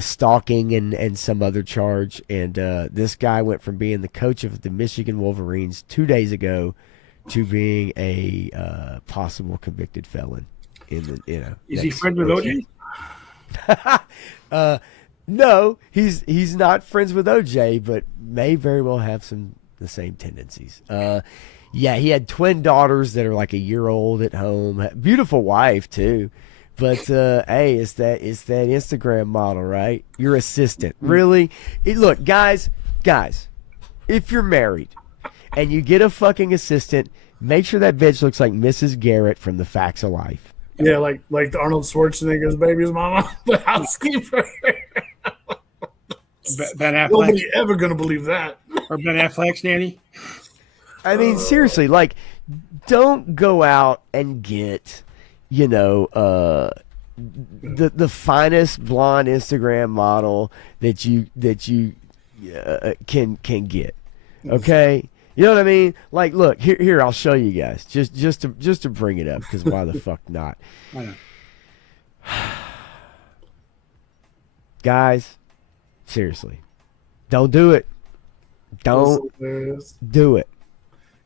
Stalking and some other charge. And this guy went from being the coach of the Michigan Wolverines 2 days ago to being a possible convicted felon. Is he friends with OJ? No, he's not friends with OJ, but may very well have the same tendencies. He had twin daughters that are like a year old at home. Beautiful wife too. But hey, it's that Instagram model, right? Your assistant. Really? Look, guys, if you're married and you get a fucking assistant, make sure that bitch looks like Mrs. Garrett from The Facts of Life. Yeah, like the Arnold Schwarzenegger's baby's mama, the housekeeper. Ben Affleck. Nobody ever gonna believe that. Or Ben Affleck's nanny. I mean, seriously, like, don't go out and get, the finest blonde Instagram model that you can get. Okay, you know what I mean? Like, look here, I'll show you guys just to bring it up, because why the fuck not? Guys, seriously, don't do it. Don't do it.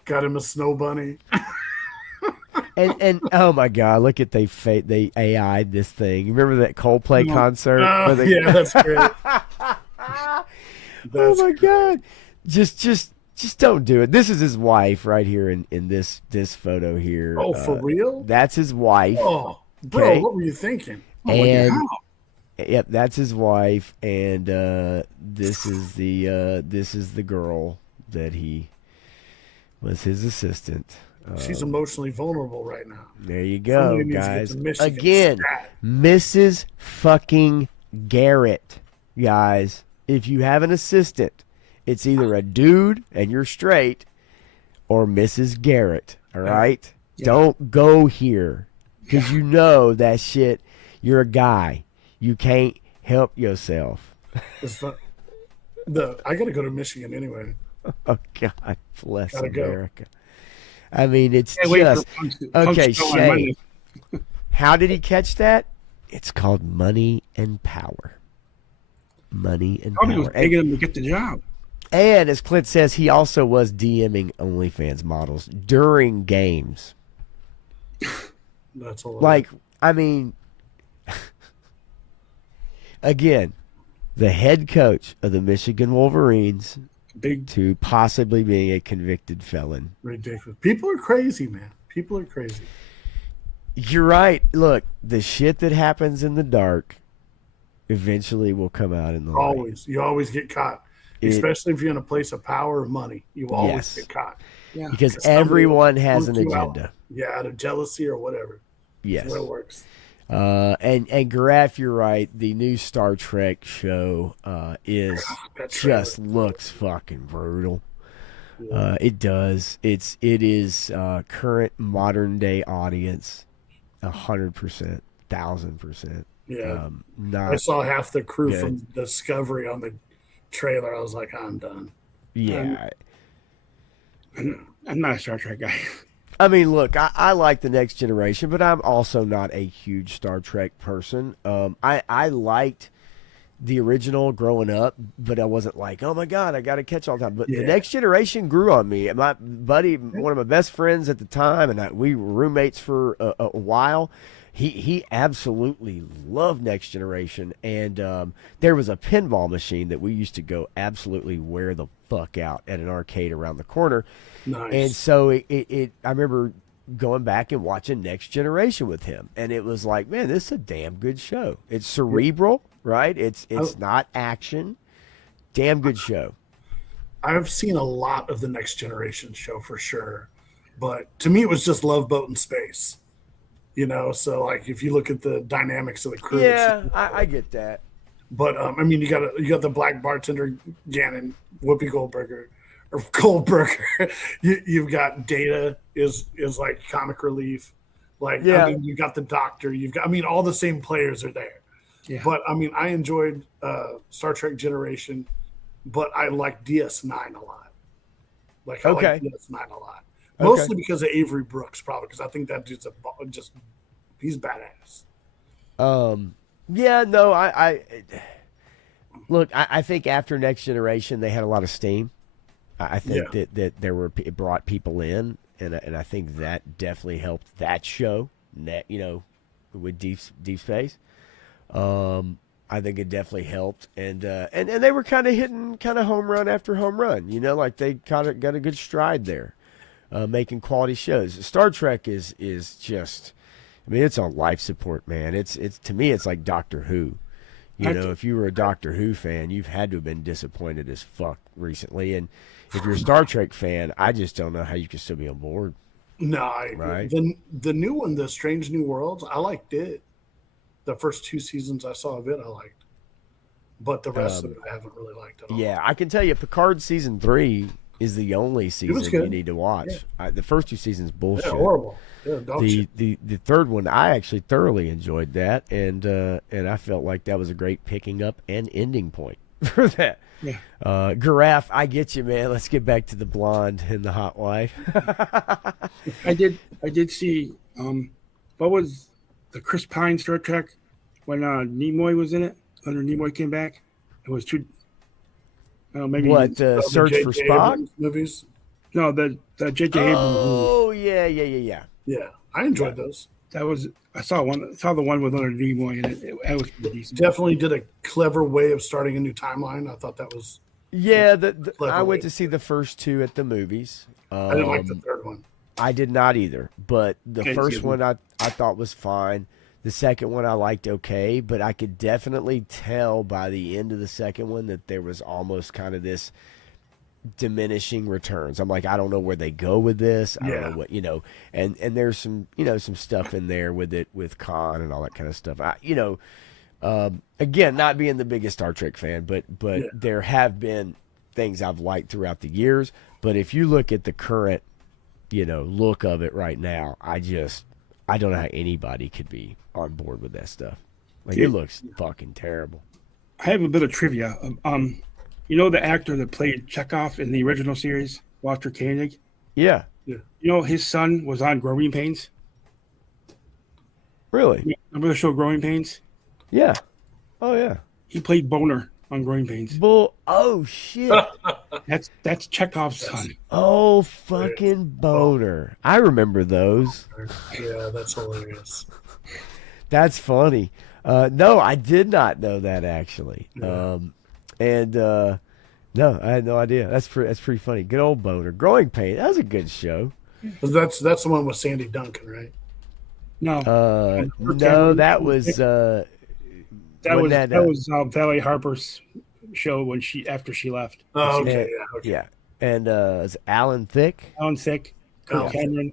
Got him a snow bunny. And oh my God, look at they AI'd this thing. You remember that Coldplay concert? Yeah, that's great. Oh my God, just don't do it. This is his wife right here in this photo here. Oh, for real? That's his wife. Oh, bro, okay. What were you thinking? Yep, that's his wife, and this is the girl that he was his assistant. She's emotionally vulnerable right now. There you go, Somebody needs to get guys. to Michigan Again, stat. Mrs. fucking Garrett, guys. If you have an assistant, it's either a dude and you're straight or Mrs. Garrett, all right? Yeah. Don't go here because you know that shit. You're a guy. You can't help yourself. It's fun. I got to go to Michigan anyway. Oh, God bless Gotta go. America. I mean, it's Can't wait for just... Punk's Okay, show on Shay. Monday. How did he catch that? It's called money and power. Money and Probably was power. begging him to get the job. And as Clint says, he also was DMing OnlyFans models during games. That's all. Like, I mean, again, the head coach of the Michigan Wolverines Big to possibly being a convicted felon. ridiculous. People are crazy, man. People are crazy. You're right. Look, the shit that happens in the dark eventually will come out in the light. Always. You always get caught. Especially if you're in a place of power or money. You always Yes. get caught. Yeah. Because Somebody everyone has an will point you out. agenda. Yeah, out of jealousy or whatever. Yes. That's the way it works. And Graf, you're right. The new Star Trek show is That trailer. just looks fucking brutal. It does. It is current modern day audience, 100%, 1,000%. Yeah. Not I saw half the crew good. from Discovery on the trailer. I was like, I'm done. yeah. I'm not a Star Trek guy. I mean, look, I like the Next Generation, but I'm also not a huge Star Trek person. I liked the original growing up, but I wasn't like, oh my God, I got to catch all the time. But the Yeah. Next Generation grew on me. My buddy, one of my best friends at the time, and we were roommates for a while. He absolutely loved Next Generation, and there was a pinball machine that we used to go absolutely wear the fuck out at an arcade around the corner. Nice. And so I remember going back and watching Next Generation with him, and it was like, man, this is a damn good show. It's cerebral, right? It's not action. Damn good show. I've seen a lot of the Next Generation show for sure. But to me, it was just Love Boat in Space. You know, so like if you look at the dynamics of the crew. Yeah, I get that. But I mean, you got the black bartender Gannon, Whoopi Goldberger, or Goldberger. You've got Data is like comic relief. Like Yeah. I mean, you got the Doctor. All the same players are there. Yeah. But I mean, I enjoyed Star Trek Generation, but I like DS9 a lot. Like I Okay. like DS9 a lot, mostly because of Avery Brooks, probably because I think that dude's he's badass. Yeah, no, I look. I think after Next Generation, they had a lot of steam. I think that there were it brought people in, and I think that definitely helped that show. With Deep Space. I think it definitely helped, and they were kind of hitting home run after home run. Like they kind of got a good stride there, making quality shows. Star Trek is just. I mean, it's on life support, man. It's to me, it's like Doctor Who. If you were a Doctor Who fan, you've had to have been disappointed as fuck recently. And if you're a Star Trek fan, I just don't know how you can still be on board. No, I agree. Right. The new one, the Strange New Worlds, I liked it. The first 2 seasons I saw of it, I liked, but the rest of it I haven't really liked at all. Yeah, I can tell you, Picard season 3 is the only season you good. need to watch. The first 2 seasons bullshit. Yeah, horrible. Yeah, dog shit. The third one, I actually thoroughly enjoyed that, and I felt like that was a great picking up and ending point for that. Yeah. Garaf, I get you, man. Let's get back to the blonde and the hot wife. I did see what was the Chris Pine Star Trek when Nimoy was in it? When Nimoy came back, it was too. Maybe What The Search for J.J. Spock? Abrams movies. No, the J.J. Abrams. Oh yeah. Yeah, I enjoyed those. That was I saw the one with Leonard Nimoy in it. That was pretty decent. Definitely did a clever way of starting a new timeline. I thought that was. Yeah, Clever I went way. to see the first 2 at the movies. I didn't like the third one. I did not either, but the Okay, first excuse one I thought was fine. The second one I liked okay, but I could definitely tell by the end of the second one that there was almost kind of this diminishing returns. I'm like, I don't know where they go with this. I don't know what, and there's some, some stuff in there with it, with Khan and all that kind of stuff. Again, not being the biggest Star Trek fan, but there have been things I've liked throughout the years. But if you look at the current, look of it right now, I don't know how anybody could be on board with that stuff. Like, it looks fucking terrible. I have a bit of trivia. The actor that played Chekhov in the original series, Walter Koenig? Yeah. His son was on Growing Pains. Really? Remember the show Growing Pains? Yeah. Oh, yeah. He played Boner on Growing Pains. Oh, shit. That's Chekhov's son. Oh, fucking Boner. I remember those. Yeah, that's hilarious. That's funny. No, I did not know that, actually. Yeah. No, I had no idea. That's pretty funny. Good old Boner. Growing Pain. That was a good show. That's the one with Sandy Duncan, right? No. No, that was that was Valerie Harper's show after she left. Oh, okay. Yeah. And it's Alan Thicke. Alan Thicke, Kirk Cameron.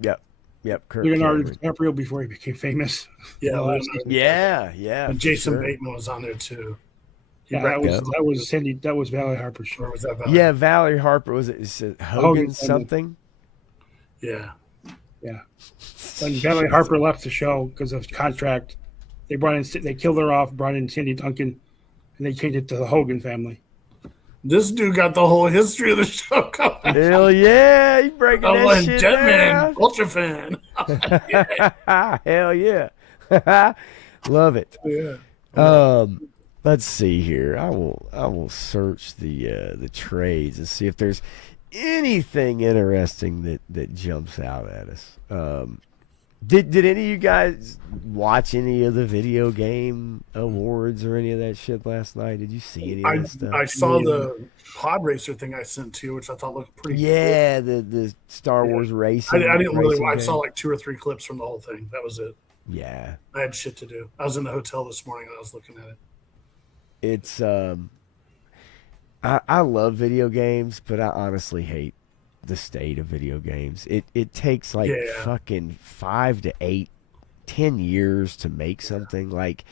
Yep. Kirk Leonardo Cameron. DiCaprio before he became famous. Yeah. And Jason Bateman was on there too. Yeah, that was Valerie Harper's show. Or was that Valerie? Yeah, Valerie Harper. Was it Hogan something? Yeah. When Valerie Harper left the show because of contract, they killed her off, brought in Sandy Duncan, and they changed it to the Hogan family. This dude got the whole history of the show covered. Hell yeah, he breaking that shit down. Jetman, ultra fan. Hell yeah. Love it. Yeah. Let's see here. I will search the trades and see if there's anything interesting that jumps out at us. Did any of you guys watch any of the video game awards or any of that shit last night? Did you see any of that stuff? I saw the pod racer thing I sent to you, which I thought looked pretty cool. The Star Wars racing. I didn't really watch. I game. saw like 2 or 3 clips from the whole thing. That was it. Yeah. I had shit to do. I was in the hotel this morning and I was looking at it. It's I love video games, but I honestly hate the state of video games. It takes like fucking 5 to 8, 10 years to make something. Like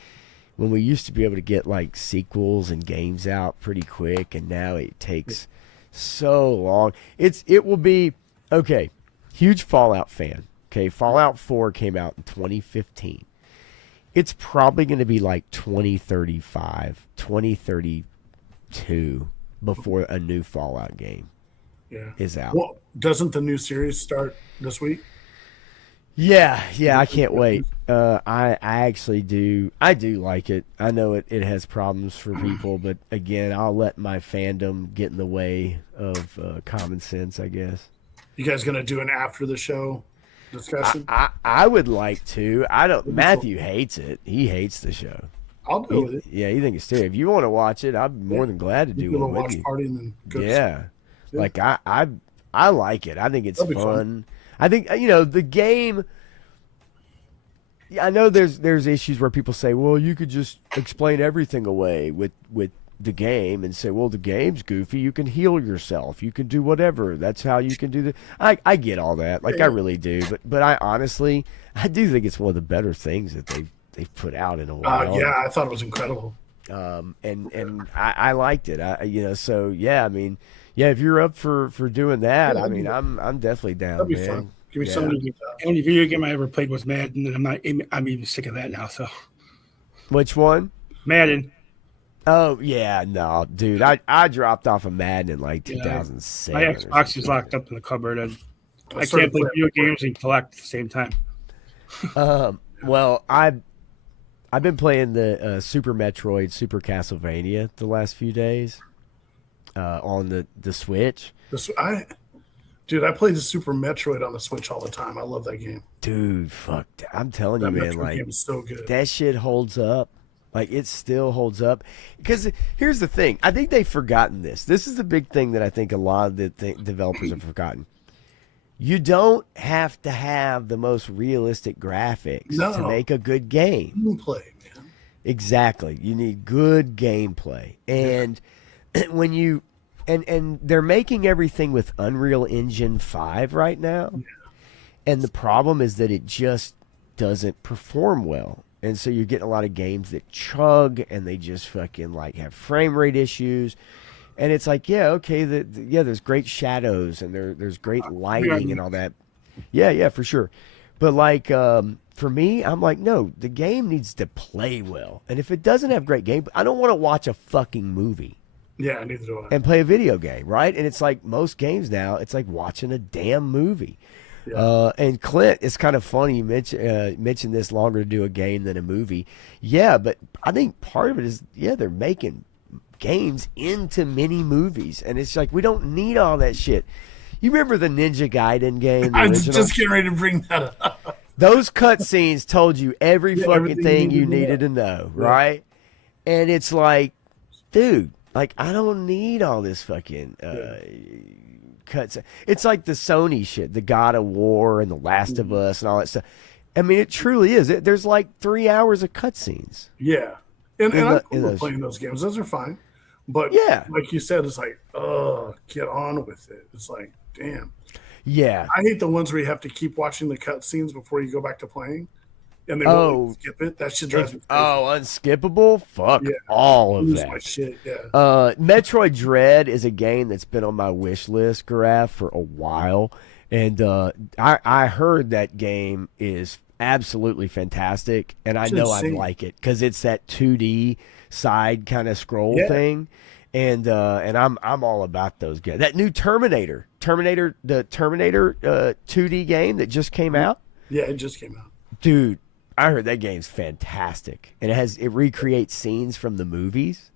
when we used to be able to get like sequels and games out pretty quick, and now it takes so long. It will be okay. Huge Fallout fan. Okay, Fallout 4 came out in 2015. It's probably going to be like 2035, 2032 before a new Fallout game is out. Well, doesn't the new series start this week? Yeah, I can't wait. I actually do. I do like it. I know it has problems for people, but again, I'll let my fandom get in the way of common sense, I guess. You guys going to do an after the show discussion? I would like to. Matthew hates it. He hates the show. I'll do it. Yeah, you think it's terrible. If you want to watch it, I'm more than glad to do one with you. Party and then go like I like it. I think it's fun. I think the game. I know there's issues where people say, well, you could just explain everything away with the game and say, well, the game's goofy. You can heal yourself. You can do whatever. That's how you can do the. I get all that. Like I really do. But I honestly, I do think it's one of the better things that they've put out in a while. I thought it was incredible. And I liked it. So yeah, I mean, yeah, if you're up for doing that, I mean, I'm definitely down. That'd be man. fun. Give me something to do. The only video game I ever played was Madden, and I'm even sick of that now. So, Which one? Madden. Oh yeah, no, dude, I dropped off of Madden in like 2007. My Xbox is locked up in the cupboard, and I can't play video games and collect at the same time. Well, I've been playing the Super Metroid, Super Castlevania the last few days on the Switch. Dude, I played the Super Metroid on the Switch all the time. I love that game. Dude, fuck, I'm telling you, man, Metroid like game is so good. That shit holds up. Like it still holds up. Because here's the thing, I think they've forgotten this. This is the big thing that I think a lot of the developers have forgotten. You don't have to have the most realistic graphics to make a good game. Gameplay, man. Exactly. You need good gameplay. And and they're making everything with Unreal Engine 5 right now. And the problem is that it just doesn't perform well. And so you're getting a lot of games that chug and they just fucking like have frame rate issues. And it's like, yeah, okay, there's great shadows and there's great lighting and all that. Yeah, for sure. But like for me, I'm like, no, the game needs to play well. And if it doesn't have great game, I don't want to watch a fucking movie. Yeah, neither do I. And play a video game, right? And it's like most games now, it's like watching a damn movie. Yeah. And Clint, it's kind of funny you mentioned this, longer to do a game than a movie. Yeah, but I think part of it is, they're making games into mini movies, and it's like we don't need all that shit. You remember the Ninja Gaiden game? I was just getting ready to bring that up. Those cutscenes told you every fucking thing you needed to know, right? And it's like, dude, like I don't need all this fucking cuts. It's like the Sony shit, the God of War and the Last of Us and all that stuff. I mean, it truly is. There's like 3 hours of cutscenes. Yeah, and I'm cool with playing those games. Those are fine. But like you said, it's like, get on with it. It's like, damn. Yeah. I hate the ones where you have to keep watching the cutscenes before you go back to playing. And they won't skip it. That shit drives me crazy. Unskippable? Fuck all of that. My shit, Metroid Dread is a game that's been on my wish list, Garaf, for a while. And I heard that game is absolutely fantastic. And I know I'd like it because it's that 2D side kind of scroll thing. And I'm all about those games. That new Terminator 2D game that just came out. Yeah, it just came out. Dude, I heard that game's fantastic, and it recreates scenes from the movies,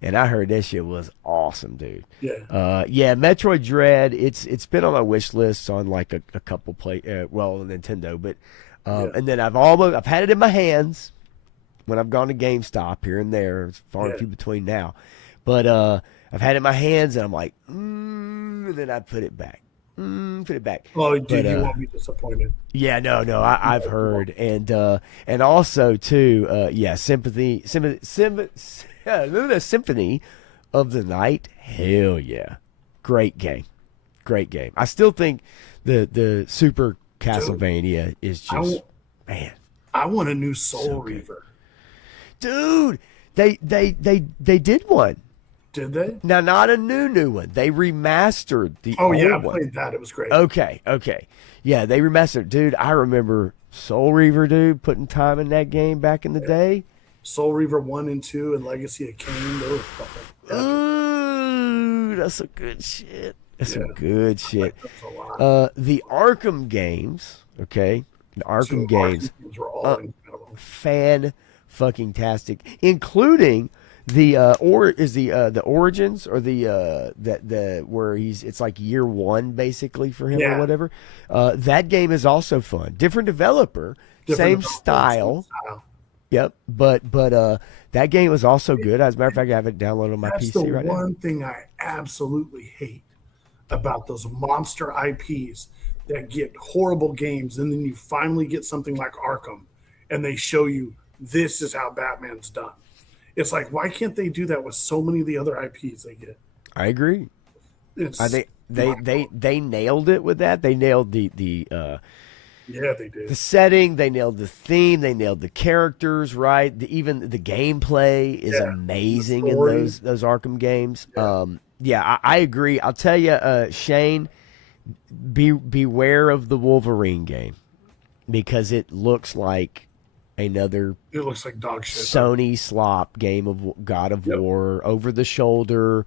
and I heard that shit was awesome, dude. Yeah, Metroid Dread. It's been on my wish list on like a couple Nintendo, but and then I've had it in my hands when I've gone to GameStop here and there. It's far and few between now, but I've had it in my hands, and I'm like, and then I put it back. Put it back. Oh, dude, you won't be disappointed. Yeah, no, I've heard, and also too, Symphony of the Night. Hell yeah, great game. I still think the Super Castlevania is just man. I want a new Soul Reaver, dude. They did one. Did they? Now, not a new one. They remastered the old one. I played that. It was great. Okay. Yeah, they remastered. Dude, I remember Soul Reaver, dude, putting time in that game back in the day. Soul Reaver 1 and 2 and Legacy of Kain. Ooh, that's some good shit. Some good shit. The Arkham games, okay? The Arkham games were all incredible. Fan-fucking-tastic, including the Origins or the where it's like year one basically for him or whatever. That game is also fun. Different developer, same style. Yep, but that game was also good. As a matter of fact, I have it downloaded on my PC right now. That's the one thing I absolutely hate about those monster IPs that get horrible games, and then you finally get something like Arkham, and they show you this is how Batman's done. It's like, why can't they do that with so many of the other IPs they get? I agree. They nailed it with that. They nailed the they did. The setting, they nailed the theme, they nailed the characters, right? Even the gameplay is amazing in those Arkham games. I agree. I'll tell you, Shane, beware of the Wolverine game because it looks like another it looks like dog shit. Sony slop game of God of War, over the shoulder,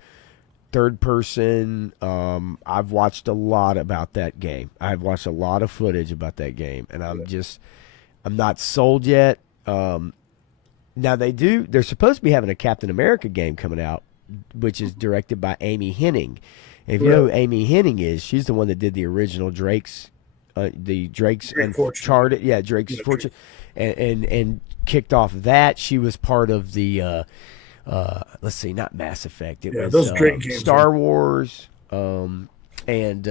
third person. I've watched a lot about that game. I've watched a lot of footage about that game, and I'm not sold yet. Now they're supposed to be having a Captain America game coming out, which is directed by Amy Hennig. And if you know who Amy Hennig is, she's the one that did the original Drake's Uncharted, Drake's Fortune. And kicked off that. She was part of the let's see, not Mass Effect. It was those great games, Star Wars. I kind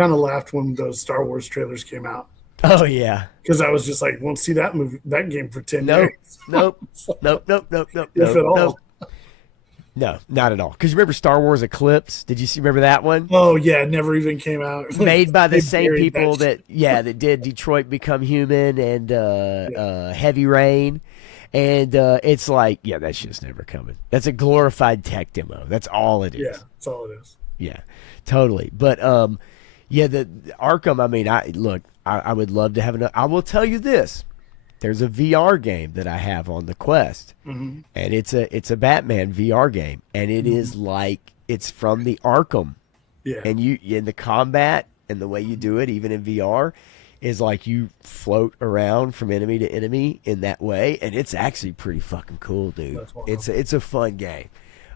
of laughed when those Star Wars trailers came out. Oh yeah, because I was just like, won't see that game for 10 years. Nope. If at all. No, not at all. Because you remember Star Wars Eclipse? Did you remember that one? Oh yeah, it never even came out. Made by the They same buried people shit. that did Detroit Become Human and Heavy Rain. And it's like, yeah, that shit's never coming. That's a glorified tech demo. That's all it is. Yeah, that's all it is. Yeah, totally. But yeah, the Arkham. I mean, I would love to have another. I will tell you this: there's a VR game that I have on the Quest, and it's a Batman VR game, and it is like it's from the Arkham, Yeah. and you in the combat and the way you do it, even in VR, is like you float around from enemy to enemy in that way, and it's actually pretty fucking cool, dude. That's wild. It's a fun game.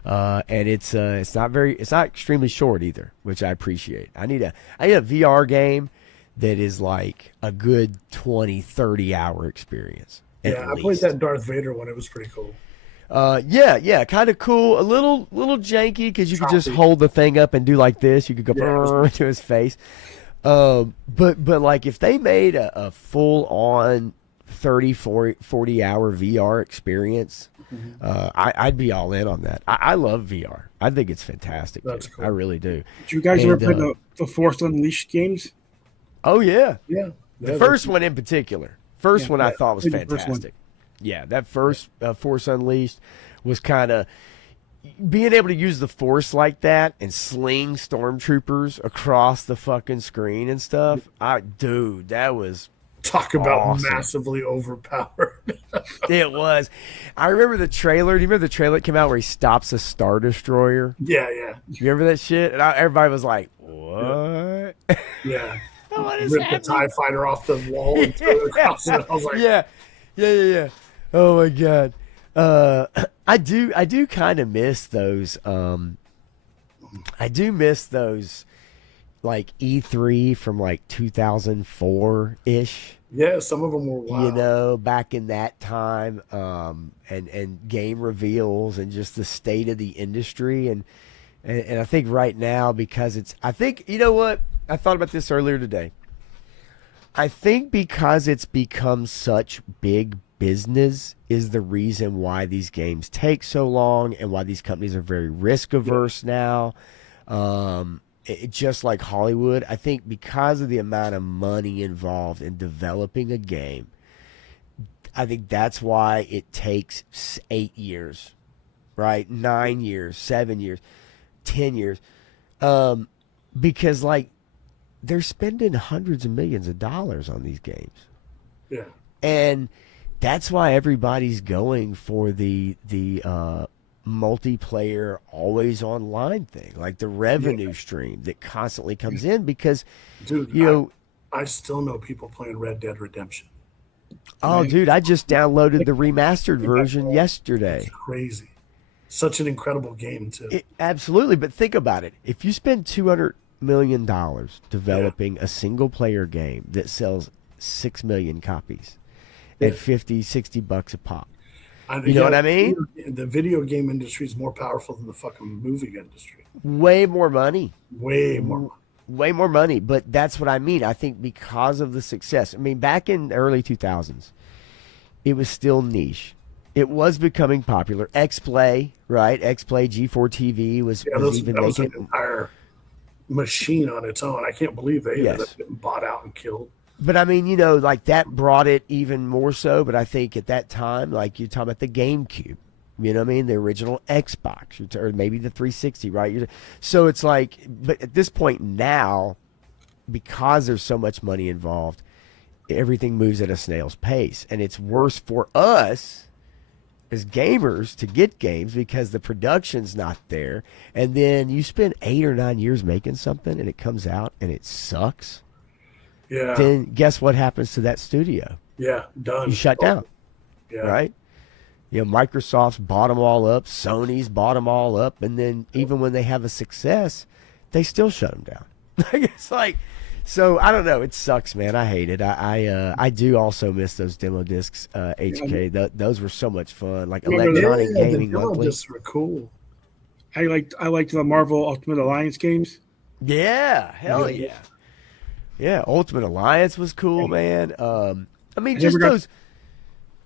And it's not extremely short either, which I appreciate. I need a VR game that is like a good 20, 30 hour experience. Yeah, I played that Darth Vader one. It was pretty cool. Yeah, kind of cool. A little janky because you could just hold the thing up and do like this. You could go to his face. But like if they made a full on 30, 40 hour VR experience, I'd be all in on that. I love VR. I think it's fantastic. That's dude. cool. I really do. Did you guys ever play the Force Unleashed games? Oh yeah. Yeah. The first one in particular. First one I thought was the first one. fantastic. Yeah, that first Force Unleashed was kind of being able to use the Force like that and sling stormtroopers across the fucking screen and stuff. Dude, that was Talk about awesome. massively overpowered. It was. I remember the trailer. Do you remember the trailer that came out where he stops a Star Destroyer? Yeah. You remember that shit? And everybody was like, "What?" Yeah. What is Rip the happening? TIE fighter off the wall and throw it across it. I was like, Yeah. Oh my god. I do kind of miss those. I do miss those, like E3 from like 2004 ish. yeah, some of them were wild. You know, back in that time, and game reveals and just the state of the industry, and I think right now I think you know what I thought about this earlier today. I think because it's become such big business is the reason why these games take so long and why these companies are very risk averse now. Just like Hollywood, I think because of the amount of money involved in developing a game, I think that's why it takes 8 years, right? 9 years, 7 years, 10 years. Because like they're spending hundreds of millions of dollars on these games. Yeah. And that's why everybody's going for the multiplayer, always online thing, like the revenue stream that constantly comes in because, Dude, you know, I still know people playing Red Dead Redemption. oh, dude, I just downloaded the remastered version yesterday. It's crazy. Such an incredible game, too. Absolutely, but think about it. If you spend $200 million developing a single-player game that sells 6 million copies at $50-$60 a pop, you know what I mean? The video game industry is more powerful than the fucking movie industry. Way more money. Way more. Way more money, but that's what I mean. I think because of the success. I mean, back in the early 2000s, it was still niche. It was becoming popular. X-Play, right? X-Play, G4 TV was Yeah, even that was making an entire machine on its own. I can't believe they ended Yes. up getting bought out and killed. But I mean, you know, like that brought it even more so. But I think at that time, like you're talking about the GameCube, you know what I mean? The original Xbox, or maybe the 360, right? So it's like, but at this point now, because there's so much money involved, everything moves at a snail's pace. And it's worse for us as gamers to get games because the production's not there. And then you spend 8 or 9 years making something and it comes out and it sucks. Yeah. Then guess what happens to that studio? Yeah. Done. You shut down, Yeah. right? You know, Microsoft's bought them all up, Sony's bought them all up, and then even when they have a success, they still shut them down. It's like, so I don't know. It sucks, man. I hate it. I do also miss those demo discs, HK. Those were so much fun, like Electronic Yeah, Gaming the demo Monthly. discs were cool. I liked the Marvel Ultimate Alliance games. Yeah, hell yeah. Yeah, Ultimate Alliance was cool, man. I mean, just never got- those.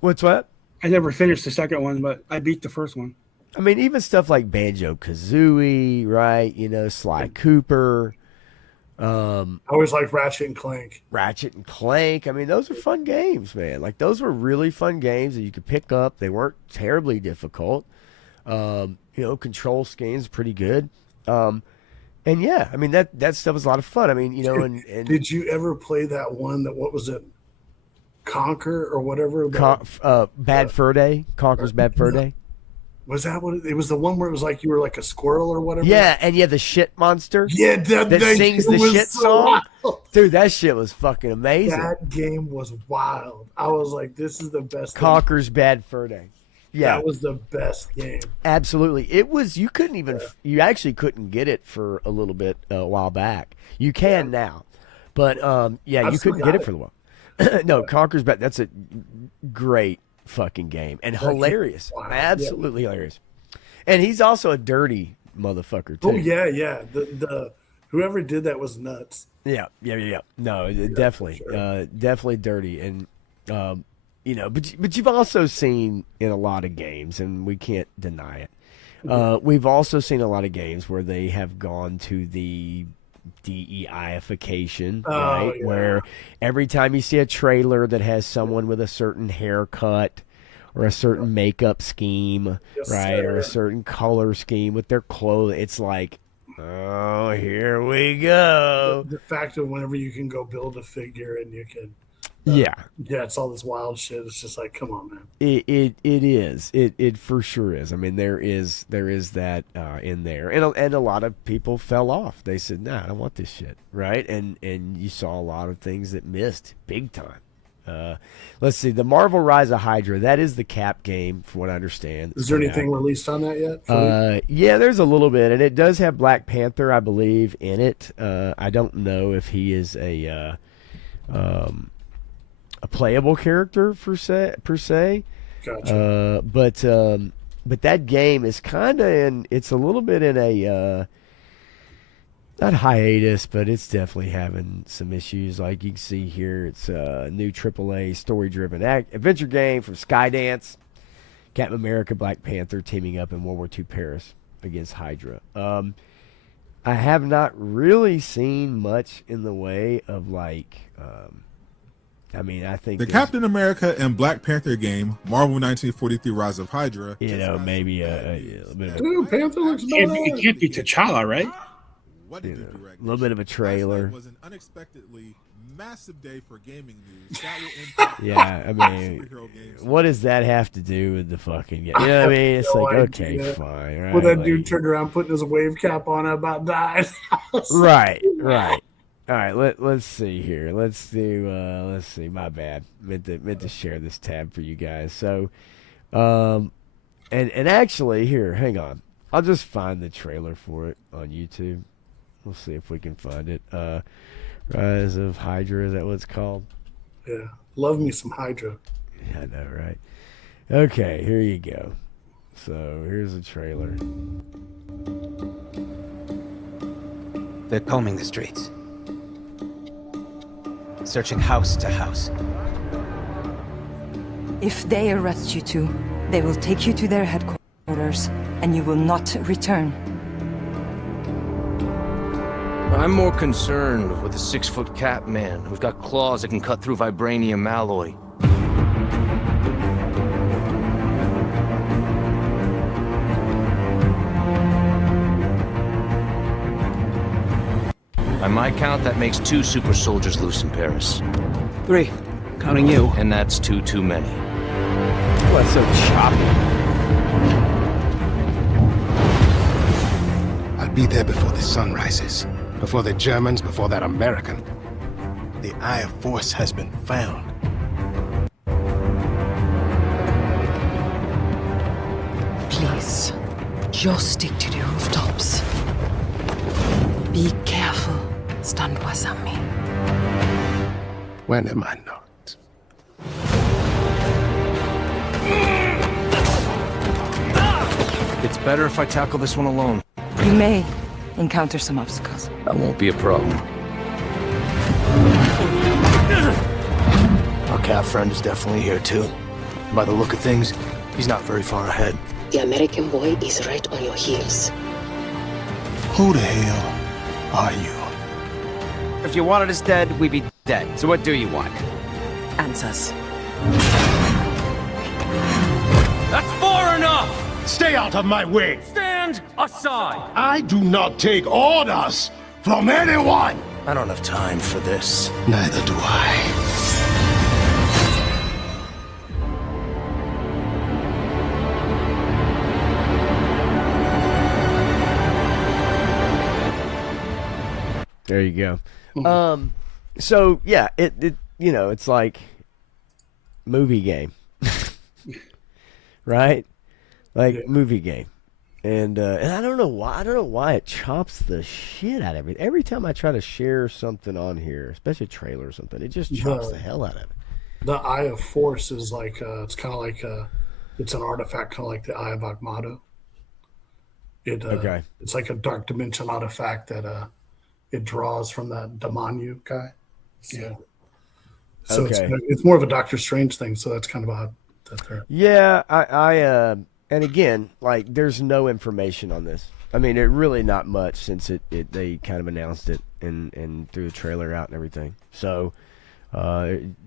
What's what? I never finished the second one, but I beat the first one. I mean, even stuff like Banjo-Kazooie, right? You know, Sly Cooper. I always liked Ratchet and Clank. Ratchet and Clank. I mean, those are fun games, man. Like, those were really fun games that you could pick up. They weren't terribly difficult. You know, control schemes pretty good. And yeah, I mean, that stuff was a lot of fun. I mean, you know, and did you ever play that one that, what was it? Conquer or whatever? Bad Fur Day? Conquer's Bad Fur Day? Was that what it was? The one where it was like you were like a squirrel or whatever? Yeah, and you had the shit monster. Yeah, that sings the shit song. Dude, that shit was fucking amazing. That game was wild. I was like, this is the best. Conquer's Bad Fur Day. Yeah, that was the best game. Absolutely, it was. You couldn't even. Yeah. You actually couldn't get it for a little bit a while back. You can now, but yeah, you couldn't get it for a while. No, Conquer's Bad. That's a great fucking game and hilarious. Wow. Absolutely hilarious. And he's also a dirty motherfucker too. Oh yeah. The whoever did that was nuts. Yeah. No, definitely, sure. Definitely dirty. And you know, but you've also seen in a lot of games, and we can't deny it. We've also seen a lot of games where they have gone to the DEI-ification, right? Yeah. Where every time you see a trailer that has someone with a certain haircut or a certain makeup scheme, right, sir. Or a certain color scheme with their clothes, it's like, oh, here we go. The fact of whenever you can go build a figure and you can, yeah, it's all this wild shit. It's just like, come on, man. It is. It for sure is. I mean, there is that in there, and a lot of people fell off. They said, "Nah, I don't want this shit." Right? And you saw a lot of things that missed big time. Let's see, the Marvel Rise of Hydra. That is the Cap game, from what I understand. Is there anything released on that yet? Yeah, there's a little bit, and it does have Black Panther, I believe, in it. I don't know if he is a playable character per se. Gotcha. But that game is kind of it's a little bit in a not hiatus, but it's definitely having some issues. Like you can see here, it's a new AAA story-driven adventure game from Skydance. Captain America, Black Panther teaming up in World War II Paris against Hydra. I have not really seen much in the way of like. I mean, I think the Captain America and Black Panther game, Marvel 1943 Rise of Hydra. You know, maybe a bit of Dude, Panther looks better. It can't be T'Challa, right? What did you direct? A little bit of a trailer. It was an unexpectedly massive day for gaming news. That will impact yeah, I mean, what does that have to do with the fucking game? You know what I mean? It's like, okay, fine. Right? Well, that dude turned around, putting his wave cap on, about died. Right. All right, let's see here. Let's see. My bad. Meant to share this tab for you guys. So, and actually, here, hang on. I'll just find the trailer for it on YouTube. We'll see if we can find it. Rise of Hydra, is that what it's called? Yeah, love me some Hydra. Yeah, I know, right? Okay, here you go. So here's the trailer. They're combing the streets. Searching house to house. If they arrest you two, they will take you to their headquarters, and you will not return. I'm more concerned with the 6-foot cat man who's got claws that can cut through vibranium alloy. By my count, that makes 2 super soldiers loose in Paris. 3, counting you. And that's too many. What's so choppy? I'll be there before the sun rises. Before the Germans, before that American. The Eye of Force has been found. Please, just stick to the rooftops. Be careful, Stanboisami. When am I not? It's better if I tackle this one alone. You may encounter some obstacles. That won't be a problem. Our cat friend is definitely here too. By the look of things, he's not very far ahead. The American boy is right on your heels. Who the hell are you? If you wanted us dead, we'd be dead. So what do you want? Answers. That's far enough! Stay out of my way! Stand aside! I do not take orders from anyone! I don't have time for this. Neither do I. There you go. So yeah, it it's like movie game, right? Like movie game, and I don't know why it chops the shit out of it. Every time I try to share something on here, especially a trailer or something, it just chops the hell out of it. The Eye of Force is like it's kind of like it's an artifact, kind of like the Eye of Agamotto. Okay. It's like a dark dimension artifact that it draws from that Damanu guy. Yeah. So it's more of a Doctor Strange thing. So that's kind of odd. Yeah, I and again, like, there's no information on this. I mean, it really not much since they kind of announced it and threw the trailer out and everything. So,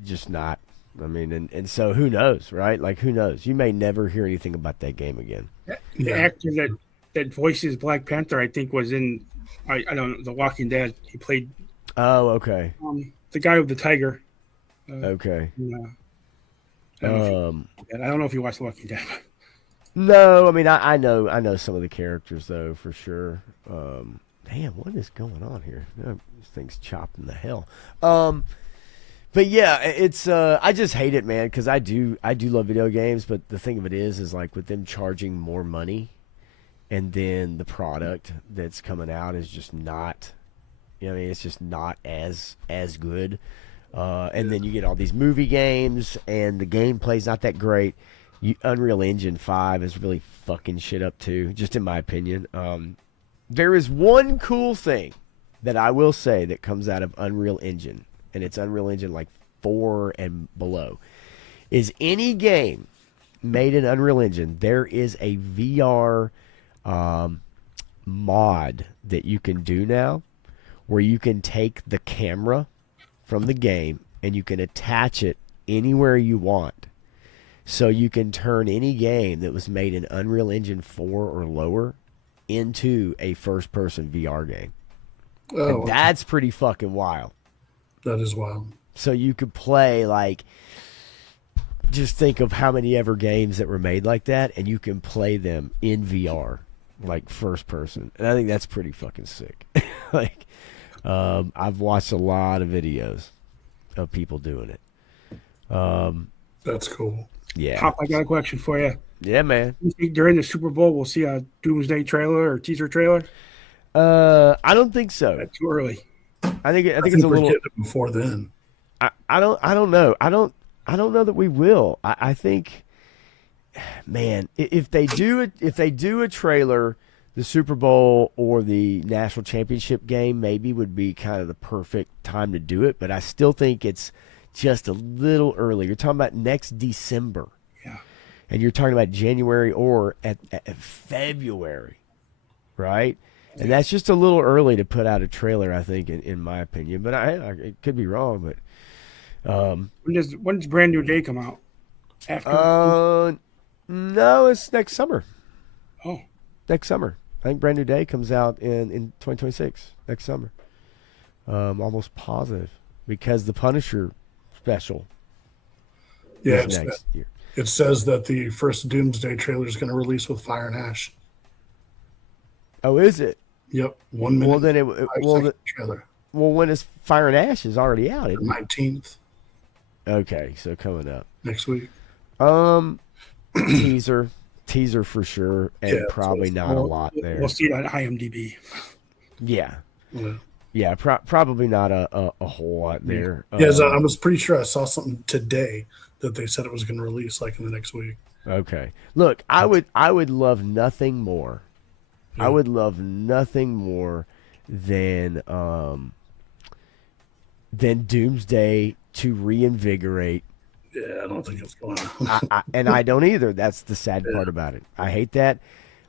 just not. I mean, and so who knows, right? Like, who knows? You may never hear anything about that game again. The actor that voices Black Panther, I think, was in I don't know, The Walking Dead. He played. Oh, okay. The guy with the tiger. Okay. I don't know if you watched The Walking Dead. No, I mean I know some of the characters though for sure. Damn, what is going on here? This thing's chopping the hell. But yeah, it's I just hate it, man, because I do love video games, but the thing of it is like with them charging more money, and then the product that's coming out is just not, I mean, it's just not as good. And then you get all these movie games, and the gameplay's not that great. Unreal Engine 5 is really fucking shit up too, just in my opinion. There is one cool thing that I will say that comes out of Unreal Engine, and it's Unreal Engine like 4 and below, is any game made in Unreal Engine, there is a VR mod that you can do now where you can take the camera from the game and you can attach it anywhere you want. So you can turn any game that was made in Unreal Engine 4 or lower into a first-person VR game. Oh, and that's pretty fucking wild. That is wild. So you could play, like, just think of how many ever games that were made like that, and you can play them in VR, like first person. And I think that's pretty fucking sick. Like, I've watched a lot of videos of people doing it. That's cool. Yeah. Pop, I got a question for you. Yeah, man. You think during the Super Bowl we'll see a Doomsday trailer or teaser trailer? I don't think so. That's too early. I think it's a little before then. I don't know. I don't know that we will. I think, man, if they do a trailer, the Super Bowl or the national championship game maybe would be kind of the perfect time to do it. But I still think it's just a little early. You're talking about next December. Yeah. And you're talking about January or at February, right? And that's just a little early to put out a trailer, I think, in my opinion. But I it could be wrong. But when does Brand New Day come out? After? No, it's next summer. Oh, next summer. I think Brand New Day comes out in 2026 next summer. Almost positive, because the Punisher special. Yeah, is next year. It says that the first Doomsday trailer is going to release with Fire and Ash. Oh, is it? Yep, 1 minute. Well, then trailer. Well, when is Fire and Ash is already out? The 19th. Okay, so coming up next week. Teaser for sure, and probably not a lot there. We'll see it on IMDb. Yeah. Yeah, probably not a whole lot there. Yeah, I was pretty sure I saw something today that they said it was going to release like in the next week. Okay. Look, I would love nothing more. Yeah. I would love nothing more than Doomsday to reinvigorate Yeah, I don't think it's going on. And I don't either. That's the sad part about it. I hate that.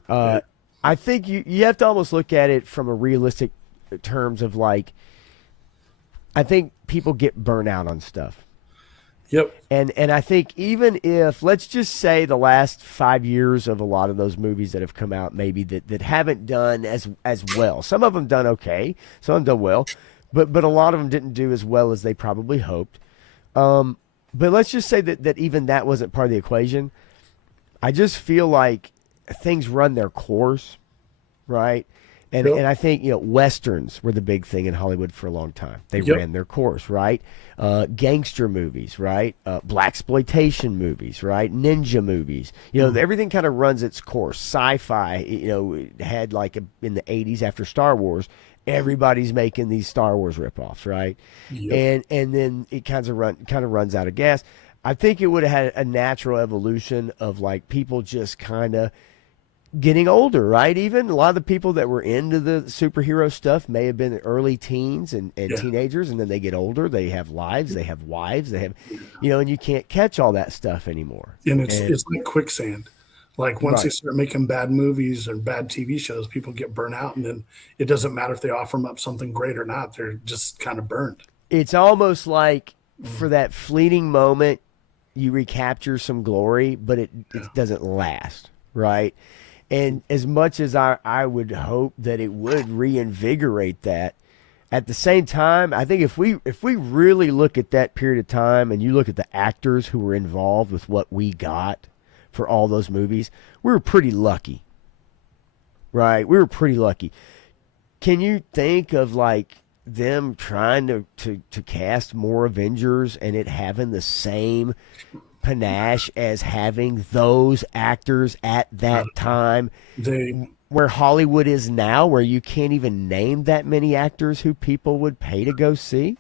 I think you have to almost look at it from a realistic terms of like, I think people get burnt out on stuff. Yep. And I think even if, let's just say the last 5 years of a lot of those movies that have come out, maybe that haven't done as well. Some of them done okay. Some of them done well. But a lot of them didn't do as well as they probably hoped. But let's just say that even that wasn't part of the equation. I just feel like things run their course, right? And I think, Westerns were the big thing in Hollywood for a long time. They ran their course, right? Gangster movies, right? Blaxploitation movies, right? Ninja movies. Everything kind of runs its course. Sci-fi, had like in the 80s after Star Wars, everybody's making these Star Wars ripoffs, right? Yep. And then it kind of runs out of gas. I think it would have had a natural evolution of like people just kind of getting older, right? Even a lot of the people that were into the superhero stuff may have been early teens and teenagers, and then they get older, they have lives, they have wives, they have, and you can't catch all that stuff anymore. And it's like quicksand. Like once they start making bad movies or bad TV shows, people get burnt out, and then it doesn't matter if they offer them up something great or not. They're just kind of burned. It's almost like for that fleeting moment, you recapture some glory, but it doesn't last, right? And as much as I would hope that it would reinvigorate that, at the same time, I think if we really look at that period of time and you look at the actors who were involved with what we got for all those movies, we were pretty lucky, right? We were pretty lucky. Can you think of like them trying to cast more Avengers and it having the same panache as having those actors at that time, where Hollywood is now, where you can't even name that many actors who people would pay to go see?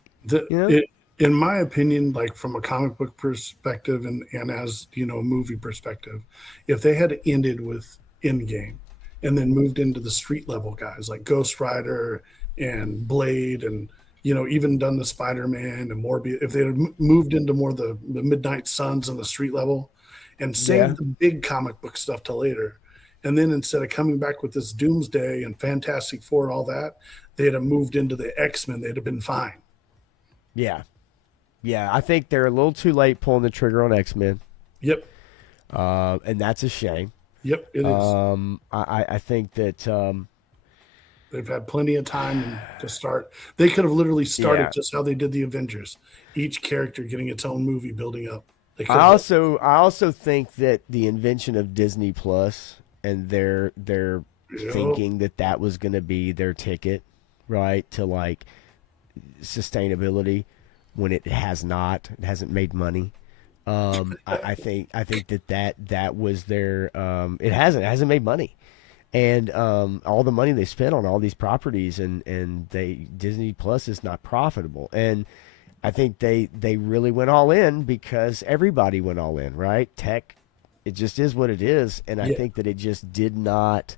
In my opinion, like from a comic book perspective and as a movie perspective, if they had ended with Endgame and then moved into the street level guys like Ghost Rider and Blade and even done the Spider-Man and Morbius, if they had moved into more the Midnight Suns and the street level and saved the big comic book stuff till later, and then instead of coming back with this Doomsday and Fantastic Four and all that, they'd have moved into the X-Men, they'd have been fine. Yeah. I think they're a little too late pulling the trigger on X-Men. Yep. And that's a shame. Yep, it is. I think that... they've had plenty of time to start. They could have literally started just how they did the Avengers. Each character getting its own movie building up. I also think that the invention of Disney Plus and their thinking that was going to be their ticket, right, to like sustainability when it hasn't made money. I think that was their it hasn't made money. And all the money they spent on all these properties and Disney Plus is not profitable. And I think they really went all in because everybody went all in, right? Tech, it just is what it is. And I think that it just did not,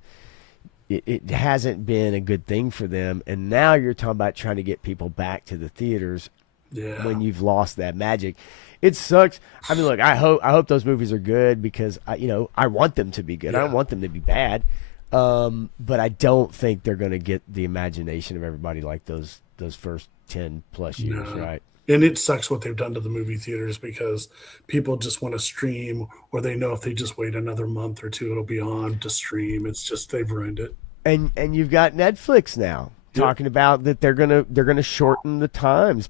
it hasn't been a good thing for them. And now you're talking about trying to get people back to the theaters when you've lost that magic. It sucks. I mean, look, I hope those movies are good because I want them to be good. I don't want them to be bad. But I don't think they're going to get the imagination of everybody like those first 10 plus years, right? And it sucks what they've done to the movie theaters because people just want to stream, or they know if they just wait another month or two, it'll be on to stream. It's just they've ruined it. And you've got Netflix now talking about that they're gonna shorten the times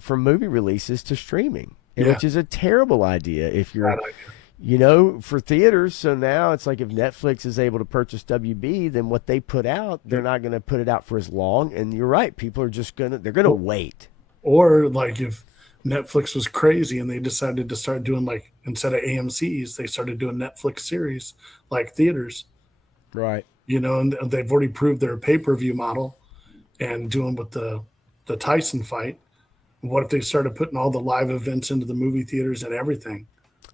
from movie releases to streaming, which is a terrible idea if you're. For theaters. So now it's like if Netflix is able to purchase WB, then what they put out, they're not going to put it out for as long. And you're right. People are just they're going to wait. Or like if Netflix was crazy and they decided to start doing like, instead of AMC's, they started doing Netflix series like theaters. Right. And they've already proved their pay-per-view model and doing with the Tyson fight. What if they started putting all the live events into the movie theaters and everything?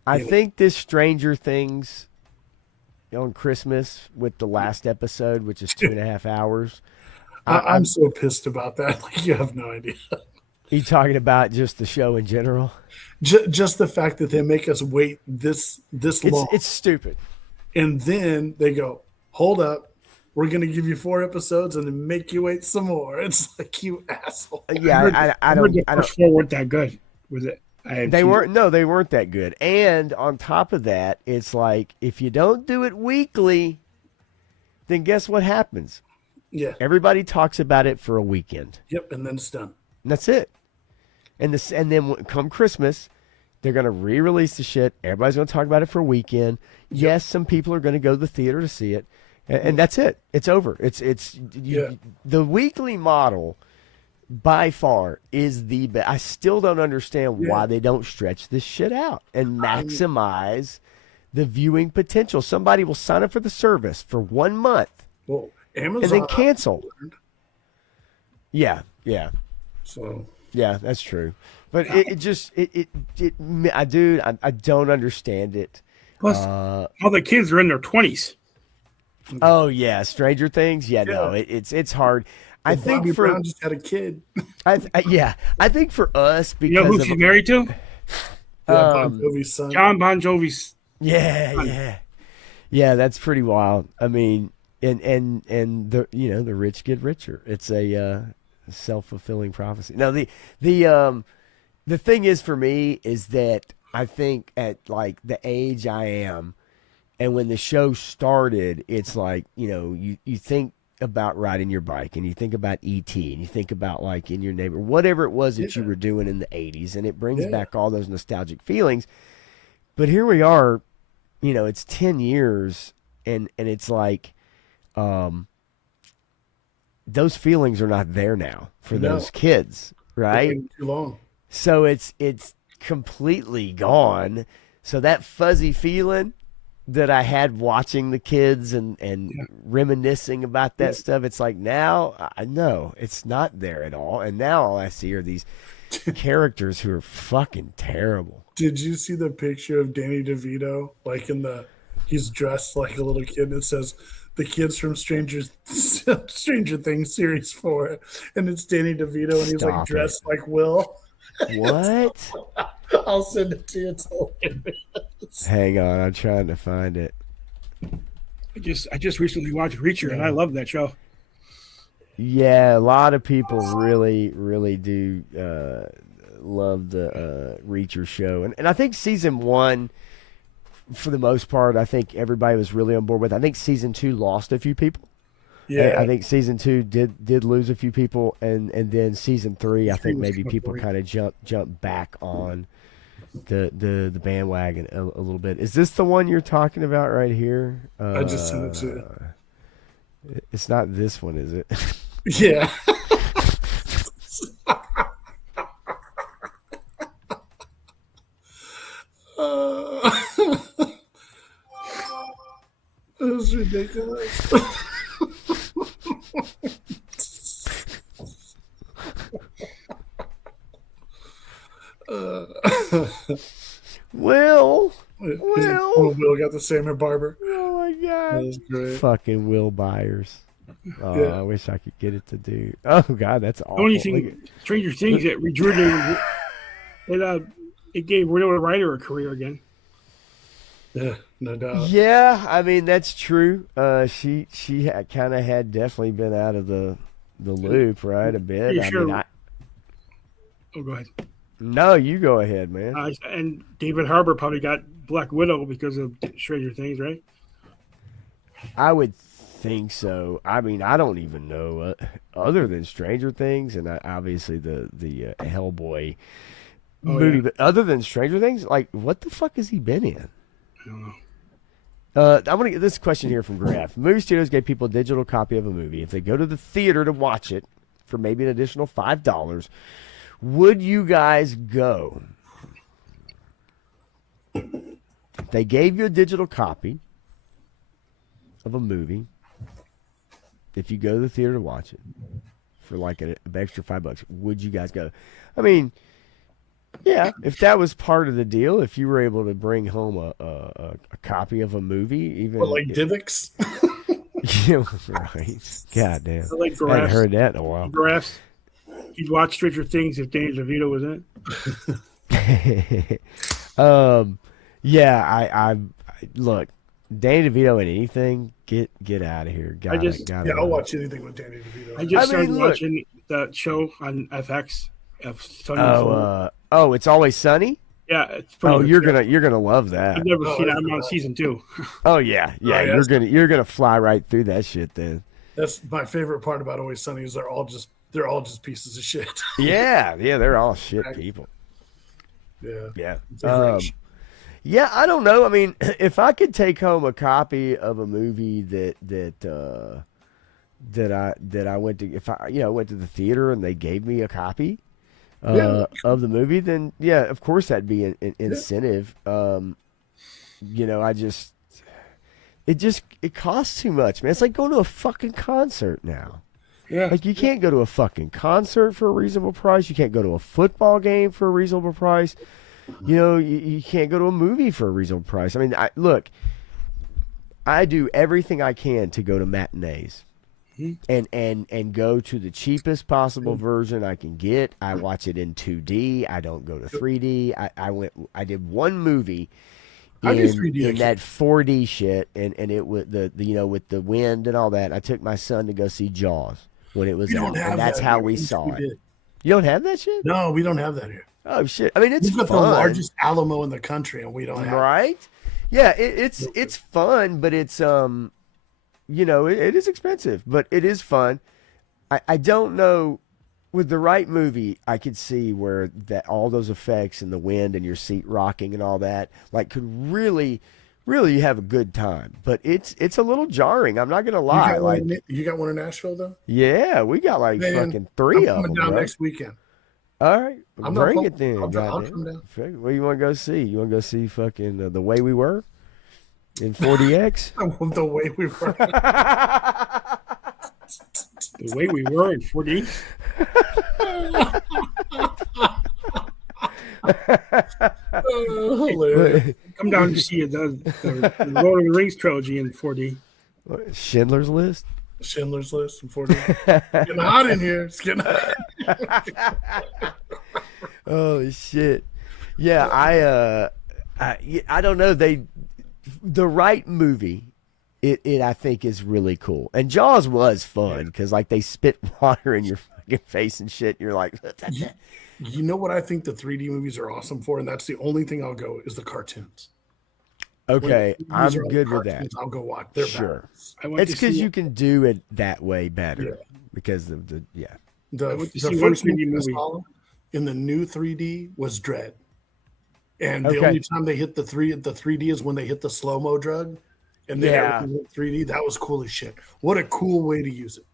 I think this Stranger Things on Christmas with the last episode, which is 2.5 hours. I'm so pissed about that. Like, you have no idea. You talking about just the show in general? Just the fact that they make us wait this long. It's stupid. And then they go, hold up, we're going to give you 4 episodes and then make you wait some more. It's like, you asshole. Yeah, I don't. The first 4 weren't that good, was it? They weren't. No, they weren't that good. And on top of that, it's like if you don't do it weekly, then guess what happens? Yeah. Everybody talks about it for a weekend. Yep, and then it's done. And that's it. And then come Christmas, they're going to re-release the shit. Everybody's going to talk about it for a weekend. Yep. Yes, some people are going to go to the theater to see it, and that's it. It's over. The weekly model by far is the best. I still don't understand why they don't stretch this shit out and maximize the viewing potential. Somebody will sign up for the service for 1 month, well, Amazon, and then cancel. Yeah. So yeah, that's true. But I don't understand it. Plus, all the kids are in their 20s. Oh yeah, Stranger Things. Yeah, no, it's hard. I think Bobby for Brown just had a kid. I think for us because you know who she's married to? Bon Jovi's son. John Bon Jovi's. Yeah. That's pretty wild. I mean, and the the rich get richer. It's a self-fulfilling prophecy. Now the thing is for me is that I think at like the age I am, and when the show started, it's like you think about riding your bike, and you think about E.T., and you think about like in your neighbor, whatever it was that you were doing in the 80s, and it brings back all those nostalgic feelings. But here we are, it's 10 years, and it's like those feelings are not there now for those kids, right? Too long. So it's completely gone. So that fuzzy feeling that I had watching the kids and reminiscing about that stuff, it's like now I know it's not there at all. And now all I see are these characters who are fucking terrible. Did you see the picture of Danny DeVito? Like he's dressed like a little kid. It says the kids from Stranger Things series 4, and it's Danny DeVito, and he's like dressed like Will. What? I'll send it to you. It's hilarious. Hang on, I'm trying to find it. I just recently watched Reacher, and I love that show. Yeah, a lot of people really, really do love the Reacher show, and I think season 1, for the most part, I think everybody was really on board with. I think season 2 lost a few people. Yeah, I think season 2 did lose a few people, and then season 3, I think maybe people kind of jump back on the bandwagon a little bit. Is this the one you're talking about right here? I just sent it to you. It's not this one, is it? Yeah. That was ridiculous. Will got the same at barber. Oh my god, that was great. Fucking Will Byers. Oh, Yeah. I wish I could get it to do. Oh god, that's awful. The only thing, Stranger Things that redrew it gave Winona Ryder a career again. Yeah, no doubt. Yeah, I mean that's true. She kind of had definitely been out of the loop, right? A bit. Oh, go ahead. No, you go ahead, man. And David Harbour probably got Black Widow because of Stranger Things, right? I would think so. I mean, I don't even know other than Stranger Things, and obviously the Hellboy movie. Yeah. But other than Stranger Things, like what the fuck has he been in? I don't know. I'm going to get this question here from Graf. Movie studios gave people a digital copy of a movie. If they go to the theater to watch it for maybe an additional $5, would you guys go? If they gave you a digital copy of a movie, if you go to the theater to watch it for like an extra $5, would you guys go? I mean, yeah, if that was part of the deal, if you were able to bring home a copy of a movie, even like Divx. Yeah, right. God damn. Like I haven't heard that in a while. Giraffes. you'd watch Stranger Things if Danny DeVito was in it. Yeah, I look, Danny DeVito in anything, get out of here. I'll watch anything with Danny DeVito. I just started watching that show on FX. It's Always Sunny. Yeah, it's pretty. You're gonna love that. I've never seen it. I'm on season 2. Oh yeah. You're gonna fly right through that shit then. That's my favorite part about Always Sunny is they're all just pieces of shit. Yeah, they're all shit people. Yeah. Yeah, I don't know. I mean, if I could take home a copy of a movie that I went to, if I went to the theater and they gave me a copy of the movie, then yeah, of course that'd be an incentive. It costs too much, man. It's like going to a fucking concert now. Yeah. Like you can't go to a fucking concert for a reasonable price. You can't go to a football game for a reasonable price. You can't go to a movie for a reasonable price. I mean, I do everything I can to go to matinees and go to the cheapest possible version I can get. I watch it in 2D. I don't go to 3D. I did one movie in that 4D shit, and it was the with the wind and all that. I took my son to go see Jaws when it was out, and that's how we saw it. You don't have that shit? No, we don't have that here. Oh shit! I mean, it's We've got fun. the largest Alamo in the country, and we don't have right. Yeah, it's fun, but it's it is expensive, but it is fun. I don't know, with the right movie, I could see where that all those effects and the wind and your seat rocking and all that could really have a good time. But it's a little jarring. I'm not gonna lie. You got one in Nashville though? Yeah, we got fucking 3 of them. Down next weekend. All right, bring it then. I'll come down. What do you want to go see? You want to go see fucking The Way We Were in 4DX? The Way We Were. The Way We Were in 4D. Come down to see the Lord of the Rings trilogy in 4D. Schindler's List. Schindler's List in 4D. Getting hot in here. It's getting hot. Holy shit! Yeah, I don't know. The right movie, it I think is really cool. And Jaws was fun because they spit water in your fucking face and shit. And you're like, you know what I think the 3D movies are awesome for, and that's the only thing I'll go is the cartoons. Okay, I'm good with that. I'll go watch. They're sure. It's because you can do it that way better because of the the first movie I saw in the new 3D was Dread, and the only time they hit the 3D is when they hit the slow-mo drug, and they hit 3D. That was cool as shit. What a cool way to use it.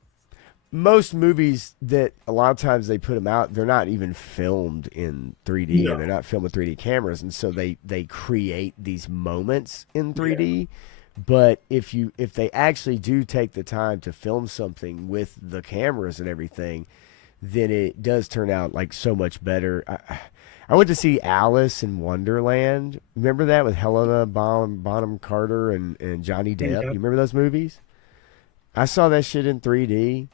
Most movies that a lot of times they put them out, they're not even filmed in 3D, and they're not filmed with 3D cameras, and so they create these moments in 3D. Yeah. But if they actually do take the time to film something with the cameras and everything, then it does turn out so much better. I went to see Alice in Wonderland. Remember that with Helena Bonham Carter and Johnny Depp? You remember those movies? I saw that shit in 3D.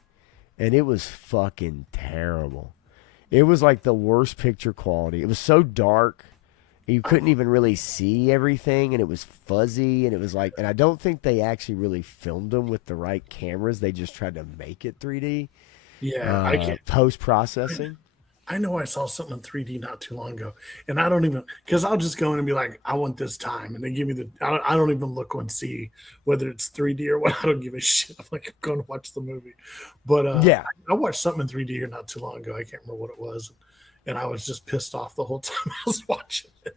And it was fucking terrible. It was like the worst picture quality. It was so dark. You couldn't even really see everything. And it was fuzzy. And it was and I don't think they actually really filmed them with the right cameras. They just tried to make it 3D. Yeah. I can't. Post-processing. I know I saw something in 3D not too long ago, and I don't even, because I'll just go in and be like, I want this time, and they give me I don't even look and see whether it's 3D or what. I don't give a shit. I'm I'm going to watch the movie. But I watched something in 3D here not too long ago. I can't remember what it was, and I was just pissed off the whole time I was watching it.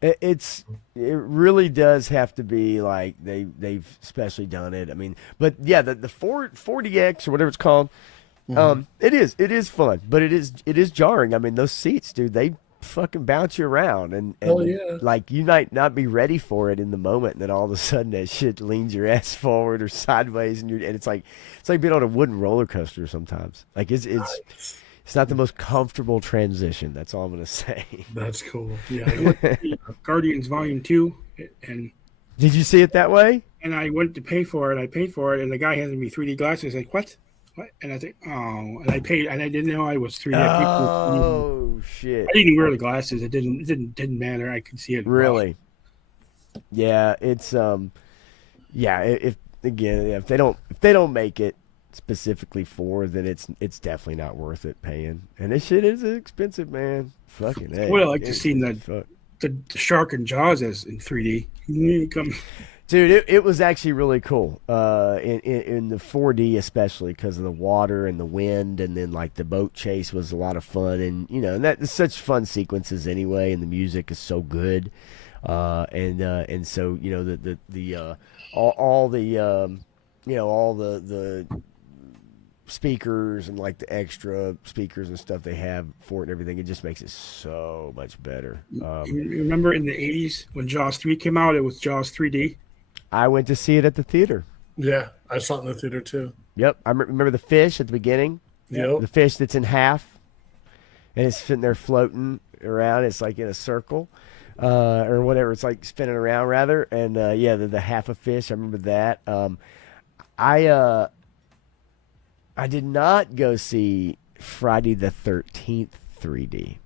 It really does have to be they've specially done it. I mean, but yeah, the 4DX or whatever it's called. It is fun, but it is jarring. I mean, those seats, dude, they fucking bounce you around, and you might not be ready for it in the moment, and then all of a sudden that shit leans your ass forward or sideways, and it's like being on a wooden roller coaster sometimes. It's not the most comfortable transition. That's all I'm gonna say. That's cool. Yeah, Guardians Volume 2, and did you see it that way? And I went to pay for it. I paid for it, and the guy handed me 3D glasses. Like, what? And I think, and I paid, and I didn't know I was 3D. Oh shit! I didn't wear the glasses. It didn't matter. I could see it. Really? Yeah, it's yeah. If they don't make it specifically for, then it's definitely not worth it paying. And this shit is expensive, man. Fucking A. I would have liked to see the shark and Jaws as in 3D. Dude, it was actually really cool in the 4D, especially because of the water and the wind, and then like the boat chase was a lot of fun, and and that's such fun sequences anyway, and the music is so good, and so all the speakers and like the extra speakers and stuff they have for it and everything, it just makes it so much better. You remember in the 80s when Jaws 3 came out, it was Jaws 3D. I went to see it at the theater. Yeah, I saw it in the theater too. Yep, I remember the fish at the beginning. Yep. The fish that's in half, and it's sitting there floating around. It's like in a circle, or whatever. It's like spinning around rather. And the half a fish. I remember that. I did not go see Friday the 13th 3D.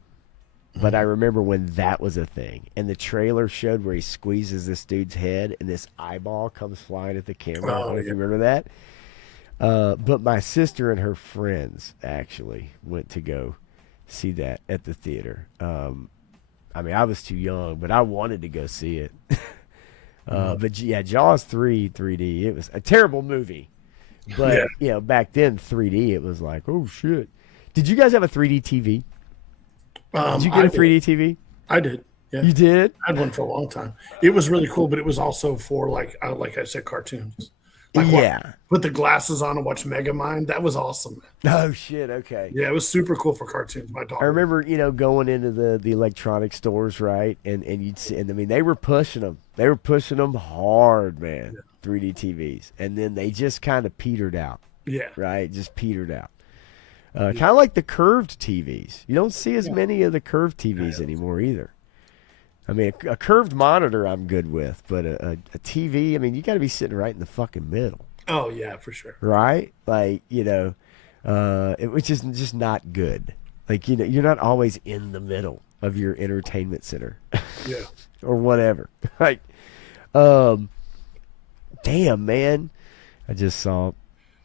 But I remember when that was a thing, and the trailer showed where he squeezes this dude's head, and this eyeball comes flying at the camera. I don't know if you remember that. But my sister and her friends actually went to go see that at the theater. I mean, I was too young, but I wanted to go see it. But yeah, Jaws 3 3D, it was a terrible movie. But back then 3D, it was like, oh shit. Did you guys have a 3D TV? Did you get a 3D TV? I did. Yeah. You did? I had one for a long time. It was really cool, but it was also for like I said, cartoons. Put the glasses on and watch Megamind. That was awesome. Oh shit! Okay. Yeah, it was super cool for cartoons. My daughter. I remember, going into the electronic stores, right? And you'd see, and I mean, they were pushing them. They were pushing them hard, man. 3D TVs, and then they just kind of petered out. Yeah. Right. Just petered out. Kind of like the curved TVs. You don't see as many of the curved TVs anymore either. I mean, a curved monitor I'm good with, but a TV, I mean, you got to be sitting right in the fucking middle. Oh, yeah, for sure. Right? Like, which is just not good. Like, you're not always in the middle of your entertainment center. Yeah. Or whatever. Like, damn, man. I just saw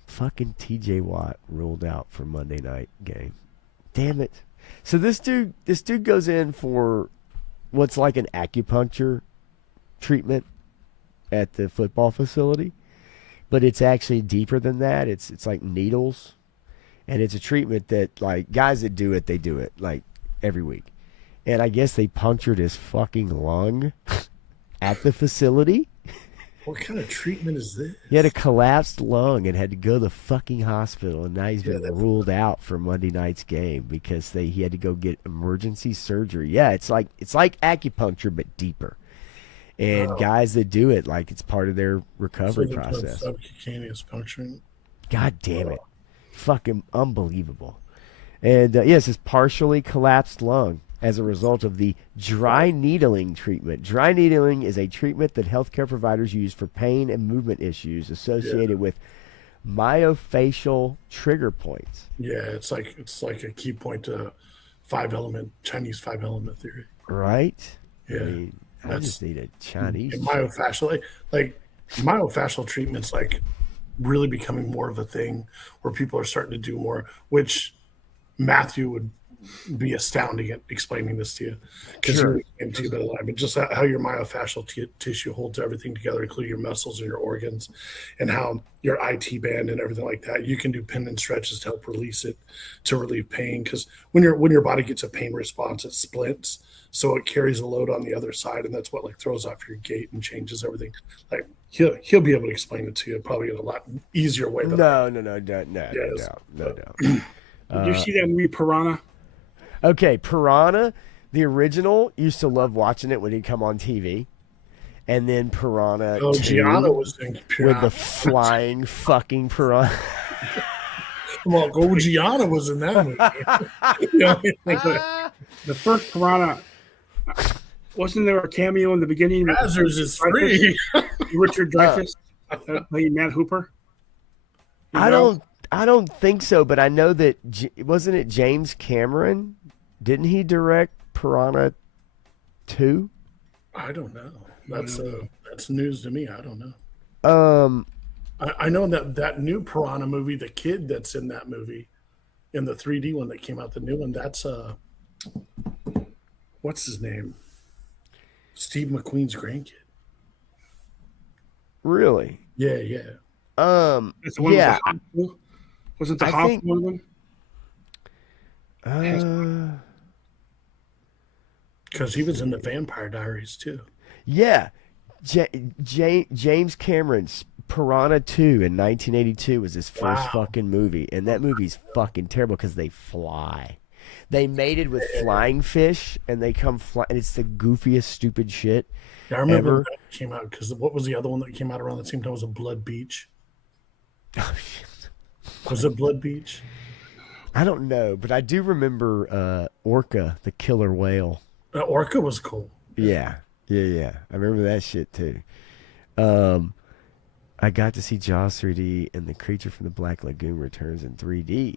fucking TJ Watt ruled out for Monday night game. Damn it. So this dude goes in for what's like an acupuncture treatment at the football facility, but it's actually deeper than that. It's like needles, and it's a treatment that like guys that do it, they do it like every week. And I guess they punctured his fucking lung at the facility. What kind of treatment is this? He had a collapsed lung and had to go to the fucking hospital, and now he's been ruled out for Monday night's game because he had to go get emergency surgery. Yeah, it's like acupuncture but deeper. And guys that do it, like it's part of their recovery process. Subcutaneous puncturing. God damn it. Fucking unbelievable. And yes, his partially collapsed lung as a result of the dry needling treatment. Dry needling is a treatment that healthcare providers use for pain and movement issues associated with myofascial trigger points. Yeah, it's like a key point to Chinese 5-element theory. Right? Yeah. I mean, I just need a Chinese. Myofascial, like myofascial treatments, like really becoming more of a thing where people are starting to do more, which Matthew would be astounding at explaining this to you because you're into that alive, but just how your myofascial tissue holds everything together, including your muscles and your organs, and how your IT band and everything like that. You can do pin and stretches to help release it, to relieve pain, because when your body gets a pain response, it splints, so it carries a load on the other side, and that's what like throws off your gait and changes everything. Like he'll be able to explain it to you probably in a lot easier way. No doubt. Did you see that movie Piranha? Okay, Piranha, the original, used to love watching it when he'd come on TV. And then Piranha 2 Gianna was in Piranha. with the flying fucking piranha. Well, Gianna was in that movie. The first Piranha, wasn't there a cameo in the beginning? Brazzers is free. Richard Dreyfuss playing Matt Hooper. I don't think so, but I know that wasn't it James Cameron? Didn't he direct Piranha 2? I don't know. That's news to me. I don't know. Um, I know that new Piranha movie, the kid that's in that movie, in the 3D one that came out, the new one, that's what's his name? Steve McQueen's grandkid. Really? Yeah. It's the one with the hospital? Wasn't the hospital one of them? Because he was in the Vampire Diaries too. Yeah. James Cameron's Piranha 2 in 1982 was his first fucking movie, and that movie's fucking terrible because they fly. They made it with flying fish, and they come fly, and it's the goofiest, stupid shit. Yeah, I remember ever. when that came out, because what was the other one that came out around the same time? Was it Blood Beach? Oh shit! Was it Blood Beach? I don't know, but I do remember Orca, the killer whale. Orca was cool. Yeah. I remember that shit too. I got to see Jaws 3D, and The Creature from the Black Lagoon returns in 3D.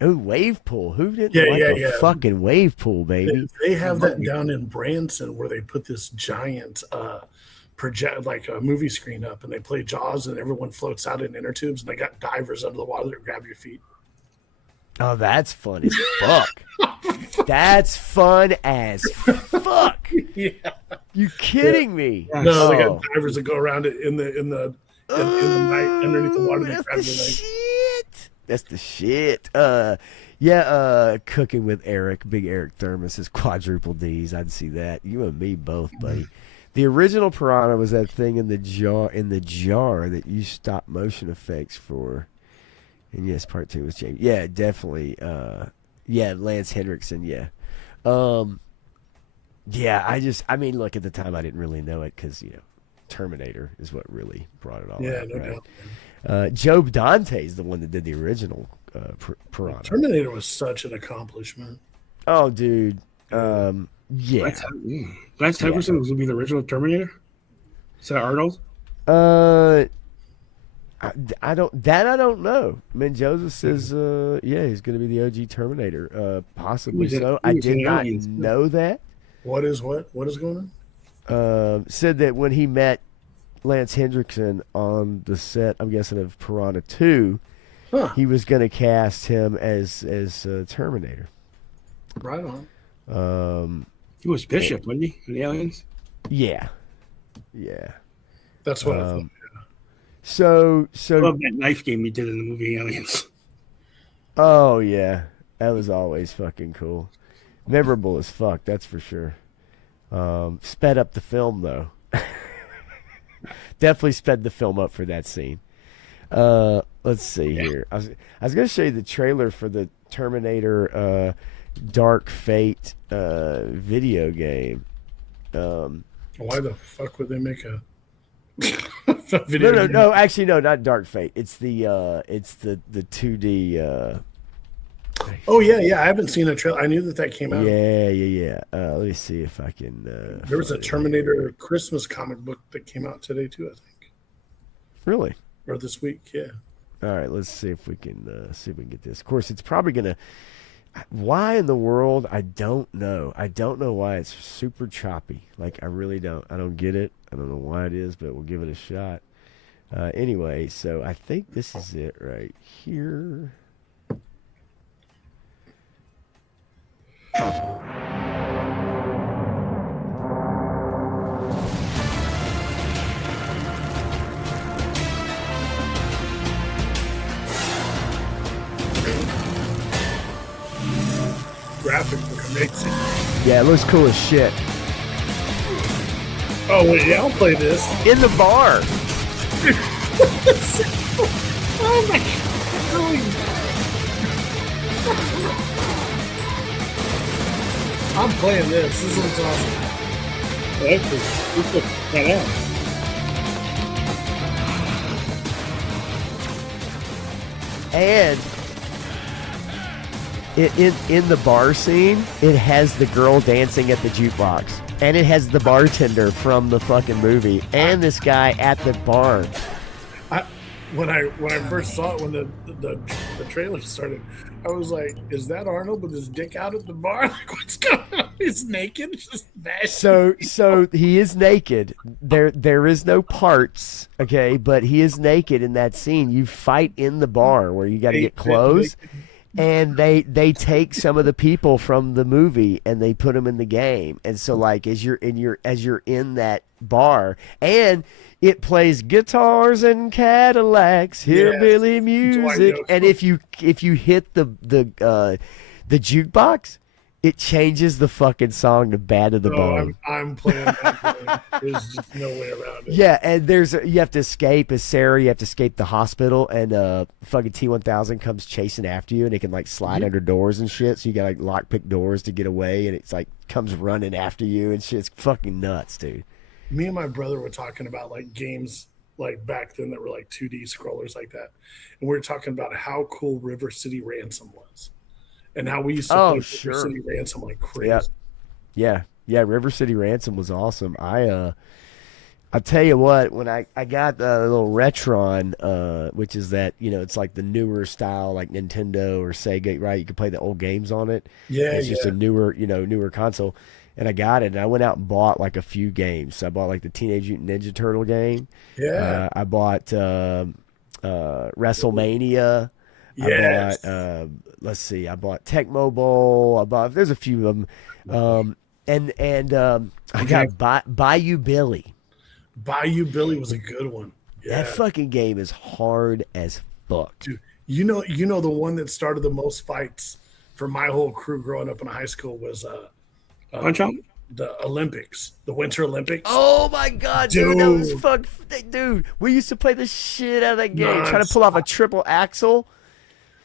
Oh, wave pool! Who didn't like a fucking wave pool, baby? They have that down in Branson where they put this giant project, like a movie screen up, and they play Jaws, and everyone floats out in inner tubes, and they got divers under the water that grab your feet. Oh, that's fun as fuck. That's fun as fuck. Yeah. You kidding me? No, they got divers that go around it in the night underneath the water. They grab your leg. Shit. That's the shit. Cooking with Eric, Big Eric Thermos is quadruple D's. I'd see that. You and me both, buddy. The original Piranha was that thing in the jar that you stop motion effects for. And yes, part 2 was James. Yeah, definitely. Lance Henriksen. Yeah. I mean, look, at the time I didn't really know it because, Terminator is what really brought it all out. No doubt. Joe Dante is the one that did the original Piranha. Terminator was such an accomplishment. Oh, dude. Yeah. Lance Henriksen was going to be the original Terminator? Is that Arnold? I don't know. I mean, Joseph says, he's going to be the OG Terminator. Possibly so. I did not know that. What is going on? Said that when he met Lance Hendrickson on the set, I'm guessing of Piranha 2, he was going to cast him as Terminator. Right on. He was Bishop, wasn't he? In the Aliens? Yeah. That's what I thought. So I love that knife game he did in the movie Aliens. Oh yeah, that was always fucking cool, memorable as fuck. That's for sure. Sped up the film though. Definitely sped the film up for that scene. Let's see here. I was gonna show you the trailer for the Terminator Dark Fate video game. Why the fuck would they make a No, actually, no, not Dark Fate. It's the 2D. Oh yeah. I haven't seen a trailer. I knew that came out. Yeah. Let me see if I can. There was a Terminator Christmas comic book that came out today too, I think. Really? Or this week, yeah. All right, let's see if we can get this. Of course, it's probably gonna. Why in the world? I don't know. I don't know why it's super choppy. Like, I really don't. I don't get it. I don't know why it is, but we'll give it a shot. Anyway, so I think this is it right here. Graphics look amazing. Yeah, it looks cool as shit. Oh wait, yeah, I'll play this. In the bar. Oh my God. I'm playing this. This looks awesome. This looks badass. And in the bar scene, it has the girl dancing at the jukebox. And it has the bartender from the fucking movie. And this guy at the bar. when I first saw it, when the trailer started, I was like, "Is that Arnold with his dick out at the bar? Like, what's going on? He's naked, just bashing." So he is naked. There is no parts, okay, but he is naked in that scene. You fight in the bar where you got to get clothes, and they take some of the people from the movie and they put them in the game. And so like as you're in that bar, and it plays guitars and Cadillacs, hillbilly music, and if you hit the jukebox, it changes the fucking song to Bad to the Bone. I'm playing that game. There's just no way around it. Yeah, and you have to escape as Sarah. You have to escape the hospital, and fucking T-1000 comes chasing after you, and it can like slide under doors and shit. So you got like lockpick doors to get away, and it's like comes running after you and shit. It's fucking nuts, dude. Me and my brother were talking about like games like back then that were like 2D scrollers like that, and we were talking about how cool River City Ransom was, and how we used to play River City Ransom like crazy. Yeah. River City Ransom was awesome. I'll tell you what, when I got the little Retron, which is that, it's like the newer style, like Nintendo or Sega, right? You can play the old games on it. Yeah, it's just a newer console. And I got it, and I went out and bought like a few games. So I bought like the Teenage Mutant Ninja Turtle game. Yeah. I bought WrestleMania. Yes. I bought, let's see, I bought Tecmo Bowl. There's a few of them. I got Bayou Billy. Bayou Billy was a good one. Yeah. That fucking game is hard as fuck. Dude, you know the one that started the most fights for my whole crew growing up in high school was Punch-Out? The Olympics, the Winter Olympics. Oh my god, dude, that was dude. We used to play the shit out of that game, trying to pull off a triple axel.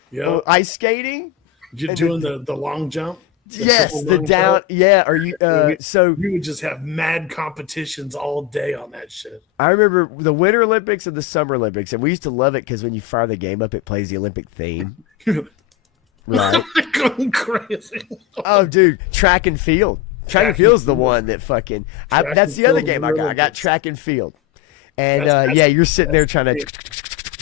Yeah, ice skating. You're doing the long jump. Yes, the down. Yeah, are you? So you would just have mad competitions all day on that shit. I remember the Winter Olympics and the Summer Olympics, and we used to love it because when you fire the game up, it plays the Olympic theme. Right. Going crazy. Oh, dude, track and field. Track and field is the one that fucking. That's the other game I got. I got track and field, and you're sitting there trying to.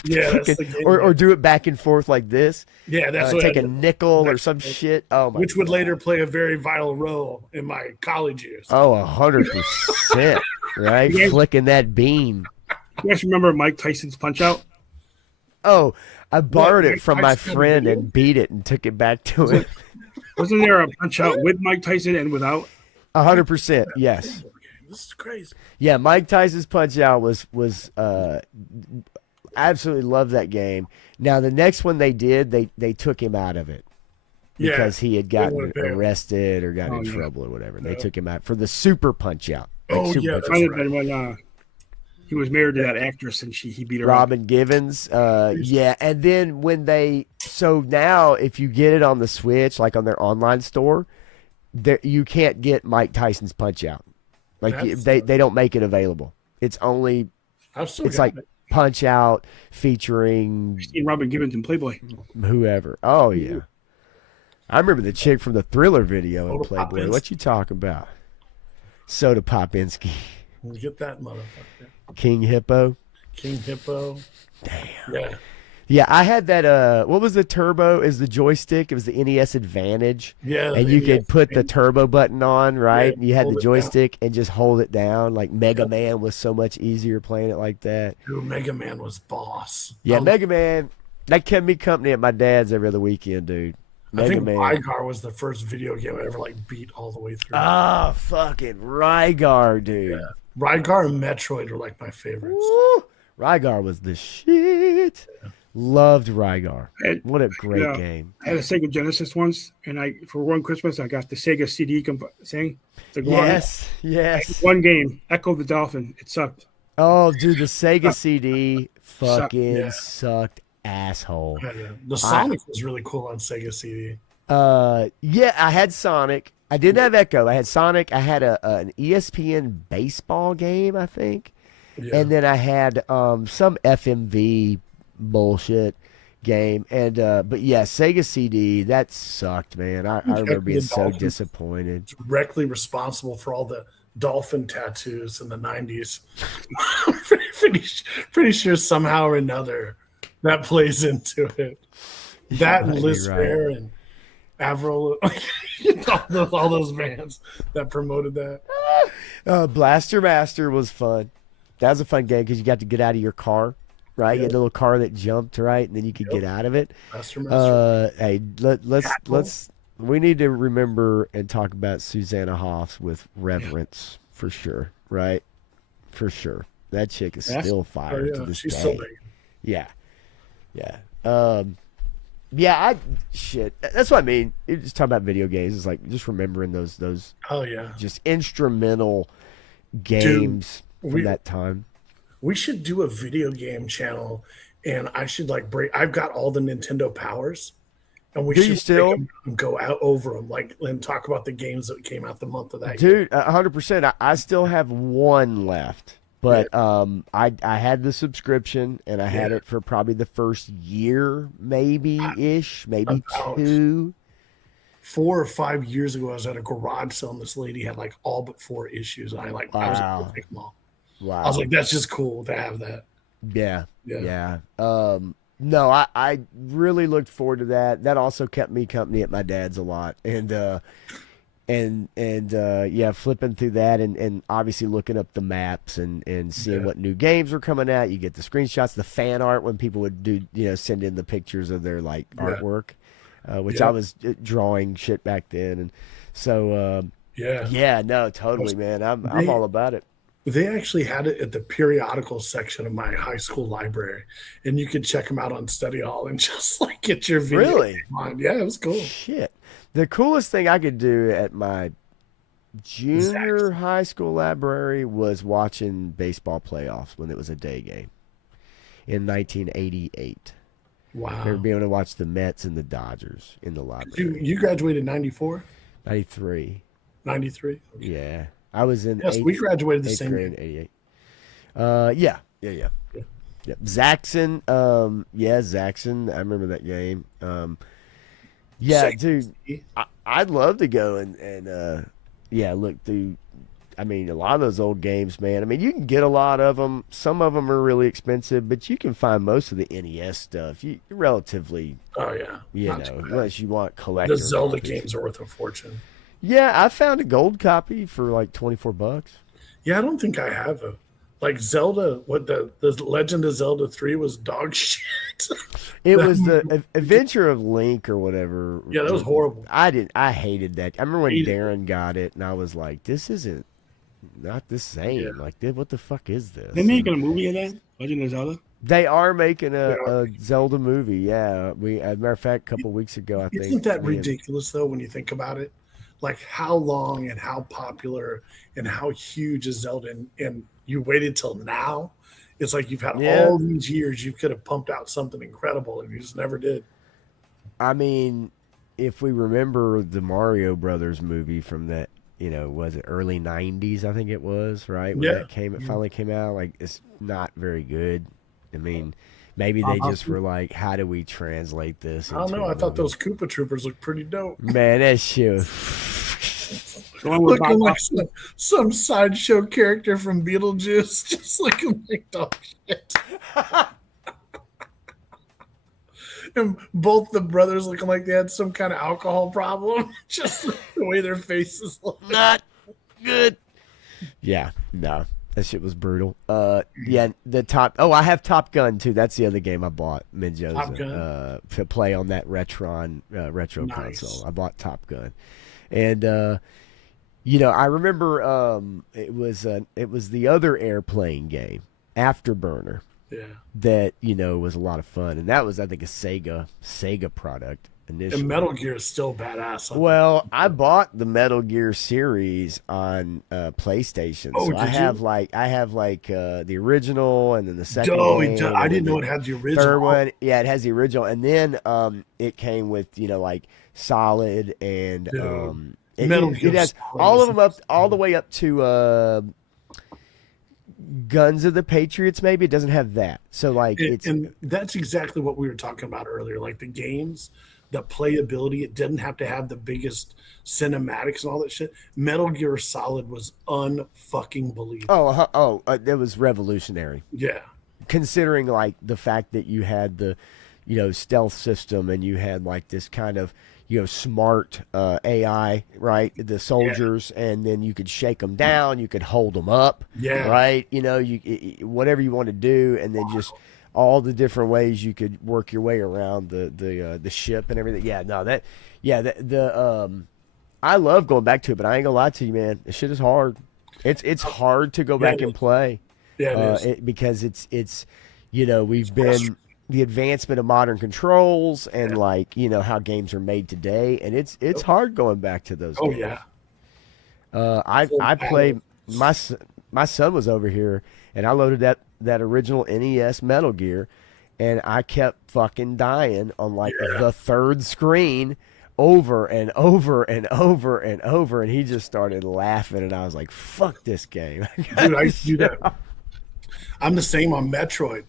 Yeah, that's the game, or do it back and forth like this. Yeah, that's what take a nickel or some shit. Oh my! Which would later play a very vital role in my college years. Oh, 100%. Right, flicking that bean. You guys remember Mike Tyson's Punch-Out? Oh, I borrowed it from my friend and beat it and took it back to him. Wasn't there a Punch-Out with Mike Tyson and without? 100%. Yes. This is crazy. Yeah, Mike Tyson's Punch-Out was absolutely loved that game. Now the next one they did, they took him out of it because he had gotten arrested or got in trouble or whatever. They took him out for the Super Punch-Out. When he was married to that actress and he beat her Robin up. Givens. And then now if you get it on the Switch, like on their online store, you can't get Mike Tyson's Punch-Out. Like they don't make it available. It's only Punch-Out featuring Robin Givens in Playboy. Whoever. Oh yeah. I remember the chick from the Thriller video in Playboy. Popinski. What you talking about? Soda Popinski. Get that motherfucker. King Hippo. Damn. Yeah, I had that. What was the turbo? Is the joystick? It was the NES Advantage. Yeah, and you could put the turbo button on, right? Yeah, and you had the joystick and just hold it down. Like Mega Man was so much easier playing it like that. Dude, Mega Man was boss. Yeah, Mega Man. That kept me company at my dad's every other weekend, dude. I think Rygar was the first video game I ever beat all the way through. Ah, fucking Rygar, dude. Yeah. Rygar and Metroid are like my favorites. Woo! Rygar was the shit. Yeah. Loved Rygar. What a great game. I had a Sega Genesis once, and for one Christmas, I got the Sega CD thing. Yes. One game, Echo the Dolphin. It sucked. Oh, dude, the Sega CD fucking sucked, asshole. Yeah. The Sonic was really cool on Sega CD. I had Sonic. I didn't have Echo. I had Sonic. I had an ESPN baseball game, I think. Yeah. And then I had some FMV bullshit game. And but yeah, Sega CD, that sucked, man. I remember being so disappointed. Directly responsible for all the dolphin tattoos in the 90s. pretty sure somehow or another that plays into it. That and Liz Fair and Avril, all those bands that promoted that. Blaster Master was fun. That was a fun game because you got to get out of your car, right? You had a little car that jumped, right, and then you could get out of it. Blaster Master. Hey, let's. We need to remember and talk about Susanna Hoffs with reverence for sure, right? For sure, that chick is still fire to this She's day. still big. Yeah. That's what I mean. You just talk about video games. It's like just remembering those. Oh yeah. Just instrumental games from that time. We should do a video game channel, and I should I've got all the Nintendo powers, and we should still go out over them, and talk about the games that came out the month of that year. Dude, 100%. I still have one left. But I had the subscription, and I had it for probably the first year, maybe 2. 4 or 5 years ago, I was at a garage sale, and this lady had all but 4 issues. And I was like, take them all. Wow. I was like, that's just cool to have that. Yeah. No, I really looked forward to that. That also kept me company at my dad's a lot, and flipping through that and obviously looking up the maps and seeing what new games were coming out. You get the screenshots, the fan art when people would do send in the pictures of their artwork, which I was drawing shit back then, and so no, totally, man, I'm all about it. They actually had it at the periodical section of my high school library, and you could check them out on study hall and just get your video game on. Yeah, it was cool. Shit. The coolest thing I could do at my junior high school library was watching baseball playoffs when it was a day game in 1988. Wow. I remember being able to watch the Mets and the Dodgers in the library. You graduated in 94? 93. 93? Okay. Yeah. I was in we graduated the same year in 88. Yeah. Zaxxon. Zaxxon. I remember that game. Dude, I'd love to go and look through. I mean, a lot of those old games, man. I mean, you can get a lot of them. Some of them are really expensive, but you can find most of the NES stuff. Relatively. Oh yeah. Unless you want collector. The Zelda games are worth a fortune. Yeah, I found a gold copy for $24. Yeah, I don't think I have a. Zelda, what the Legend of Zelda 3 was dog shit. It was the Adventure of Link or whatever. Yeah, that was horrible. I hated that. I remember when Darren got it, and I was like, this isn't not the same. Yeah. What the fuck is this? They're making a movie of that? Legend of Zelda? They are making a Zelda movie, yeah. As a matter of fact, a couple weeks ago, I think. Isn't that ridiculous, though, when you think about it? How long and how popular and how huge is Zelda, and you waited till now. It's like you've had all these years. You could have pumped out something incredible, and you just never did. I mean, if we remember the Mario Brothers movie from that, was it early 90s? I think it was, right? When it finally came out. It's not very good. I mean, maybe they just were like, how do we translate this? I don't know. I thought those Koopa Troopers looked pretty dope. Man, that shit was... looking like some sideshow character from Beetlejuice, just looking like dog shit. And both the brothers looking like they had some kind of alcohol problem, just the way their faces look. Not good. Yeah, no. That shit was brutal. The Top... Oh, I have Top Gun, too. That's the other game I bought, Menjoza, to play on that retro console. I bought Top Gun. And, I remember it was the other airplane game, Afterburner. Yeah. That, was a lot of fun. And that was, I think, a Sega product. Initially. And Metal Gear is still badass. Well, I bought the Metal Gear series on PlayStation. Oh, so I have the original and then the second game. I didn't know it had the original. Third one. Yeah, it has the original. And then it came with, Solid and Metal Gear. It has all of them up all the way up to Guns of the Patriots, maybe. It doesn't have that. So and that's exactly what we were talking about earlier. The games the playability. It didn't have to have the biggest cinematics and all that shit. Metal Gear Solid was unfucking believable. It was revolutionary. Yeah. Considering like the fact that you had the, stealth system and you had like this kind of, smart AI, right? The soldiers, and then you could shake them down, you could hold them up, right? Whatever you want to do, and then just all the different ways you could work your way around the ship and everything. I love going back to it, but I ain't gonna lie to you, man. This shit is hard. It's hard to go back and play. Yeah, it is. Because it's we've been the advancement of modern controls and how games are made today, and it's hard going back to those games. I played my son was over here, and I loaded that original NES Metal Gear, and I kept fucking dying on the third screen over and over and over and over, and he just started laughing, and I was like, fuck this game. Dude, I used to do that. I'm the same on Metroid.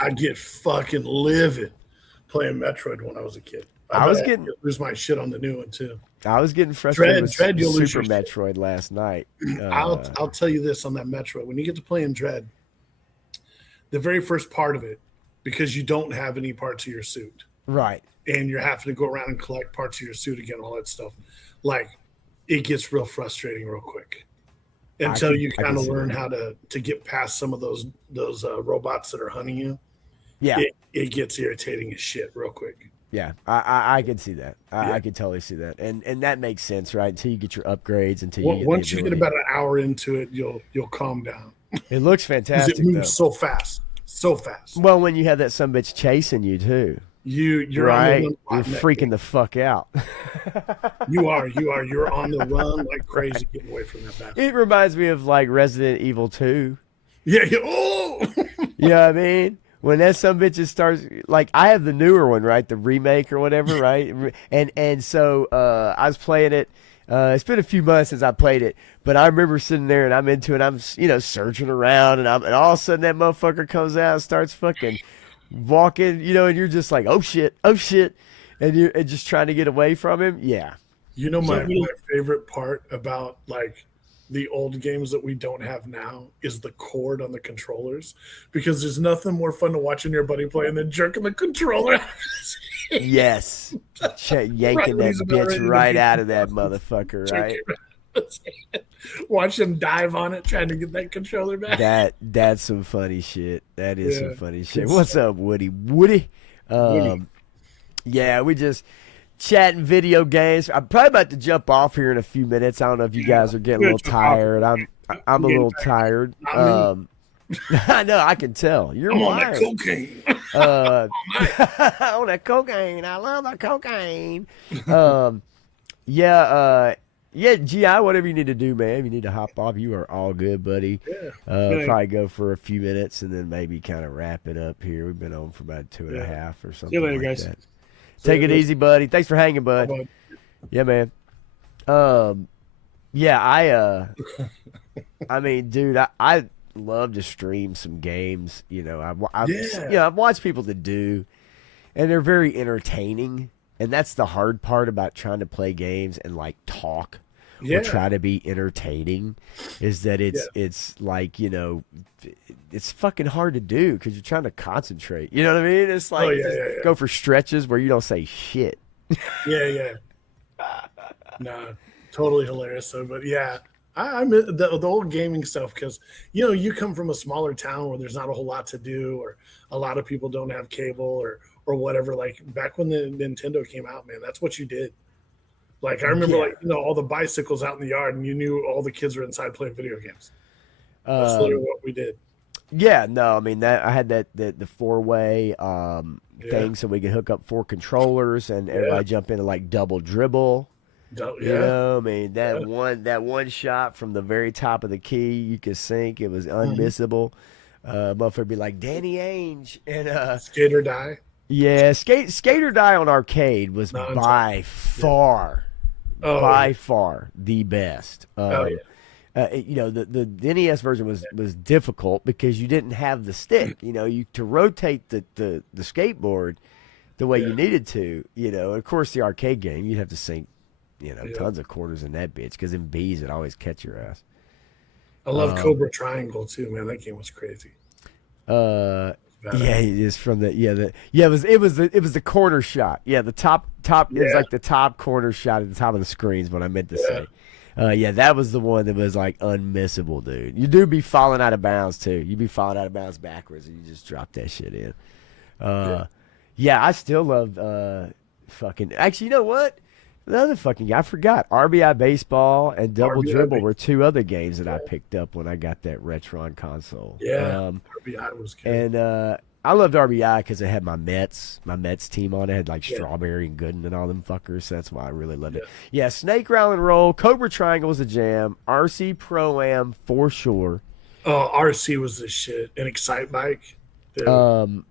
I get fucking livid playing Metroid when I was a kid. I was getting lose my shit on the new one too. I was getting frustrated with you'll Super Metroid last night. I'll tell you this on that Metroid. When you get to playing Dread, the very first part of it, because you don't have any parts of your suit, right, and you're having to go around and collect parts of your suit again, all that stuff, it gets real frustrating real quick. Until you kind of learn how to get past some of those robots that are hunting you. Yeah. It gets irritating as shit real quick. Yeah, I can see that. I can totally see that. And that makes sense, right? Until you get your upgrades, once you get about an hour into it, you'll calm down. It looks fantastic. It moves so fast. So fast. Well, when you have that sumbitch chasing you too. You're right. On the run you're freaking the fuck out. You are. You're on the run like crazy, getting away from that bastard. It reminds me of Resident Evil 2. Yeah. Oh. You know what I mean? When that sumbitch starts, I have the newer one, right? The remake or whatever, right? And so I was playing it. It's been a few months since I played it, but I remember sitting there and I'm into it. I'm searching around, and all of a sudden that motherfucker comes out and starts fucking walking, and you're just like, oh shit, and you're just trying to get away from him. Yeah. My favorite part about the old games that we don't have now is the cord on the controllers, because there's nothing more fun to watching your buddy play than jerking the controller. Yes. Yanking that bitch right out of that motherfucker, right? Watch him dive on it trying to get that controller back. That's some funny shit. That is some funny shit. What's up, Woody? Woody. Yeah, we just chatting video games. I'm probably about to jump off here in a few minutes. I don't know if you guys are getting a little tired. I'm a little tired. I know, I can tell. You're on that cocaine. On that cocaine. I love the cocaine. GI, whatever you need to do, man. If you need to hop off, you are all good, buddy. Yeah. Probably go for a few minutes and then maybe kind of wrap it up here. We've been on for about 2.5 or something. See you later, like guys. that. Take it easy, buddy. Thanks for hanging, bud. Bye-bye. Yeah, man. I mean, dude, I love to stream some games. I've watched people that do, and they're very entertaining. And that's the hard part about trying to play games and talk or try to be entertaining, is that it's it's fucking hard to do because you're trying to concentrate. You know what I mean? It's go for stretches where you don't say shit. Yeah. No, totally hilarious. So, but yeah, I'm the old gaming stuff because you come from a smaller town where there's not a whole lot to do, or a lot of people don't have cable or whatever. Back when the Nintendo came out, man, that's what you did. I remember all the bicycles out in the yard, and you knew all the kids were inside playing video games. That's literally what we did. Yeah, no, I mean I had the 4-way thing, so we could hook up 4 controllers and everybody jump into double dribble. I mean that one shot from the very top of the key you could sink. It was unmissable. Motherfucker be like Danny Ainge and Skate or Die. Yeah, Skate or Die on arcade was by far the best. The NES version was difficult because you didn't have the stick. To rotate the skateboard, the way you needed to. Of course, the arcade game, you'd have to sink, tons of quarters in that bitch because in B's it always catch your ass. I love Cobra Triangle too, man. That game was crazy. Yeah, it is from the it was the corner shot. Yeah, the top it was like the top corner shot at the top of the screen is what I meant to say. Yeah, that was the one that was like unmissable, dude. You do be falling out of bounds too. You be falling out of bounds backwards and you just drop that shit in. Yeah, I still love fucking. Actually, you know what? The other fucking I forgot. RBI Baseball and Double Dribble were two other games that I picked up when I got that Retron console. Yeah, RBI was good. And I loved RBI because it had my Mets team on it. It had like Strawberry and Gooden and all them fuckers. So that's why I really loved it. Yeah, Snake Rattle and Roll, Cobra Triangle was a jam. RC Pro-Am for sure. Oh, RC was the shit. And Excite Bike.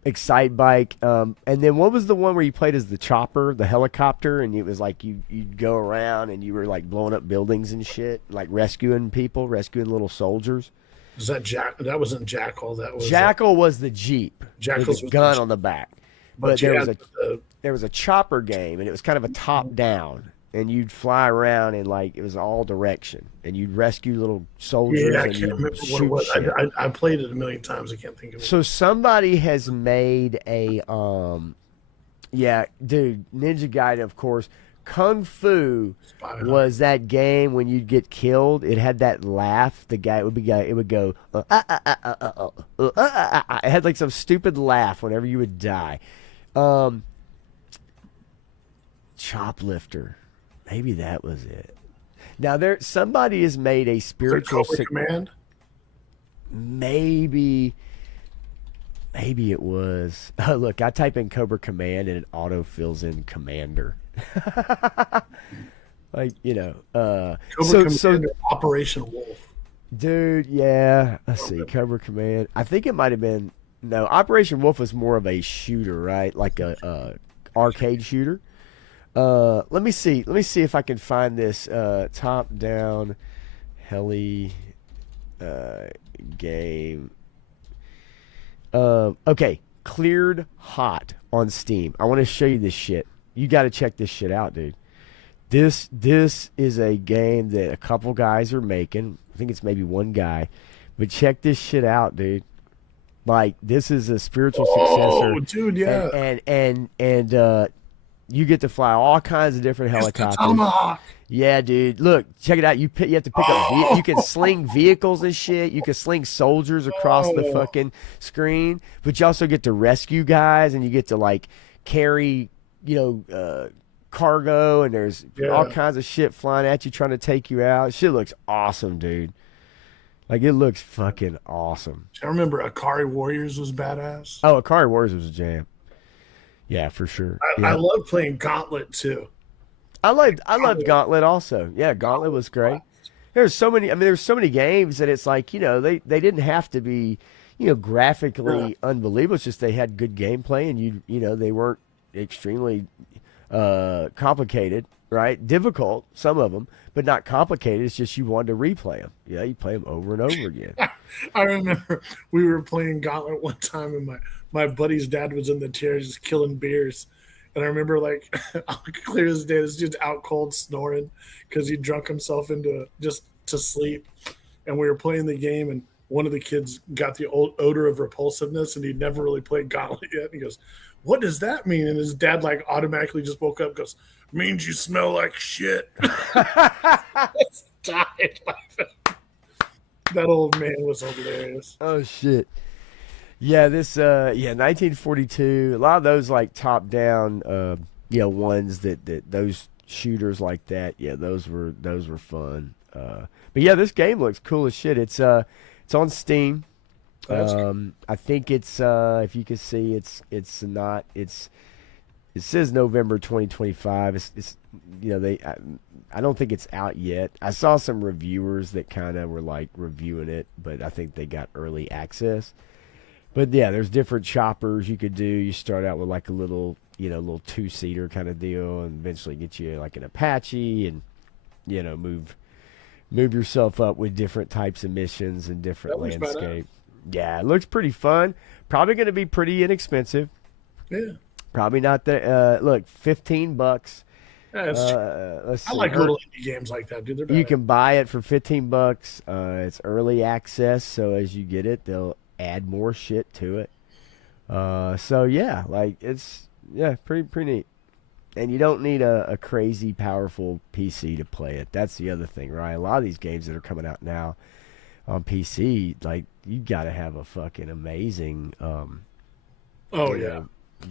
Excite Bike. And then what was the one where you played as the chopper, the helicopter, and it was like you'd go around and you were like blowing up buildings and shit, like rescuing people, rescuing little soldiers. Was that That wasn't Jackal. That was Jackal was the Jeep. Jackal with a gun on the back. But there was a chopper game, and it was kind of a top down, and you'd fly around and like it was all direction, and you'd rescue little soldiers. Yeah, I and can't remember what it was. I played it a million times. I can't think of it. So somebody has made a yeah, dude, Ninja Gaiden, of course. Kung Fu was that game when you'd get killed. It had that laugh. The guy it would go. It had like some stupid laugh whenever you would die. Choplifter, maybe that was it. Now somebody has made a spiritual Command. Maybe it was. Look, I type in Cobra Command and it auto fills in Commander. Like Cobra Command Operation Wolf. Dude, yeah. Let's see, Cobra Command. I think it might have been Operation Wolf was more of a shooter, right? Like a arcade shooter. Let me see if I can find this top down heli game. Okay, Cleared Hot on Steam. I want to show you this shit. You got to check this shit out, dude. This is a game that a couple guys are making. I think it's maybe one guy, but check this shit out, dude. Like this is a spiritual successor. Oh, dude, yeah. And you get to fly all kinds of different helicopters. Tomahawk. Yeah, dude. Look, check it out. You have to pick up. You can sling vehicles and shit. You can sling soldiers across the fucking screen, but you also get to rescue guys, and you get to like carry, cargo, and there's all kinds of shit flying at you trying to take you out. Shit looks awesome, dude. Like it looks fucking awesome. I remember Akari Warriors was badass. Oh, Akari Warriors was a jam. Yeah, for sure. I love playing Gauntlet too. I loved Gauntlet also. Yeah, Gauntlet was great. There's so many games that it's like, they didn't have to be, graphically unbelievable. It's just they had good gameplay and they weren't extremely complicated, right? Difficult, some of them, but not complicated. It's just you wanted to replay them. Yeah, you play them over and over again. I remember we were playing Gauntlet one time, and my buddy's dad was in the chair just killing beers. And I remember, like, clear as day, this dude's out cold snoring because he drunk himself into just to sleep. And we were playing the game, and one of the kids got the old odor of repulsiveness, and he'd never really played Gauntlet yet. And he goes, "What does that mean?" And his dad, like, automatically just woke up and goes, "Means you smell like shit." Died laughing. That old man was hilarious. Oh, shit. Yeah, 1942. A lot of those like top down, ones that those shooters like that. Yeah, those were fun. But yeah, this game looks cool as shit. It's on Steam. I think it's if you can see, it says November 2025. It's I don't think it's out yet. I saw some reviewers that kind of were like reviewing it, but I think they got early access. But yeah, there's different choppers you could do. You start out with like a little 2-seater kind of deal, and eventually get you like an Apache, and move yourself up with different types of missions and different landscape. Yeah, it looks pretty fun. Probably going to be pretty inexpensive. Yeah. Probably not the look, $15. Yeah, Let's see. I like little indie games like that, dude. They're You badass. can buy it for $15. It's early access, so as you get it, they'll add more shit to it. So yeah, like it's pretty neat. And you don't need a crazy powerful PC to play it. That's the other thing, right? A lot of these games that are coming out now on PC, like you got to have a fucking amazing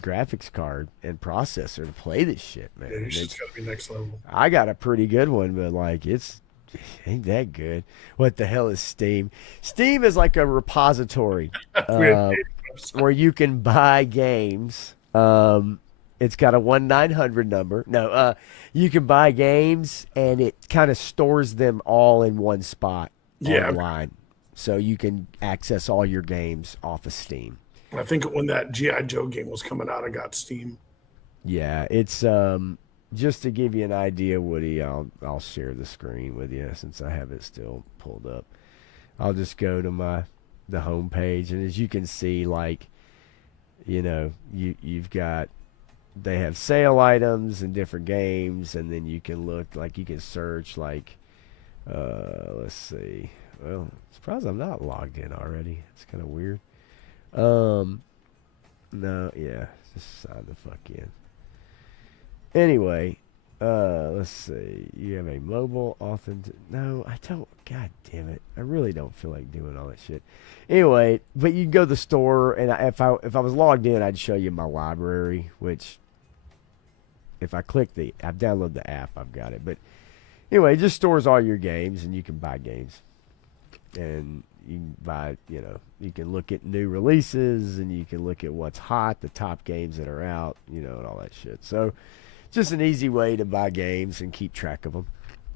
graphics card and processor to play this shit, man. Yeah, your shit's got to be next level. I got a pretty good one, but like it ain't that good. What the hell is Steam? Steam is like a repository where you can buy games. It's got a 1-900 number. No, you can buy games and it kind of stores them all in one spot online. So you can access all your games off of Steam. I think when that G.I. Joe game was coming out, I got Steam. Yeah, it's just to give you an idea, Woody, I'll share the screen with you since I have it still pulled up. I'll just go to the home page, and as you can see, like, you know, you've got, they have sale items and different games, and then you can look, like, you can search, like, let's see. Well, I'm surprised I'm not logged in already. It's kind of weird. No, yeah, just sign the fuck in. Anyway, let's see. You have a mobile authentic. No, I don't. God damn it! I really don't feel like doing all that shit. Anyway, but you can go to the store, and if I was logged in, I'd show you my library. Which, if I click I've downloaded the app, I've got it. But anyway, it just stores all your games, and you can buy games, and you can buy. You know, you can look at new releases, and you can look at what's hot, the top games that are out. You know, and all that shit. So. Just an easy way to buy games and keep track of them.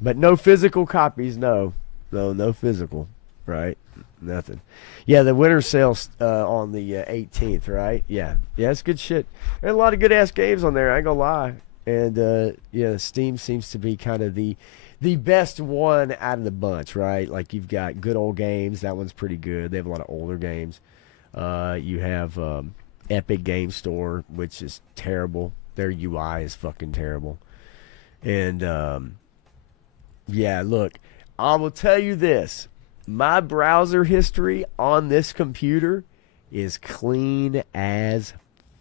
But no physical copies, no physical, right? Nothing. Yeah, the winter sale's on the 18th, right? Yeah, it's good shit. There's a lot of good-ass games on there, I ain't gonna lie. And, Steam seems to be kind of the best one out of the bunch, right? Like, you've got good old games. That one's pretty good. They have a lot of older games. You have Epic Game Store, which is terrible. Their UI is fucking terrible. And, look, I will tell you this. My browser history on this computer is clean as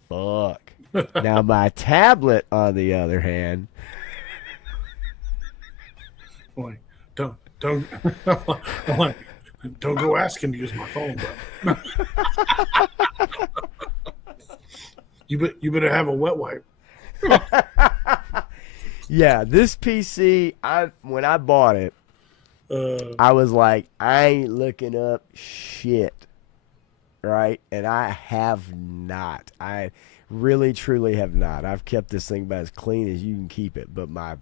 fuck. Now, my tablet, on the other hand... Boy, don't go asking to use my phone, bro. You better have a wet wipe. Yeah, this PC, when I bought it, I was like, I ain't looking up shit, right? And I have not. I really, truly have not. I've kept this thing about as clean as you can keep it. But my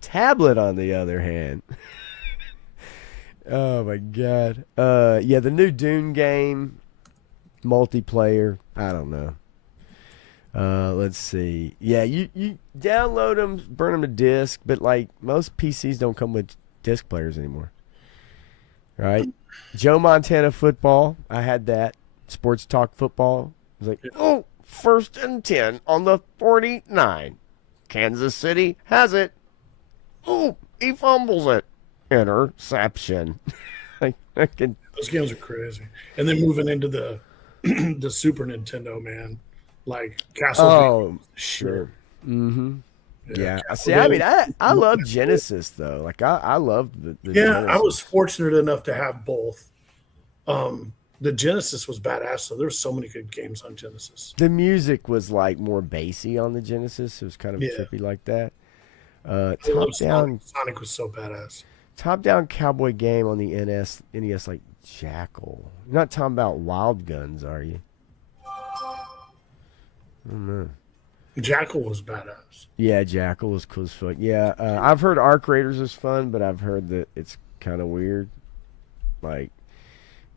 tablet, on the other hand, oh my god, the new Dune game, multiplayer, I don't know. Let's see. Yeah, you download them, burn them to disk, but like most PCs don't come with disc players anymore. Right? Joe Montana football, I had that. Sports Talk football. I was like, oh, 1st and 10 on the 49. Kansas City has it. Oh, he fumbles it. Interception. Those games are crazy. And then moving into the the Super Nintendo, man. Like Castlevania. Oh, sure. Mm-hmm. Yeah. See, I mean, I love Genesis though. Like I love the Genesis. Genesis. I was fortunate enough to have both. The Genesis was badass, so there were so many good games on Genesis. The music was like more bassy on the Genesis. It was kind of trippy like that. Top down. Sonic was so badass. Top down cowboy game on the NES like Jackal. You're not talking about Wild Guns, are you? I don't know. Jackal was badass. Yeah, Jackal was cool as fuck. Yeah, I've heard Arc Raiders is fun, but I've heard that it's kind of weird. Like,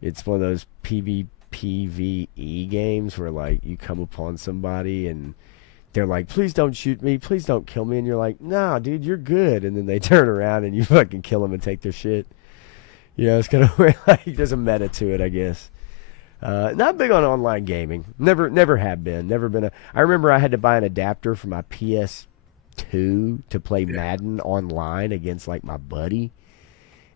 it's one of those PvPvE games where, like, you come upon somebody and they're like, please don't shoot me, please don't kill me. And you're like, nah, dude, you're good. And then they turn around and you fucking kill them and take their shit. Yeah, it's kind of weird. Like, there's a meta to it, I guess. Not big on online gaming. Never have been. Never been a. I remember I had to buy an adapter for my PS2 to play Madden online against like my buddy.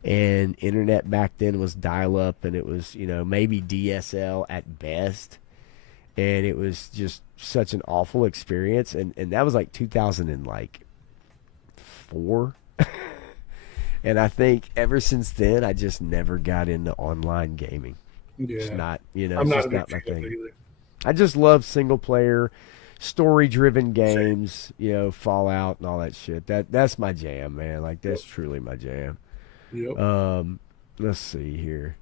And internet back then was dial up, and it was maybe DSL at best. And it was just such an awful experience. And that was like 2004. And I think ever since then, I just never got into online gaming. Yeah. It's not, I'm it's just not a not my big fan of it thing. either. I just love single player, story driven games, Fallout and all that shit. That's my jam, man. Like that's truly my jam. Yep. Let's see here.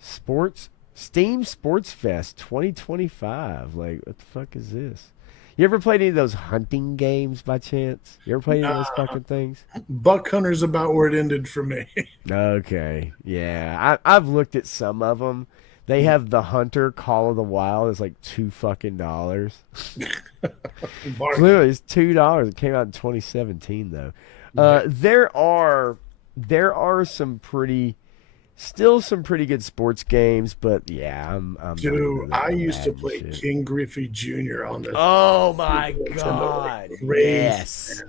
Steam Sports Fest 2025. Like, what the fuck is this? You ever played any of those hunting games by chance? You ever played any of those fucking things? Buck Hunter's about where it ended for me. Okay. Yeah. I've looked at some of them. They have the Hunter Call of the Wild. It's like $2 fucking. Literally, it's $2. It came out in 2017 though. There are some pretty good sports games, but yeah, I'm Dude, I used to play King Griffey Jr. on the. Oh my god! Crazy,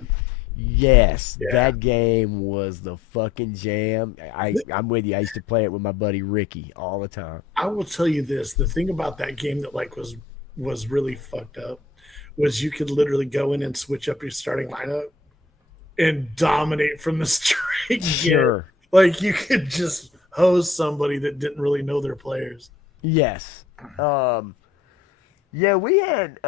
Yes, Yeah. that game was the fucking jam. I'm with you. I used to play it with my buddy Ricky all the time. I will tell you this: the thing about that game that was really fucked up was you could literally go in and switch up your starting lineup and dominate from the straight. Sure. Like you could just hose somebody that didn't really know their players. Yes. Yeah, we had.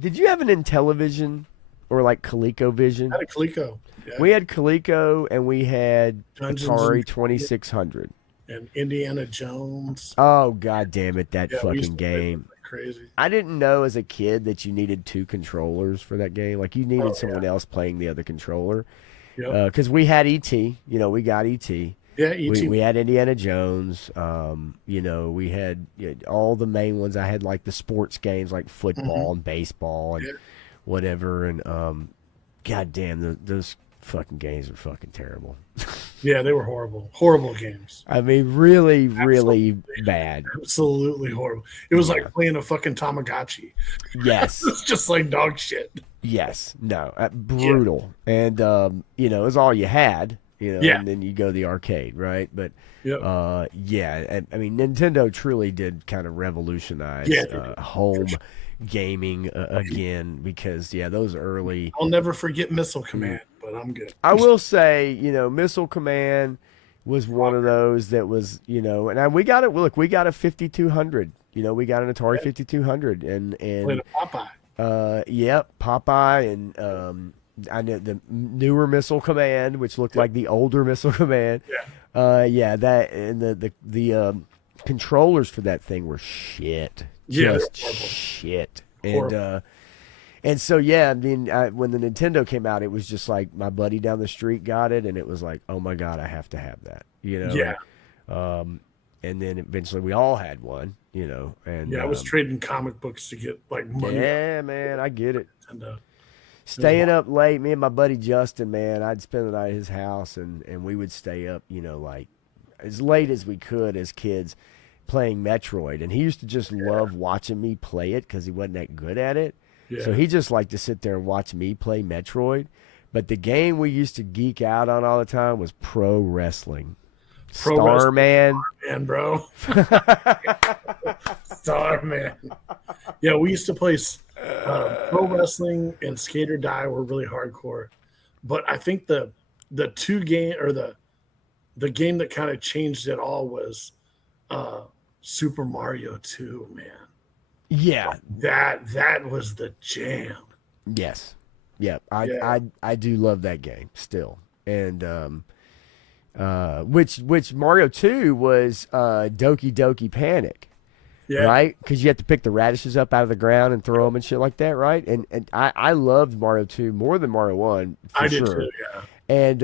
Did you have an Intellivision or like ColecoVision? I had a Coleco. Yeah. We had Coleco and we had Dungeons Atari and- 2600. And Indiana Jones. Oh god damn it, that Yeah, we used fucking to play game. like crazy. I didn't know as a kid that you needed 2 controllers for that game. Like you needed someone else playing the other controller. Yep. Because we had E.T. We got E.T. Yeah, E.T. We had Indiana Jones. We had all the main ones. I had like the sports games like football and baseball and whatever. And god damn, those fucking games are fucking terrible. Yeah, they were horrible. Horrible games. I mean, really, really bad. Absolutely horrible. It was like playing a fucking Tamagotchi. Yes. It's just like dog shit. Yes. No. Brutal. And, it was all you had, Yeah. and then you go to the arcade, right? But, Yep. I mean, Nintendo truly did kind of revolutionize home gaming again because, those early. I'll never forget Missile Command, but I'm good. I will say, Missile Command was one of those that was, and we got it. Look, we got a 5200. We got an Atari 5200, and Played a Popeye. Yep, Popeye, and I know the newer Missile Command, which looked like the older Missile Command. Yeah. That and the controllers for that thing were shit. Yeah, Just they're horrible. shit. Horrible. And so I mean, when the Nintendo came out, it was just like my buddy down the street got it, and it was like, oh my god, I have to have that. Yeah. And then eventually we all had one. And I was trading comic books to get like money. Yeah, man, I get it. Nintendo. Staying up late, me and my buddy Justin, man, I'd spend the night at his house, and we would stay up, like as late as we could as kids playing Metroid. And he used to just love watching me play it because he wasn't that good at it. Yeah. So he just liked to sit there and watch me play Metroid. But the game we used to geek out on all the time was pro wrestling. Starman. Man, bro. Starman. Yeah, we used to play pro wrestling and Skate or Die were really hardcore. But I think the two game or the game that kind of changed it all was Super Mario 2, man. Yeah. That was the jam. Yes. Yeah. I do love that game still. And which Mario 2 was Doki Doki Panic. Yeah. Right? Because you have to pick the radishes up out of the ground and throw them and shit like that, right? And I loved Mario 2 more than Mario 1 for I sure. did too, yeah. And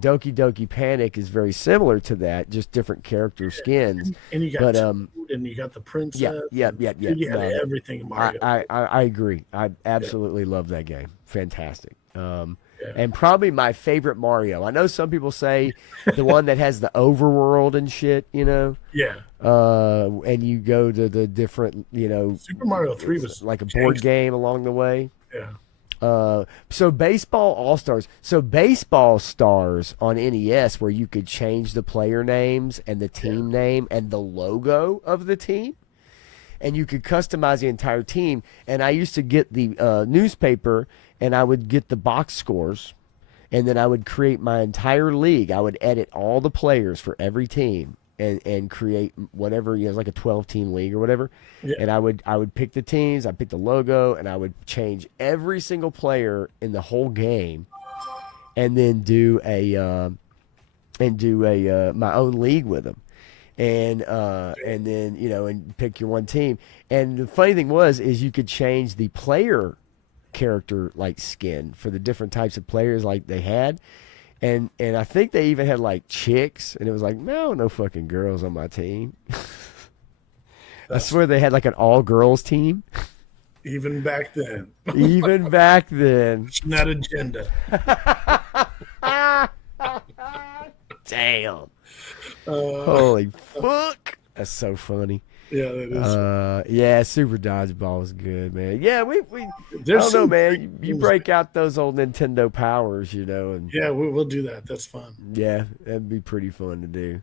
Doki Doki Panic is very similar to that, just different character skins. And you got Toad, and you got the princess. Yeah. You had everything in Mario. I agree. I absolutely love that game. Fantastic. And probably my favorite Mario. I know some people say the one that has the overworld and shit, Yeah. and you go to the different, Super Mario 3 was like a board changed. game along the way. Yeah. So Baseball All-Stars. So Baseball Stars on NES, where you could change the player names and the team name and the logo of the team, and you could customize the entire team. And I used to get the newspaper, and I would get the box scores, and then I would create my entire league. I would edit all the players for every team. And create whatever, it's like a 12-team league or whatever. Yeah. And I would pick the teams, I'd pick the logo, and I would change every single player in the whole game, and then do a my own league with them, and then and pick your one team. And the funny thing is you could change the player character like skin for the different types of players like they had. And I think they even had like chicks, and it was like, no fucking girls on my team. I swear they had like an all girls team. Even back then. Even back then. That agenda. Damn. Holy fuck. That's so funny. Yeah, that is. Yeah, Super Dodgeball is good, man. Yeah, we I There's don't know, some man. You break out those old Nintendo powers, and Yeah, we'll do that. That's fun. yeah, that'd be pretty fun to do.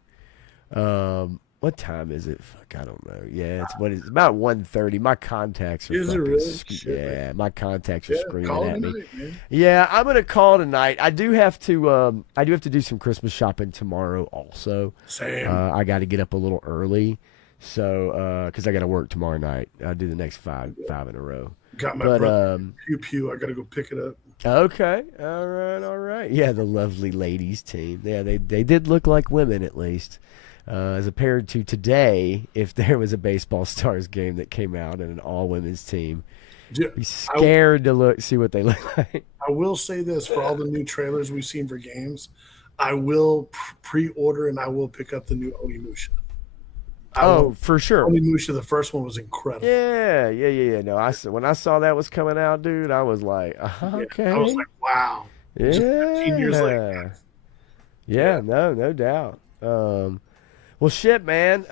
What time is it? Fuck, I don't know. Yeah, it's about 1:30. My contacts are Is it fucking really? yeah, my contacts are Yeah, screaming call at it a me. night, man. Yeah, I'm gonna call tonight. I do have to do some Christmas shopping tomorrow also. Same. I got to get up a little early, so because I got to work tomorrow night. I'll do the next five in a row. Got my brother. Pew pew. I gotta go pick it up. Okay, all right. Yeah, the lovely ladies team. Yeah, they did look like women at least. As compared to today, if there was a Baseball Stars game that came out and an all-women's team, be scared to see what they look like. I will say this, for all the new trailers we've seen for games, I will pre-order and I will pick up the new Onimusha. For sure. Onimusha, the first one was incredible. Yeah. No, when I saw that was coming out, dude, I was like, okay. I was like, wow. Yeah. 15 years later. Yeah, no doubt. Well, shit, man.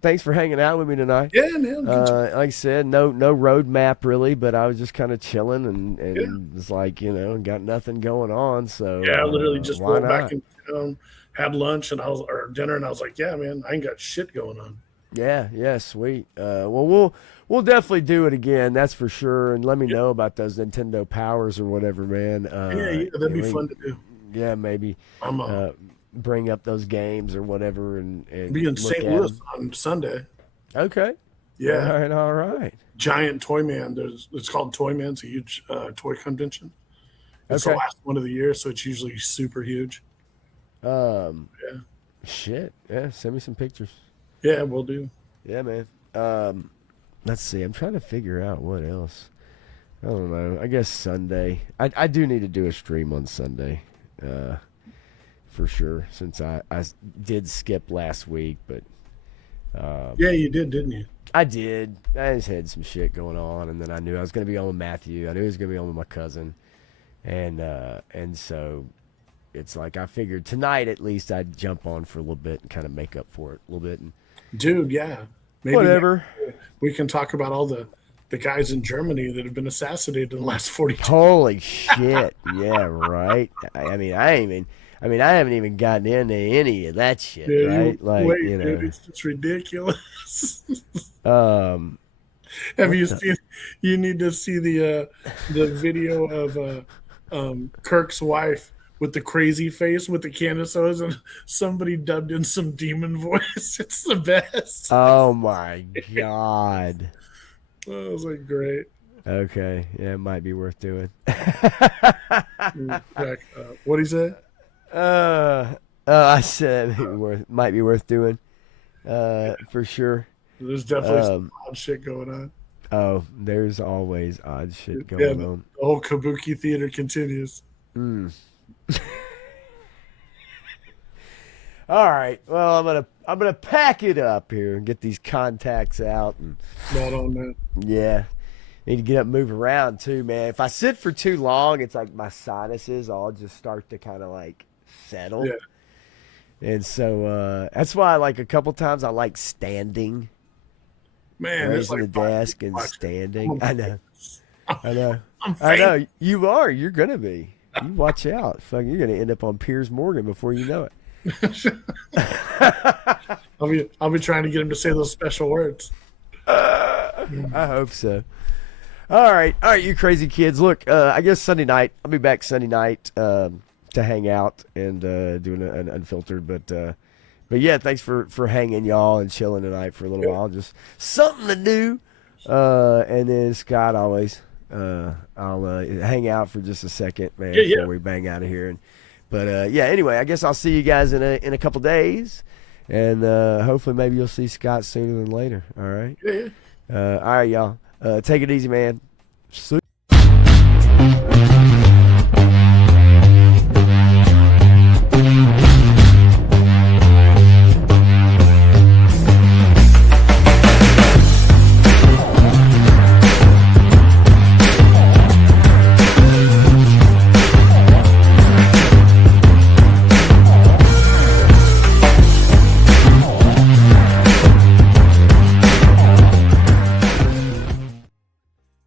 Thanks for hanging out with me tonight. Yeah, man. Like I said, no roadmap really, but I was just kind of chilling and it's like, got nothing going on. So Yeah, I literally just why rolled back not? and had lunch or dinner, and I was like, yeah, man, I ain't got shit going on. Yeah, sweet. Well, we'll definitely do it again, that's for sure. And let me know about those Nintendo Powers or whatever, man. Yeah, that'd be fun to do. Yeah, maybe. Bring up those games or whatever and Be in look St. at Louis 'em. on Sunday. Okay. Yeah. All right. Giant Toy Man. It's called Toy Man. It's a huge toy convention. It's the Okay. last one of the year, so it's usually super huge. Shit. Yeah, send me some pictures. Yeah, we'll do. Yeah, man. Let's see. I'm trying to figure out what else. I don't know. I guess Sunday. I do need to do a stream on Sunday. For sure, since I did skip last week, but Yeah, you did, didn't you? I did. I just had some shit going on, and then I knew I was going to be on with Matthew. I knew he was going to be on with my cousin, and so it's like I figured tonight at least I'd jump on for a little bit and kind of make up for it a little bit. And Dude, yeah. Maybe whatever. We can talk about all the guys in Germany that have been assassinated in the last 40 years. Holy shit! Yeah, right. I haven't even gotten into any of that shit, Dude, right? Like, wait, dude, it's just ridiculous. Have you seen? You need to see the video of Kirk's wife with the crazy face with the can of sodas, and somebody dubbed in some demon voice. It's the best. Oh my god. I was like, great. Okay, yeah, it might be worth doing. What'd he say? I said might be worth doing, for sure. There's definitely some odd shit going on. Oh, there's always odd shit going on. The whole Kabuki theater continues. All right. Well, I'm gonna pack it up here and get these contacts out and. Not on that. Yeah. Need to get up and move around too, man. If I sit for too long, it's like my sinuses all just start to kind of like settle. Yeah. And so that's why, like, a couple times I like standing, Man, raising like the desk and watching. standing. I know. I'm I know. You are. You're gonna be. You watch out. Fuck, you're gonna end up on Piers Morgan before you know it. I'll be trying to get him to say those special words. I hope so. All right, you crazy kids. Look, I guess Sunday night. I'll be back Sunday night to hang out and doing an unfiltered. But yeah, thanks for hanging, y'all, and chilling tonight for a little while. Just something to do. And then Scott, always, I'll hang out for just a second, man, before we bang out of here. But yeah, anyway, I guess I'll see you guys in a couple days, and hopefully maybe you'll see Scott sooner than later. All right. Yeah. All right, y'all. Take it easy, man. See